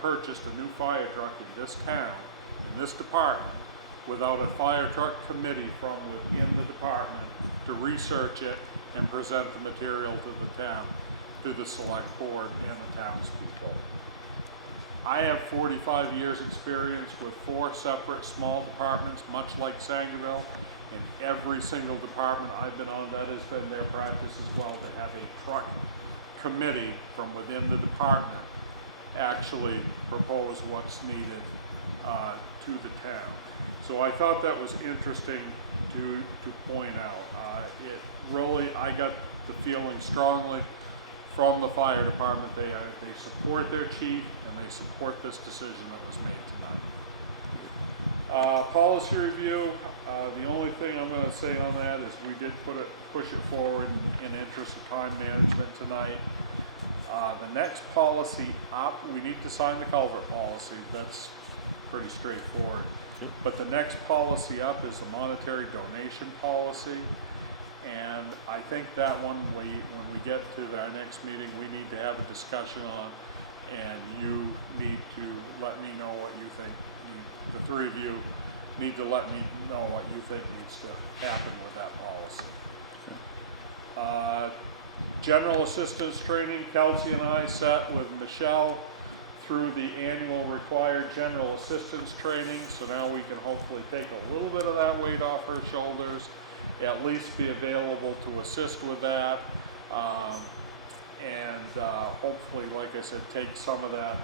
purchased a new fire truck in this town, in this department, without a fire truck committee from within the department to research it and present the material to the town, to the select board and the townspeople. I have 45 years experience with 4 separate small departments, much like Sangerville. In every single department I've been on, that has been their practice as well, to have a truck committee from within the department actually propose what's needed to the town. So I thought that was interesting to point out. I got the feeling strongly from the fire department, they support their chief and they support this decision that was made tonight. Policy review, the only thing I'm going to say on that is we did push it forward in interest of time management tonight. The next policy up, we need to sign the culvert policy. That's pretty straightforward. Yep. But the next policy up is the monetary donation policy. And I think that one, when we get to our next meeting, we need to have a discussion on, and you need to let me know what you think. The 3 of you need to let me know what you think needs to happen with that policy. Okay. General assistance training, Kelsey and I sat with Michelle through the annual required general assistance training, so now we can hopefully take a little bit of that weight off her shoulders, at least be available to assist with that, and hopefully, like I said, take some of that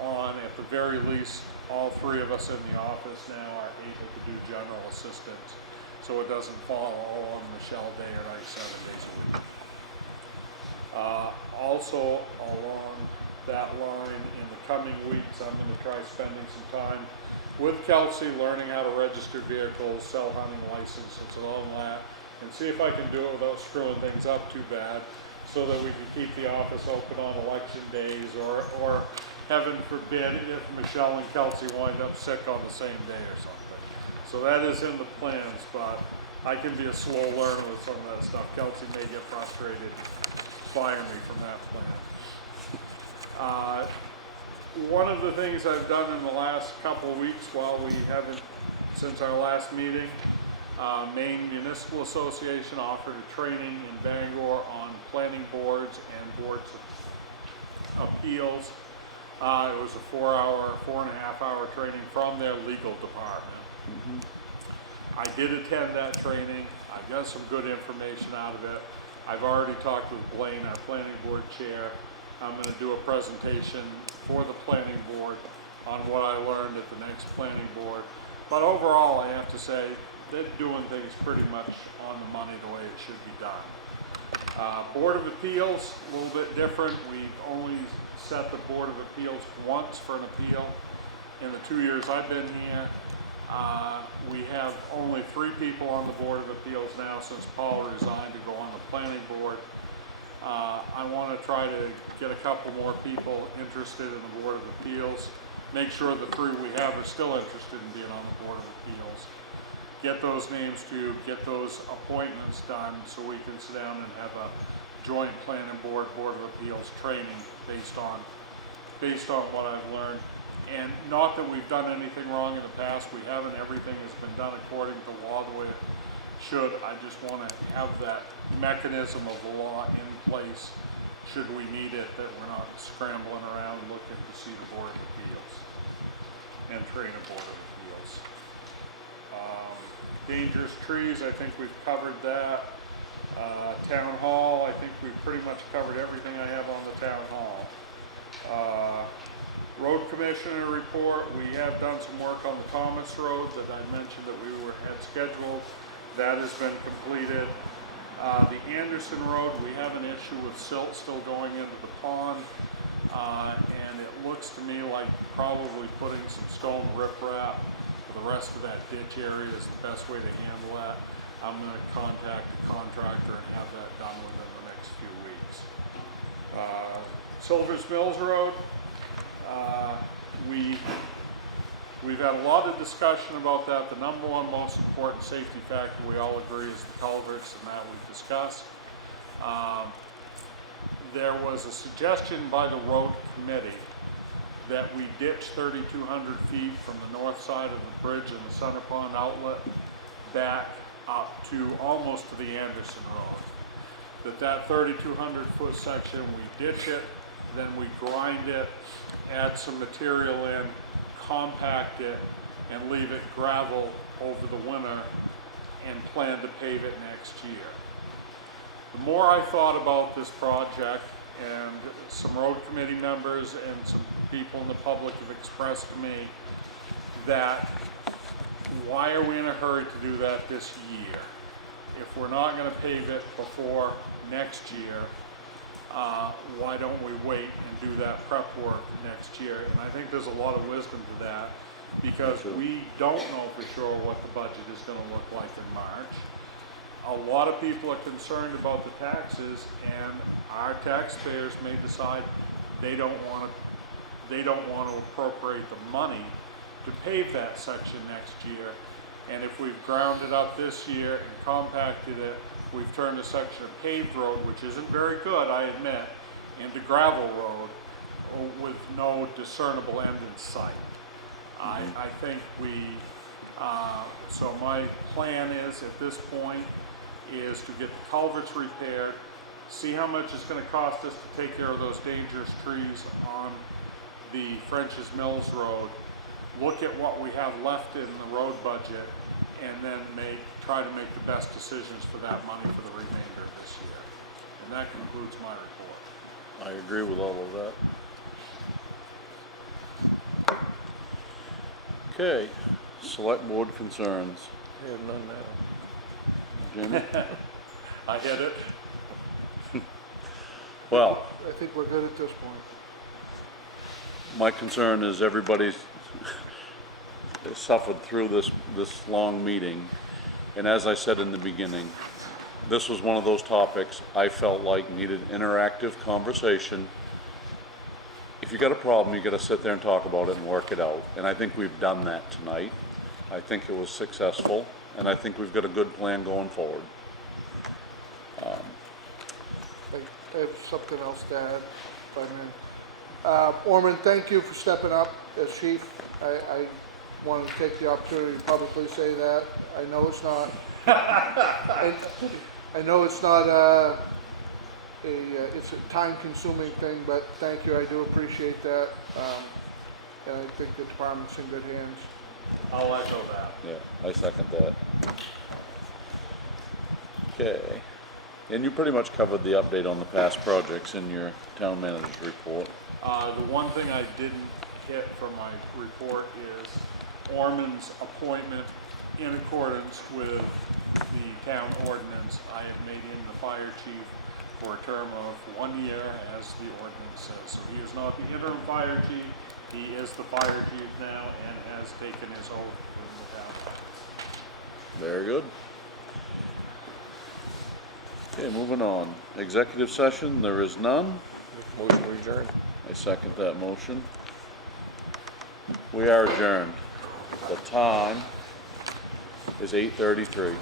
on. At the very least, all 3 of us in the office now are able to do general assistance, so it doesn't fall all on Michelle day or night 7 days a week. Also, along that line, in the coming weeks, I'm going to try spending some time with Kelsey, learning how to register vehicles, sell hunting licenses and all that, and see if I can do it without screwing things up too bad, so that we can keep the office open on election days, or heaven forbid, if Michelle and Kelsey wind up sick on the same day or something. So that is in the plans, but I can be a slow learner with some of that stuff. Kelsey may get frustrated and fire me from that plan. One of the things I've done in the last couple of weeks, while we haven't, since our last meeting, Maine Municipal Association offered a training in Bangor on planning boards and boards of appeals. It was a 4.5 hour training from their legal department. Mm-hmm. I did attend that training. I got some good information out of it. I've already talked with Blaine, our planning board chair. I'm gonna do a presentation for the planning board on what I learned at the next planning board. But overall, I have to say, they're doing things pretty much on the money the way it should be done. Board of Appeals, a little bit different. We've only set the Board of Appeals once for an appeal. In the 2 years I've been here, we have only 3 people on the Board of Appeals now since Paul resigned to go on the planning board. I want to try to get a couple more people interested in the Board of Appeals. Make sure the 3 we have are still interested in being on the Board of Appeals. Get those names to, get those appointments done so we can sit down and have a joint planning board, Board of Appeals training based on what I've learned. And not that we've done anything wrong in the past, we haven't, everything has been done according to law the way it should. I just want to have that mechanism of the law in place should we need it, that we're not scrambling around looking to see the Board of Appeals and train a Board of Appeals. Dangerous trees, I think we've covered that. Town hall, I think we've pretty much covered everything I have on the town hall. Road commissioner report, we have done some work on the Thomas Road that I mentioned that we had scheduled. That has been completed. The Anderson Road, we have an issue with silt still going into the pond. And it looks to me like probably putting some stone riprap for the rest of that ditch area is the best way to handle that. I'm going to contact the contractor and have that done within the next few weeks. Silver's Mills Road, we've had a lot of discussion about that. The number one most important safety factor we all agree is the culverts, and that we've discussed. There was a suggestion by the road committee that we ditch 3,200 feet from the north side of the bridge and the Center Pond outlet back up to almost to the Anderson Road. That 3,200 foot section, we ditch it, then we grind it, add some material in, compact it, and leave it gravel over the winter and plan to pave it next year. The more I thought about this project, and some road committee members and some people in the public have expressed to me that why are we in a hurry to do that this year? If we're not going to pave it before next year, why don't we wait and do that prep work next year? And I think there's a lot of wisdom to that, because we don't know for sure what the budget is going to look like in March. A lot of people are concerned about the taxes, and our taxpayers may decide they don't want to appropriate the money to pave that section next year. And if we've ground it up this year and compacted it, we've turned a section of paved road, which isn't very good, I admit, into gravel road with no discernible end in sight. I think so my plan is at this point is to get the culverts repaired, see how much it's going to cost us to take care of those dangerous trees on the French's Mills Road, look at what we have left in the road budget, and then try to make the best decisions for that money for the remainder of this year. And that concludes my report. I agree with all of that. Okay, select board concerns. I have none now. Jimmy? I hit it. Well, I think we're good at this point. my concern is everybody's suffered through this long meeting. And as I said in the beginning, this was one of those topics I felt like needed interactive conversation. If you got a problem, you got to sit there and talk about it and work it out. And I think we've done that tonight. I think it was successful, and I think we've got a good plan going forward. I have something else to add, if I may. Orman, thank you for stepping up as chief. I wanted to take the opportunity to publicly say that. I know it's not, I know it's not it's a time-consuming thing, but thank you, I do appreciate that. And I think the department's in good hands. I'll echo that. Yeah, I second that. Okay. And you pretty much covered the update on the past projects in your town manager's report. The one thing I didn't hit from my report is Orman's appointment in accordance with the town ordinance. I have made him the fire chief for a term of 1 year, as the ordinance says. So he is not the interim fire chief, he is the fire chief now and has taken his oath in the town. Very good. Okay, moving on. Executive session, there is none. Motion to adjourn. I second that motion. We are adjourned. The time is 8:33.